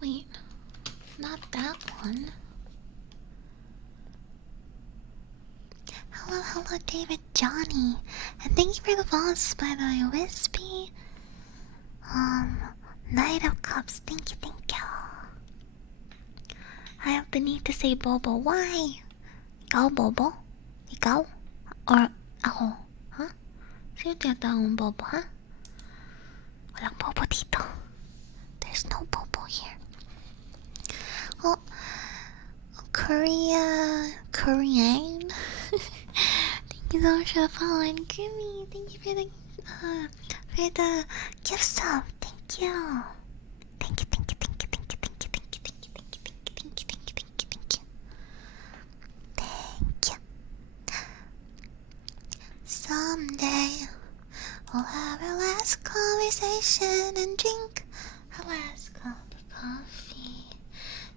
Wait, not that one. Hello, hello, David Johnny. And thank you for the follows, by the way, Wispy. Knight of Cups, thank you, thank you. I have the need to say Bobo. Why? Ikaw, Bobo? Ikaw? Or ako? Huh? Sino tinatawag mong Bobo, ha? Walang Bobo dito. There's no Bobo here. Oh, Korean. Thank you so much for the follow, and Grimmy, thank you for the gift sub. Thank you. Thank you, thank you, thank you, thank you, thank you, thank you, thank you, thank you, thank you, thank you, thank you, thank you, thank you. Thank you. Someday we'll have our last conversation and drink our last cup of coffee.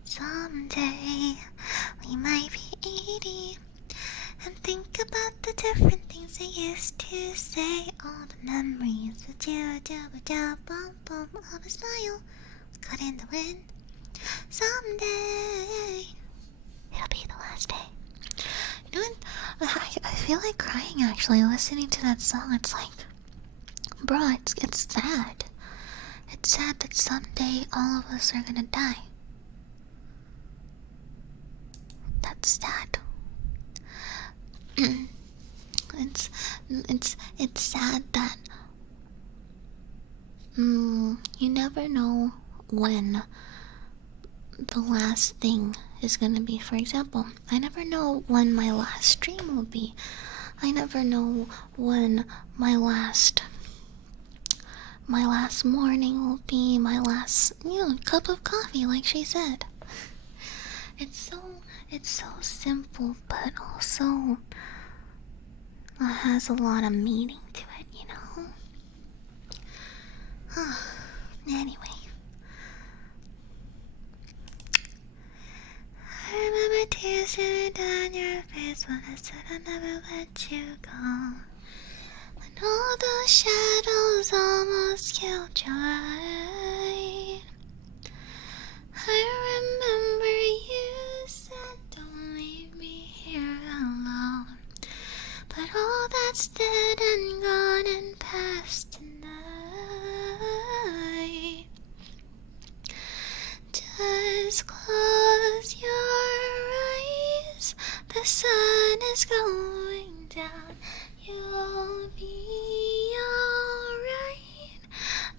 Someday we might be 80 and think about the different things I used to say. All the memories with you, bum bum of a smile caught in the wind. Someday it'll be the last day. You know what? I feel like crying actually listening to that song. It's like, bro, it's sad. It's sad that someday all of us are gonna die. That's sad. It's sad that you never know when the last thing is gonna be. For example, I never know when my last stream will be. I never know when my last morning will be, my last, cup of coffee, like she said. It's so simple, but also has a lot of meaning to it, you know? Anyway. I remember tears streaming down your face when I said I'd never let you go. When all the shadows almost killed your light, I remember you said don't leave me here alone. But all that's dead and gone and past tonight. Just close your eyes, the sun is going down. You'll be alright,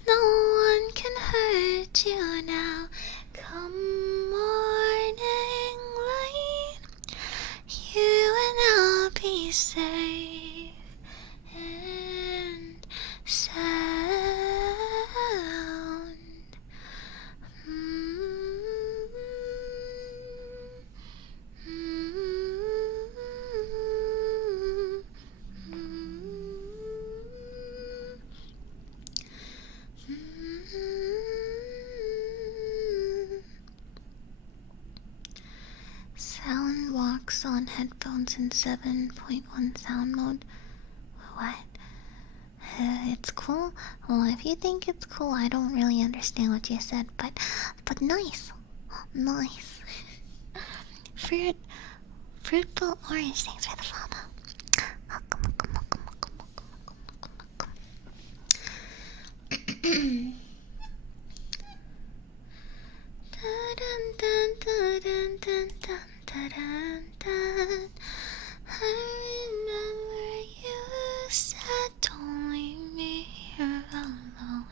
no one can hurt you now. Come morning light, you and I'll be safe and sound. Sound walks on headphones in 7.1 sound mode. What? It's cool? Well, if you think it's cool, I don't really understand what you said, but nice. Nice. Fruitful orange, thanks for the follow. Welcome. I remember you said don't leave me here alone.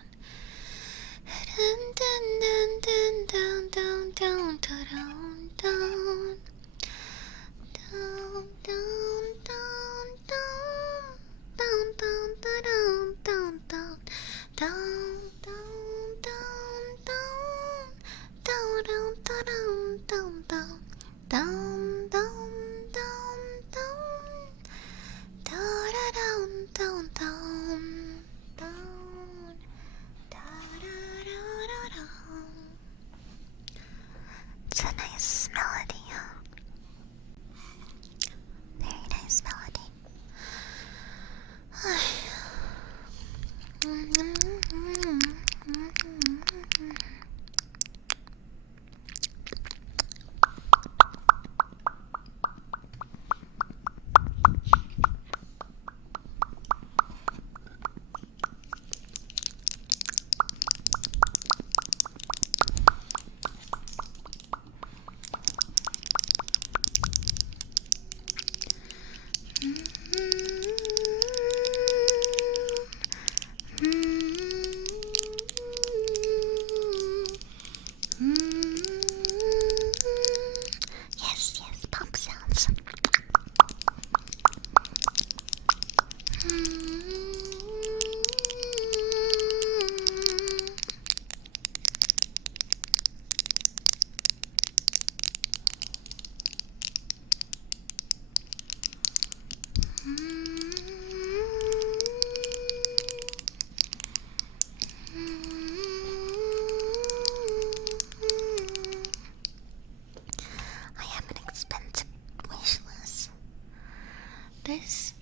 It's a nice melody, huh? Very nice melody. Yes, pop sounds. I have an expensive wish list. There's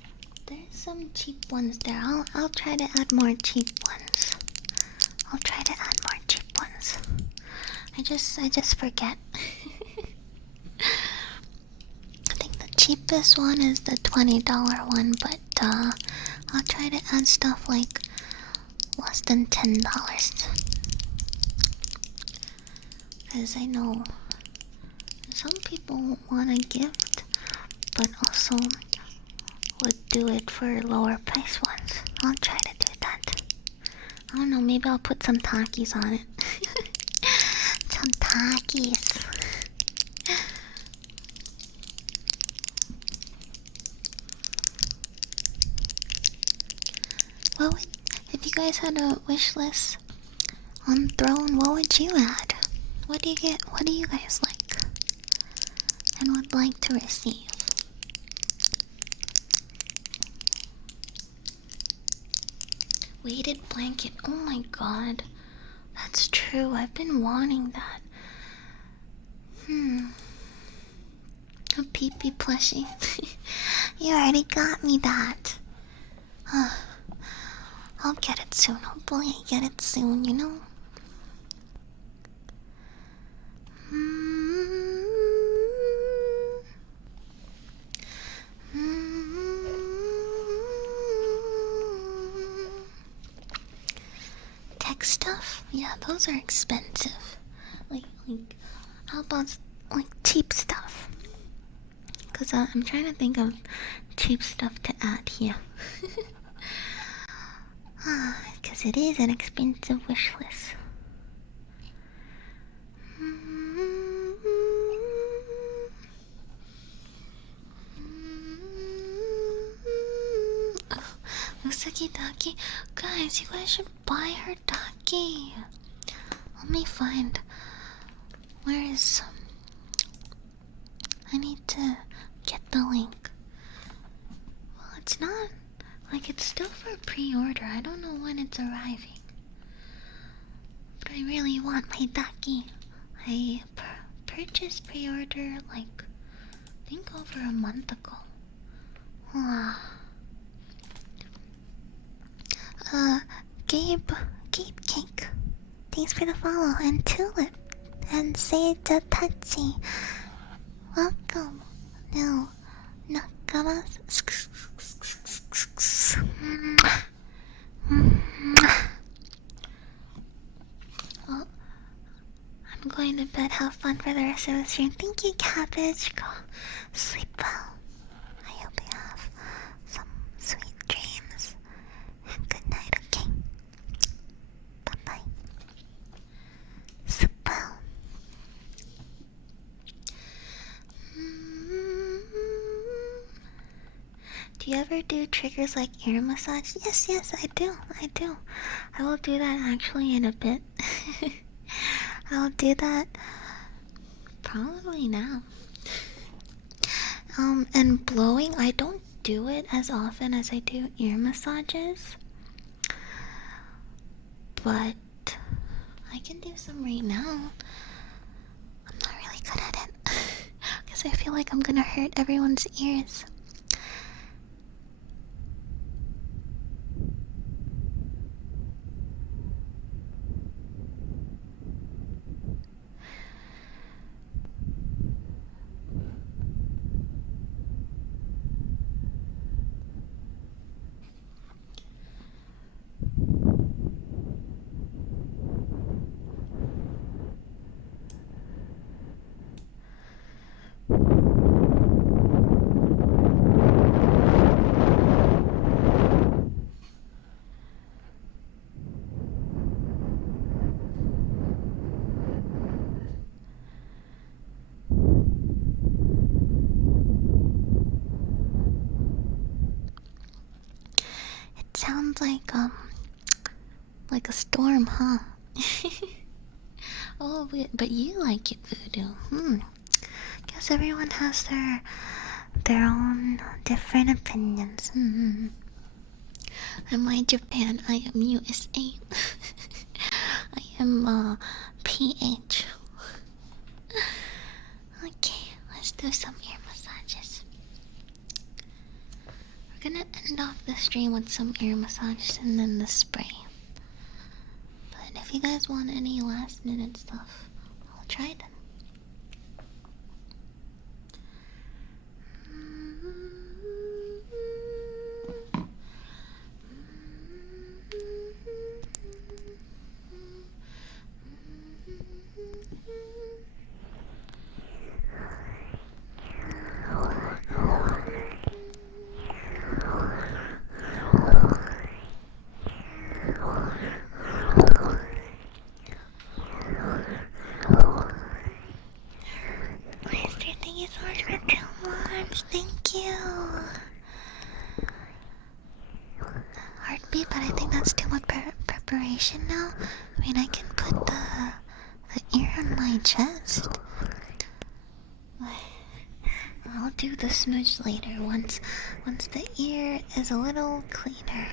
some cheap ones there. I'll try to add more cheap ones. I just forget. I think the cheapest one is the $20 one, but I'll try to add stuff like less than $10. Because I know some people want a gift, but also would do it for lower price ones. I'll try to do that. I don't know, maybe I'll put some Takis on it. Some Takis. If you guys had a wish list on Throne, what would you add? What do you guys like and would like to receive? Weighted blanket. Oh my god. That's true. I've been wanting that. A pee-pee plushie. You already got me that. I'll get it soon. Hopefully I get it soon, you know? Tech stuff? Yeah, those are expensive. Like, how about like cheap stuff? Cause I'm trying to think of cheap stuff to add here. Cause it is an expensive wish list. Oh, Usagi Daki. Guys, you guys should buy her Daki. Let me find. Where is. I need to get the link. Well, it's not. Like, it's still for pre-order. I don't know when it's arriving. But I really want my Daki. I purchased pre-order, like, I think over a month ago. Gabe Cake. Thanks for the follow. And Tulip. And Seita Tachi. Welcome. No. Nakama. Well, I'm going to bed. Have fun for the rest of the stream. Thank you, Cabbage. Go sleep well. I hope you have some sweet dreams. And good night, okay? Bye-bye. Sleep well. Do you ever do triggers like ear massage? Yes, I do. I will do that actually in a bit. I'll do that probably now. And blowing, I don't do it as often as I do ear massages. But I can do some right now. I'm not really good at it. Because I feel like I'm gonna hurt everyone's ears. It sounds like a storm, huh? Oh, but you like it, Voodoo. Guess everyone has their own different opinions. Am I Japan? I am USA. I am PH. Okay, let's do some ear massages. We're gonna end off the stream with some ear massages and then the spray. But if you guys want any last minute stuff, I'll try them. Mr. Thank you so much for 2 months. Thank you. Heartbeat, but I think that's too much preparation now. I mean, I can put the ear on my chest. I'll do the smooch later once the ear is a little cleaner.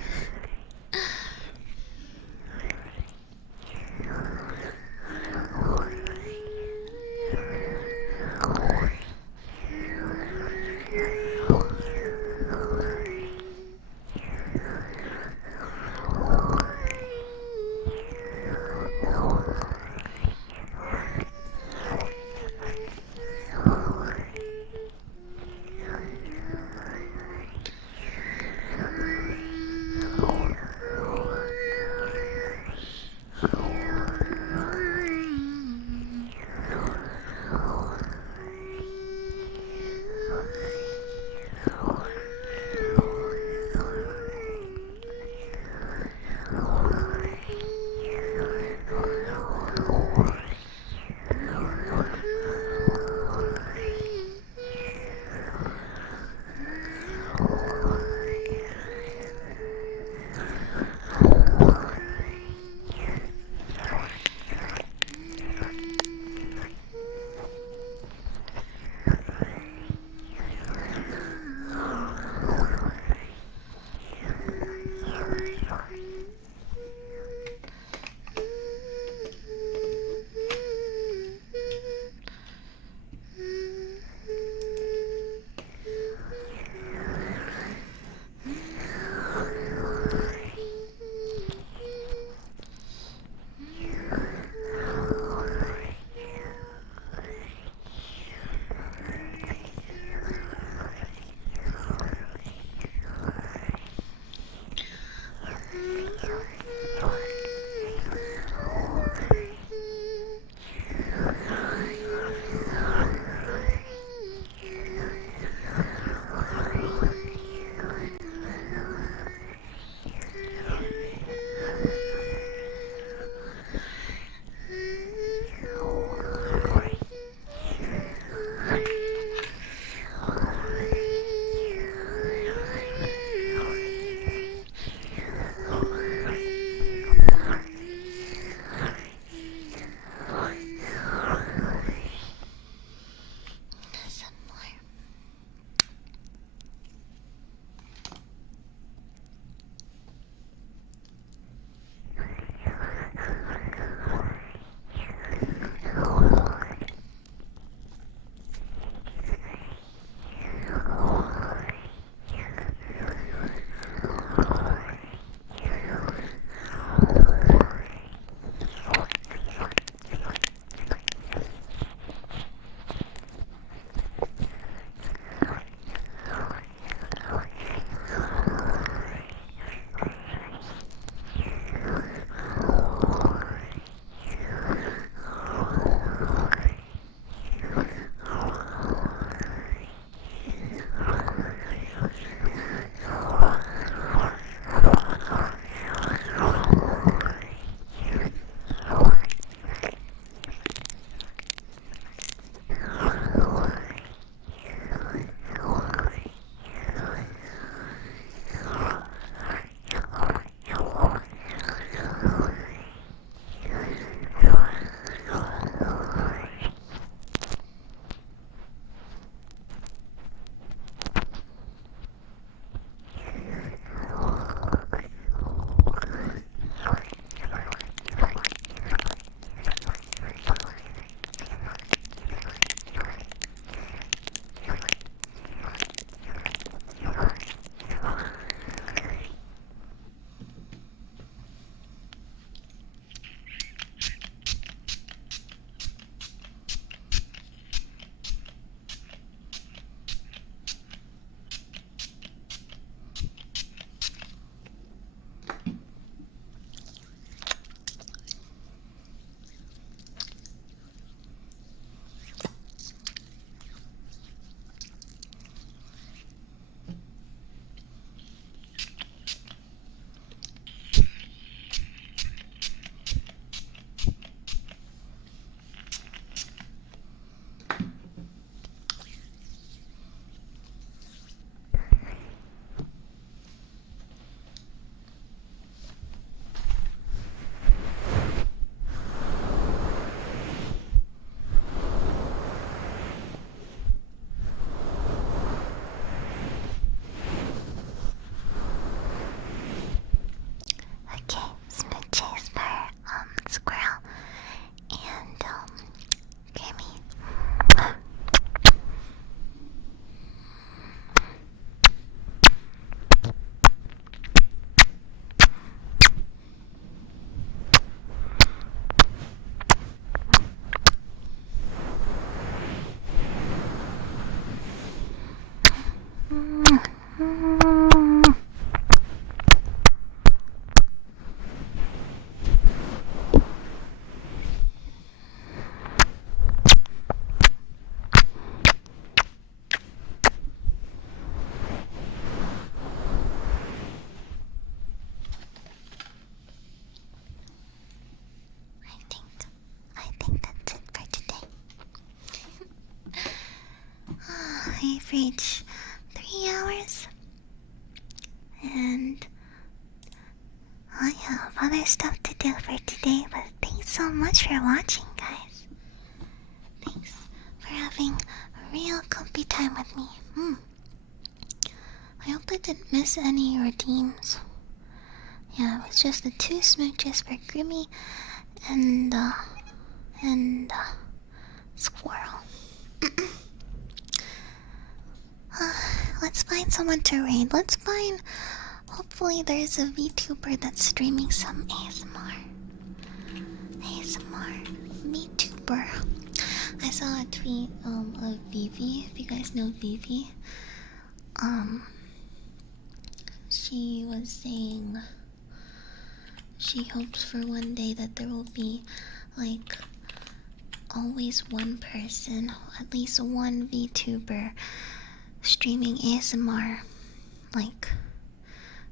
Okay, smooches for Squirrel and Grammy. reached 3 hours. And I have other stuff to do for today, but thanks so much for watching, guys. Thanks for having a real comfy time with me. I hope I didn't miss any redeems. Yeah, it was just the 2 smooches for Grimmy and Squirrel. Let's find someone to raid. Let's find. Hopefully, there's a VTuber that's streaming some ASMR. VTuber. I saw a tweet of Vivi. If you guys know Vivi, she was saying she hopes for one day that there will be like always one person, at least one VTuber streaming ASMR, like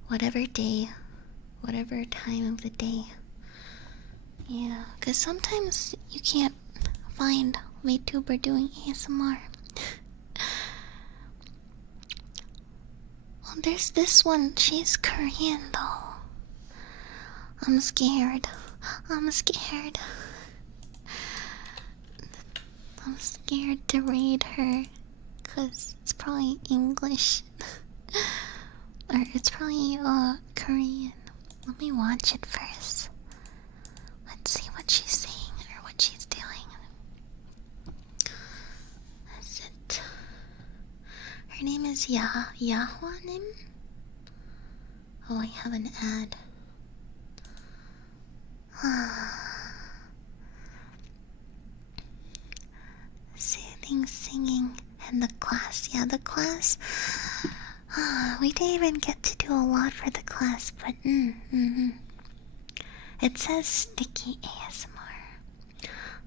whatever day, whatever time of the day. Yeah, because sometimes you can't find a VTuber doing ASMR. Well, there's this one. She's Korean though. I'm scared. I'm scared to raid her, cause it's probably English. Or it's probably Korean. Let me watch it first. Let's see what she's saying or what she's doing. Is it? Her name is Yahwanim? Oh, I have an ad. Soothing singing and the class. Yeah, the class. We didn't even get to do a lot for the class, but It says sticky ASMR.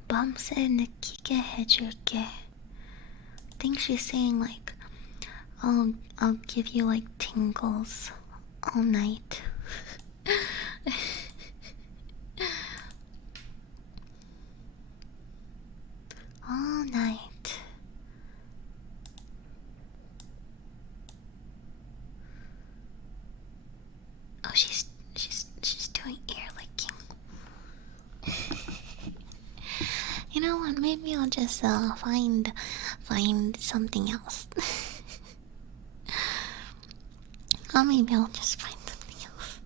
밤새 느끼게 해줄게. I think she's saying like, I'll give you like tingles all night. All night. Oh, she's doing ear licking. You know what? Maybe I'll just find something else. Or maybe I'll just find something else.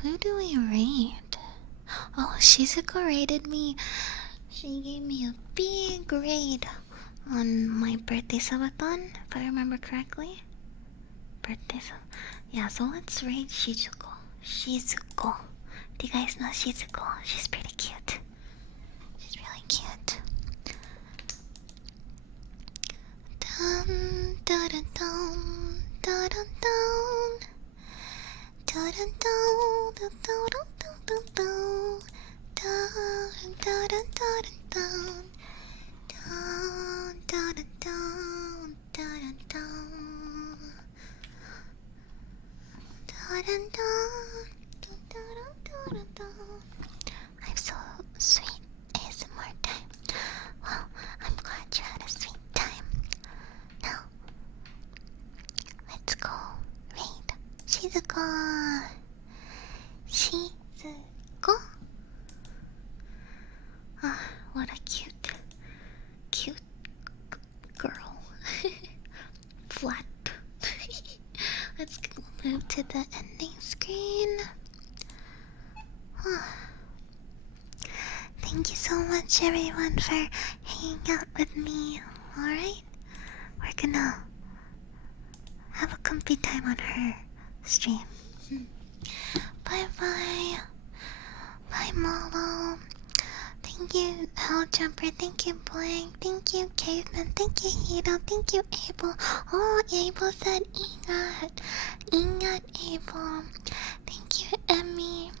Who do we raid? Oh, Shizuko raided me. She gave me a big raid on my birthday subathon, if I remember correctly. Yeah, so let's raid Shizuko. Do you guys know Shizuko? She's pretty cute. She's really cute. Dun dun dun dun dun dun dun dun dun dun dun dun dun dun dun dun I'm so sweet ASMR time. Well, I'm glad you had a sweet time. Now, let's go raid Shizuko. What a cute girl. Flat. Let's move to the ending screen. Thank you so much, everyone, for hanging out with me. Alright? We're gonna have a comfy time on her stream. Bye bye. Bye, Molo. Thank you, Helljumper. Thank you, Blank. Thank you, Caveman. Thank you, Hito. Thank you, Abel. Oh, Abel said Ingat, Abel. Thank you, Emmy.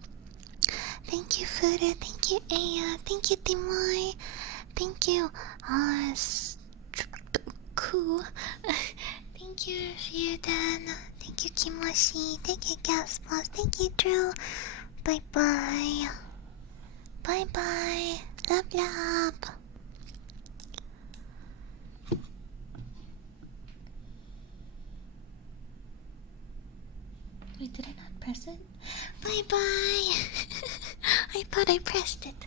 Thank you, Fuda. Thank you, Aya. Thank you, Timoy. Thank you, Ku. Thank you, Fudan. Thank you, Kimoshi. Thank you, Gaspas. Thank you, Drew. Bye bye. Bye bye. Love, love. Wait, did I not press it? Bye bye. I thought I pressed it.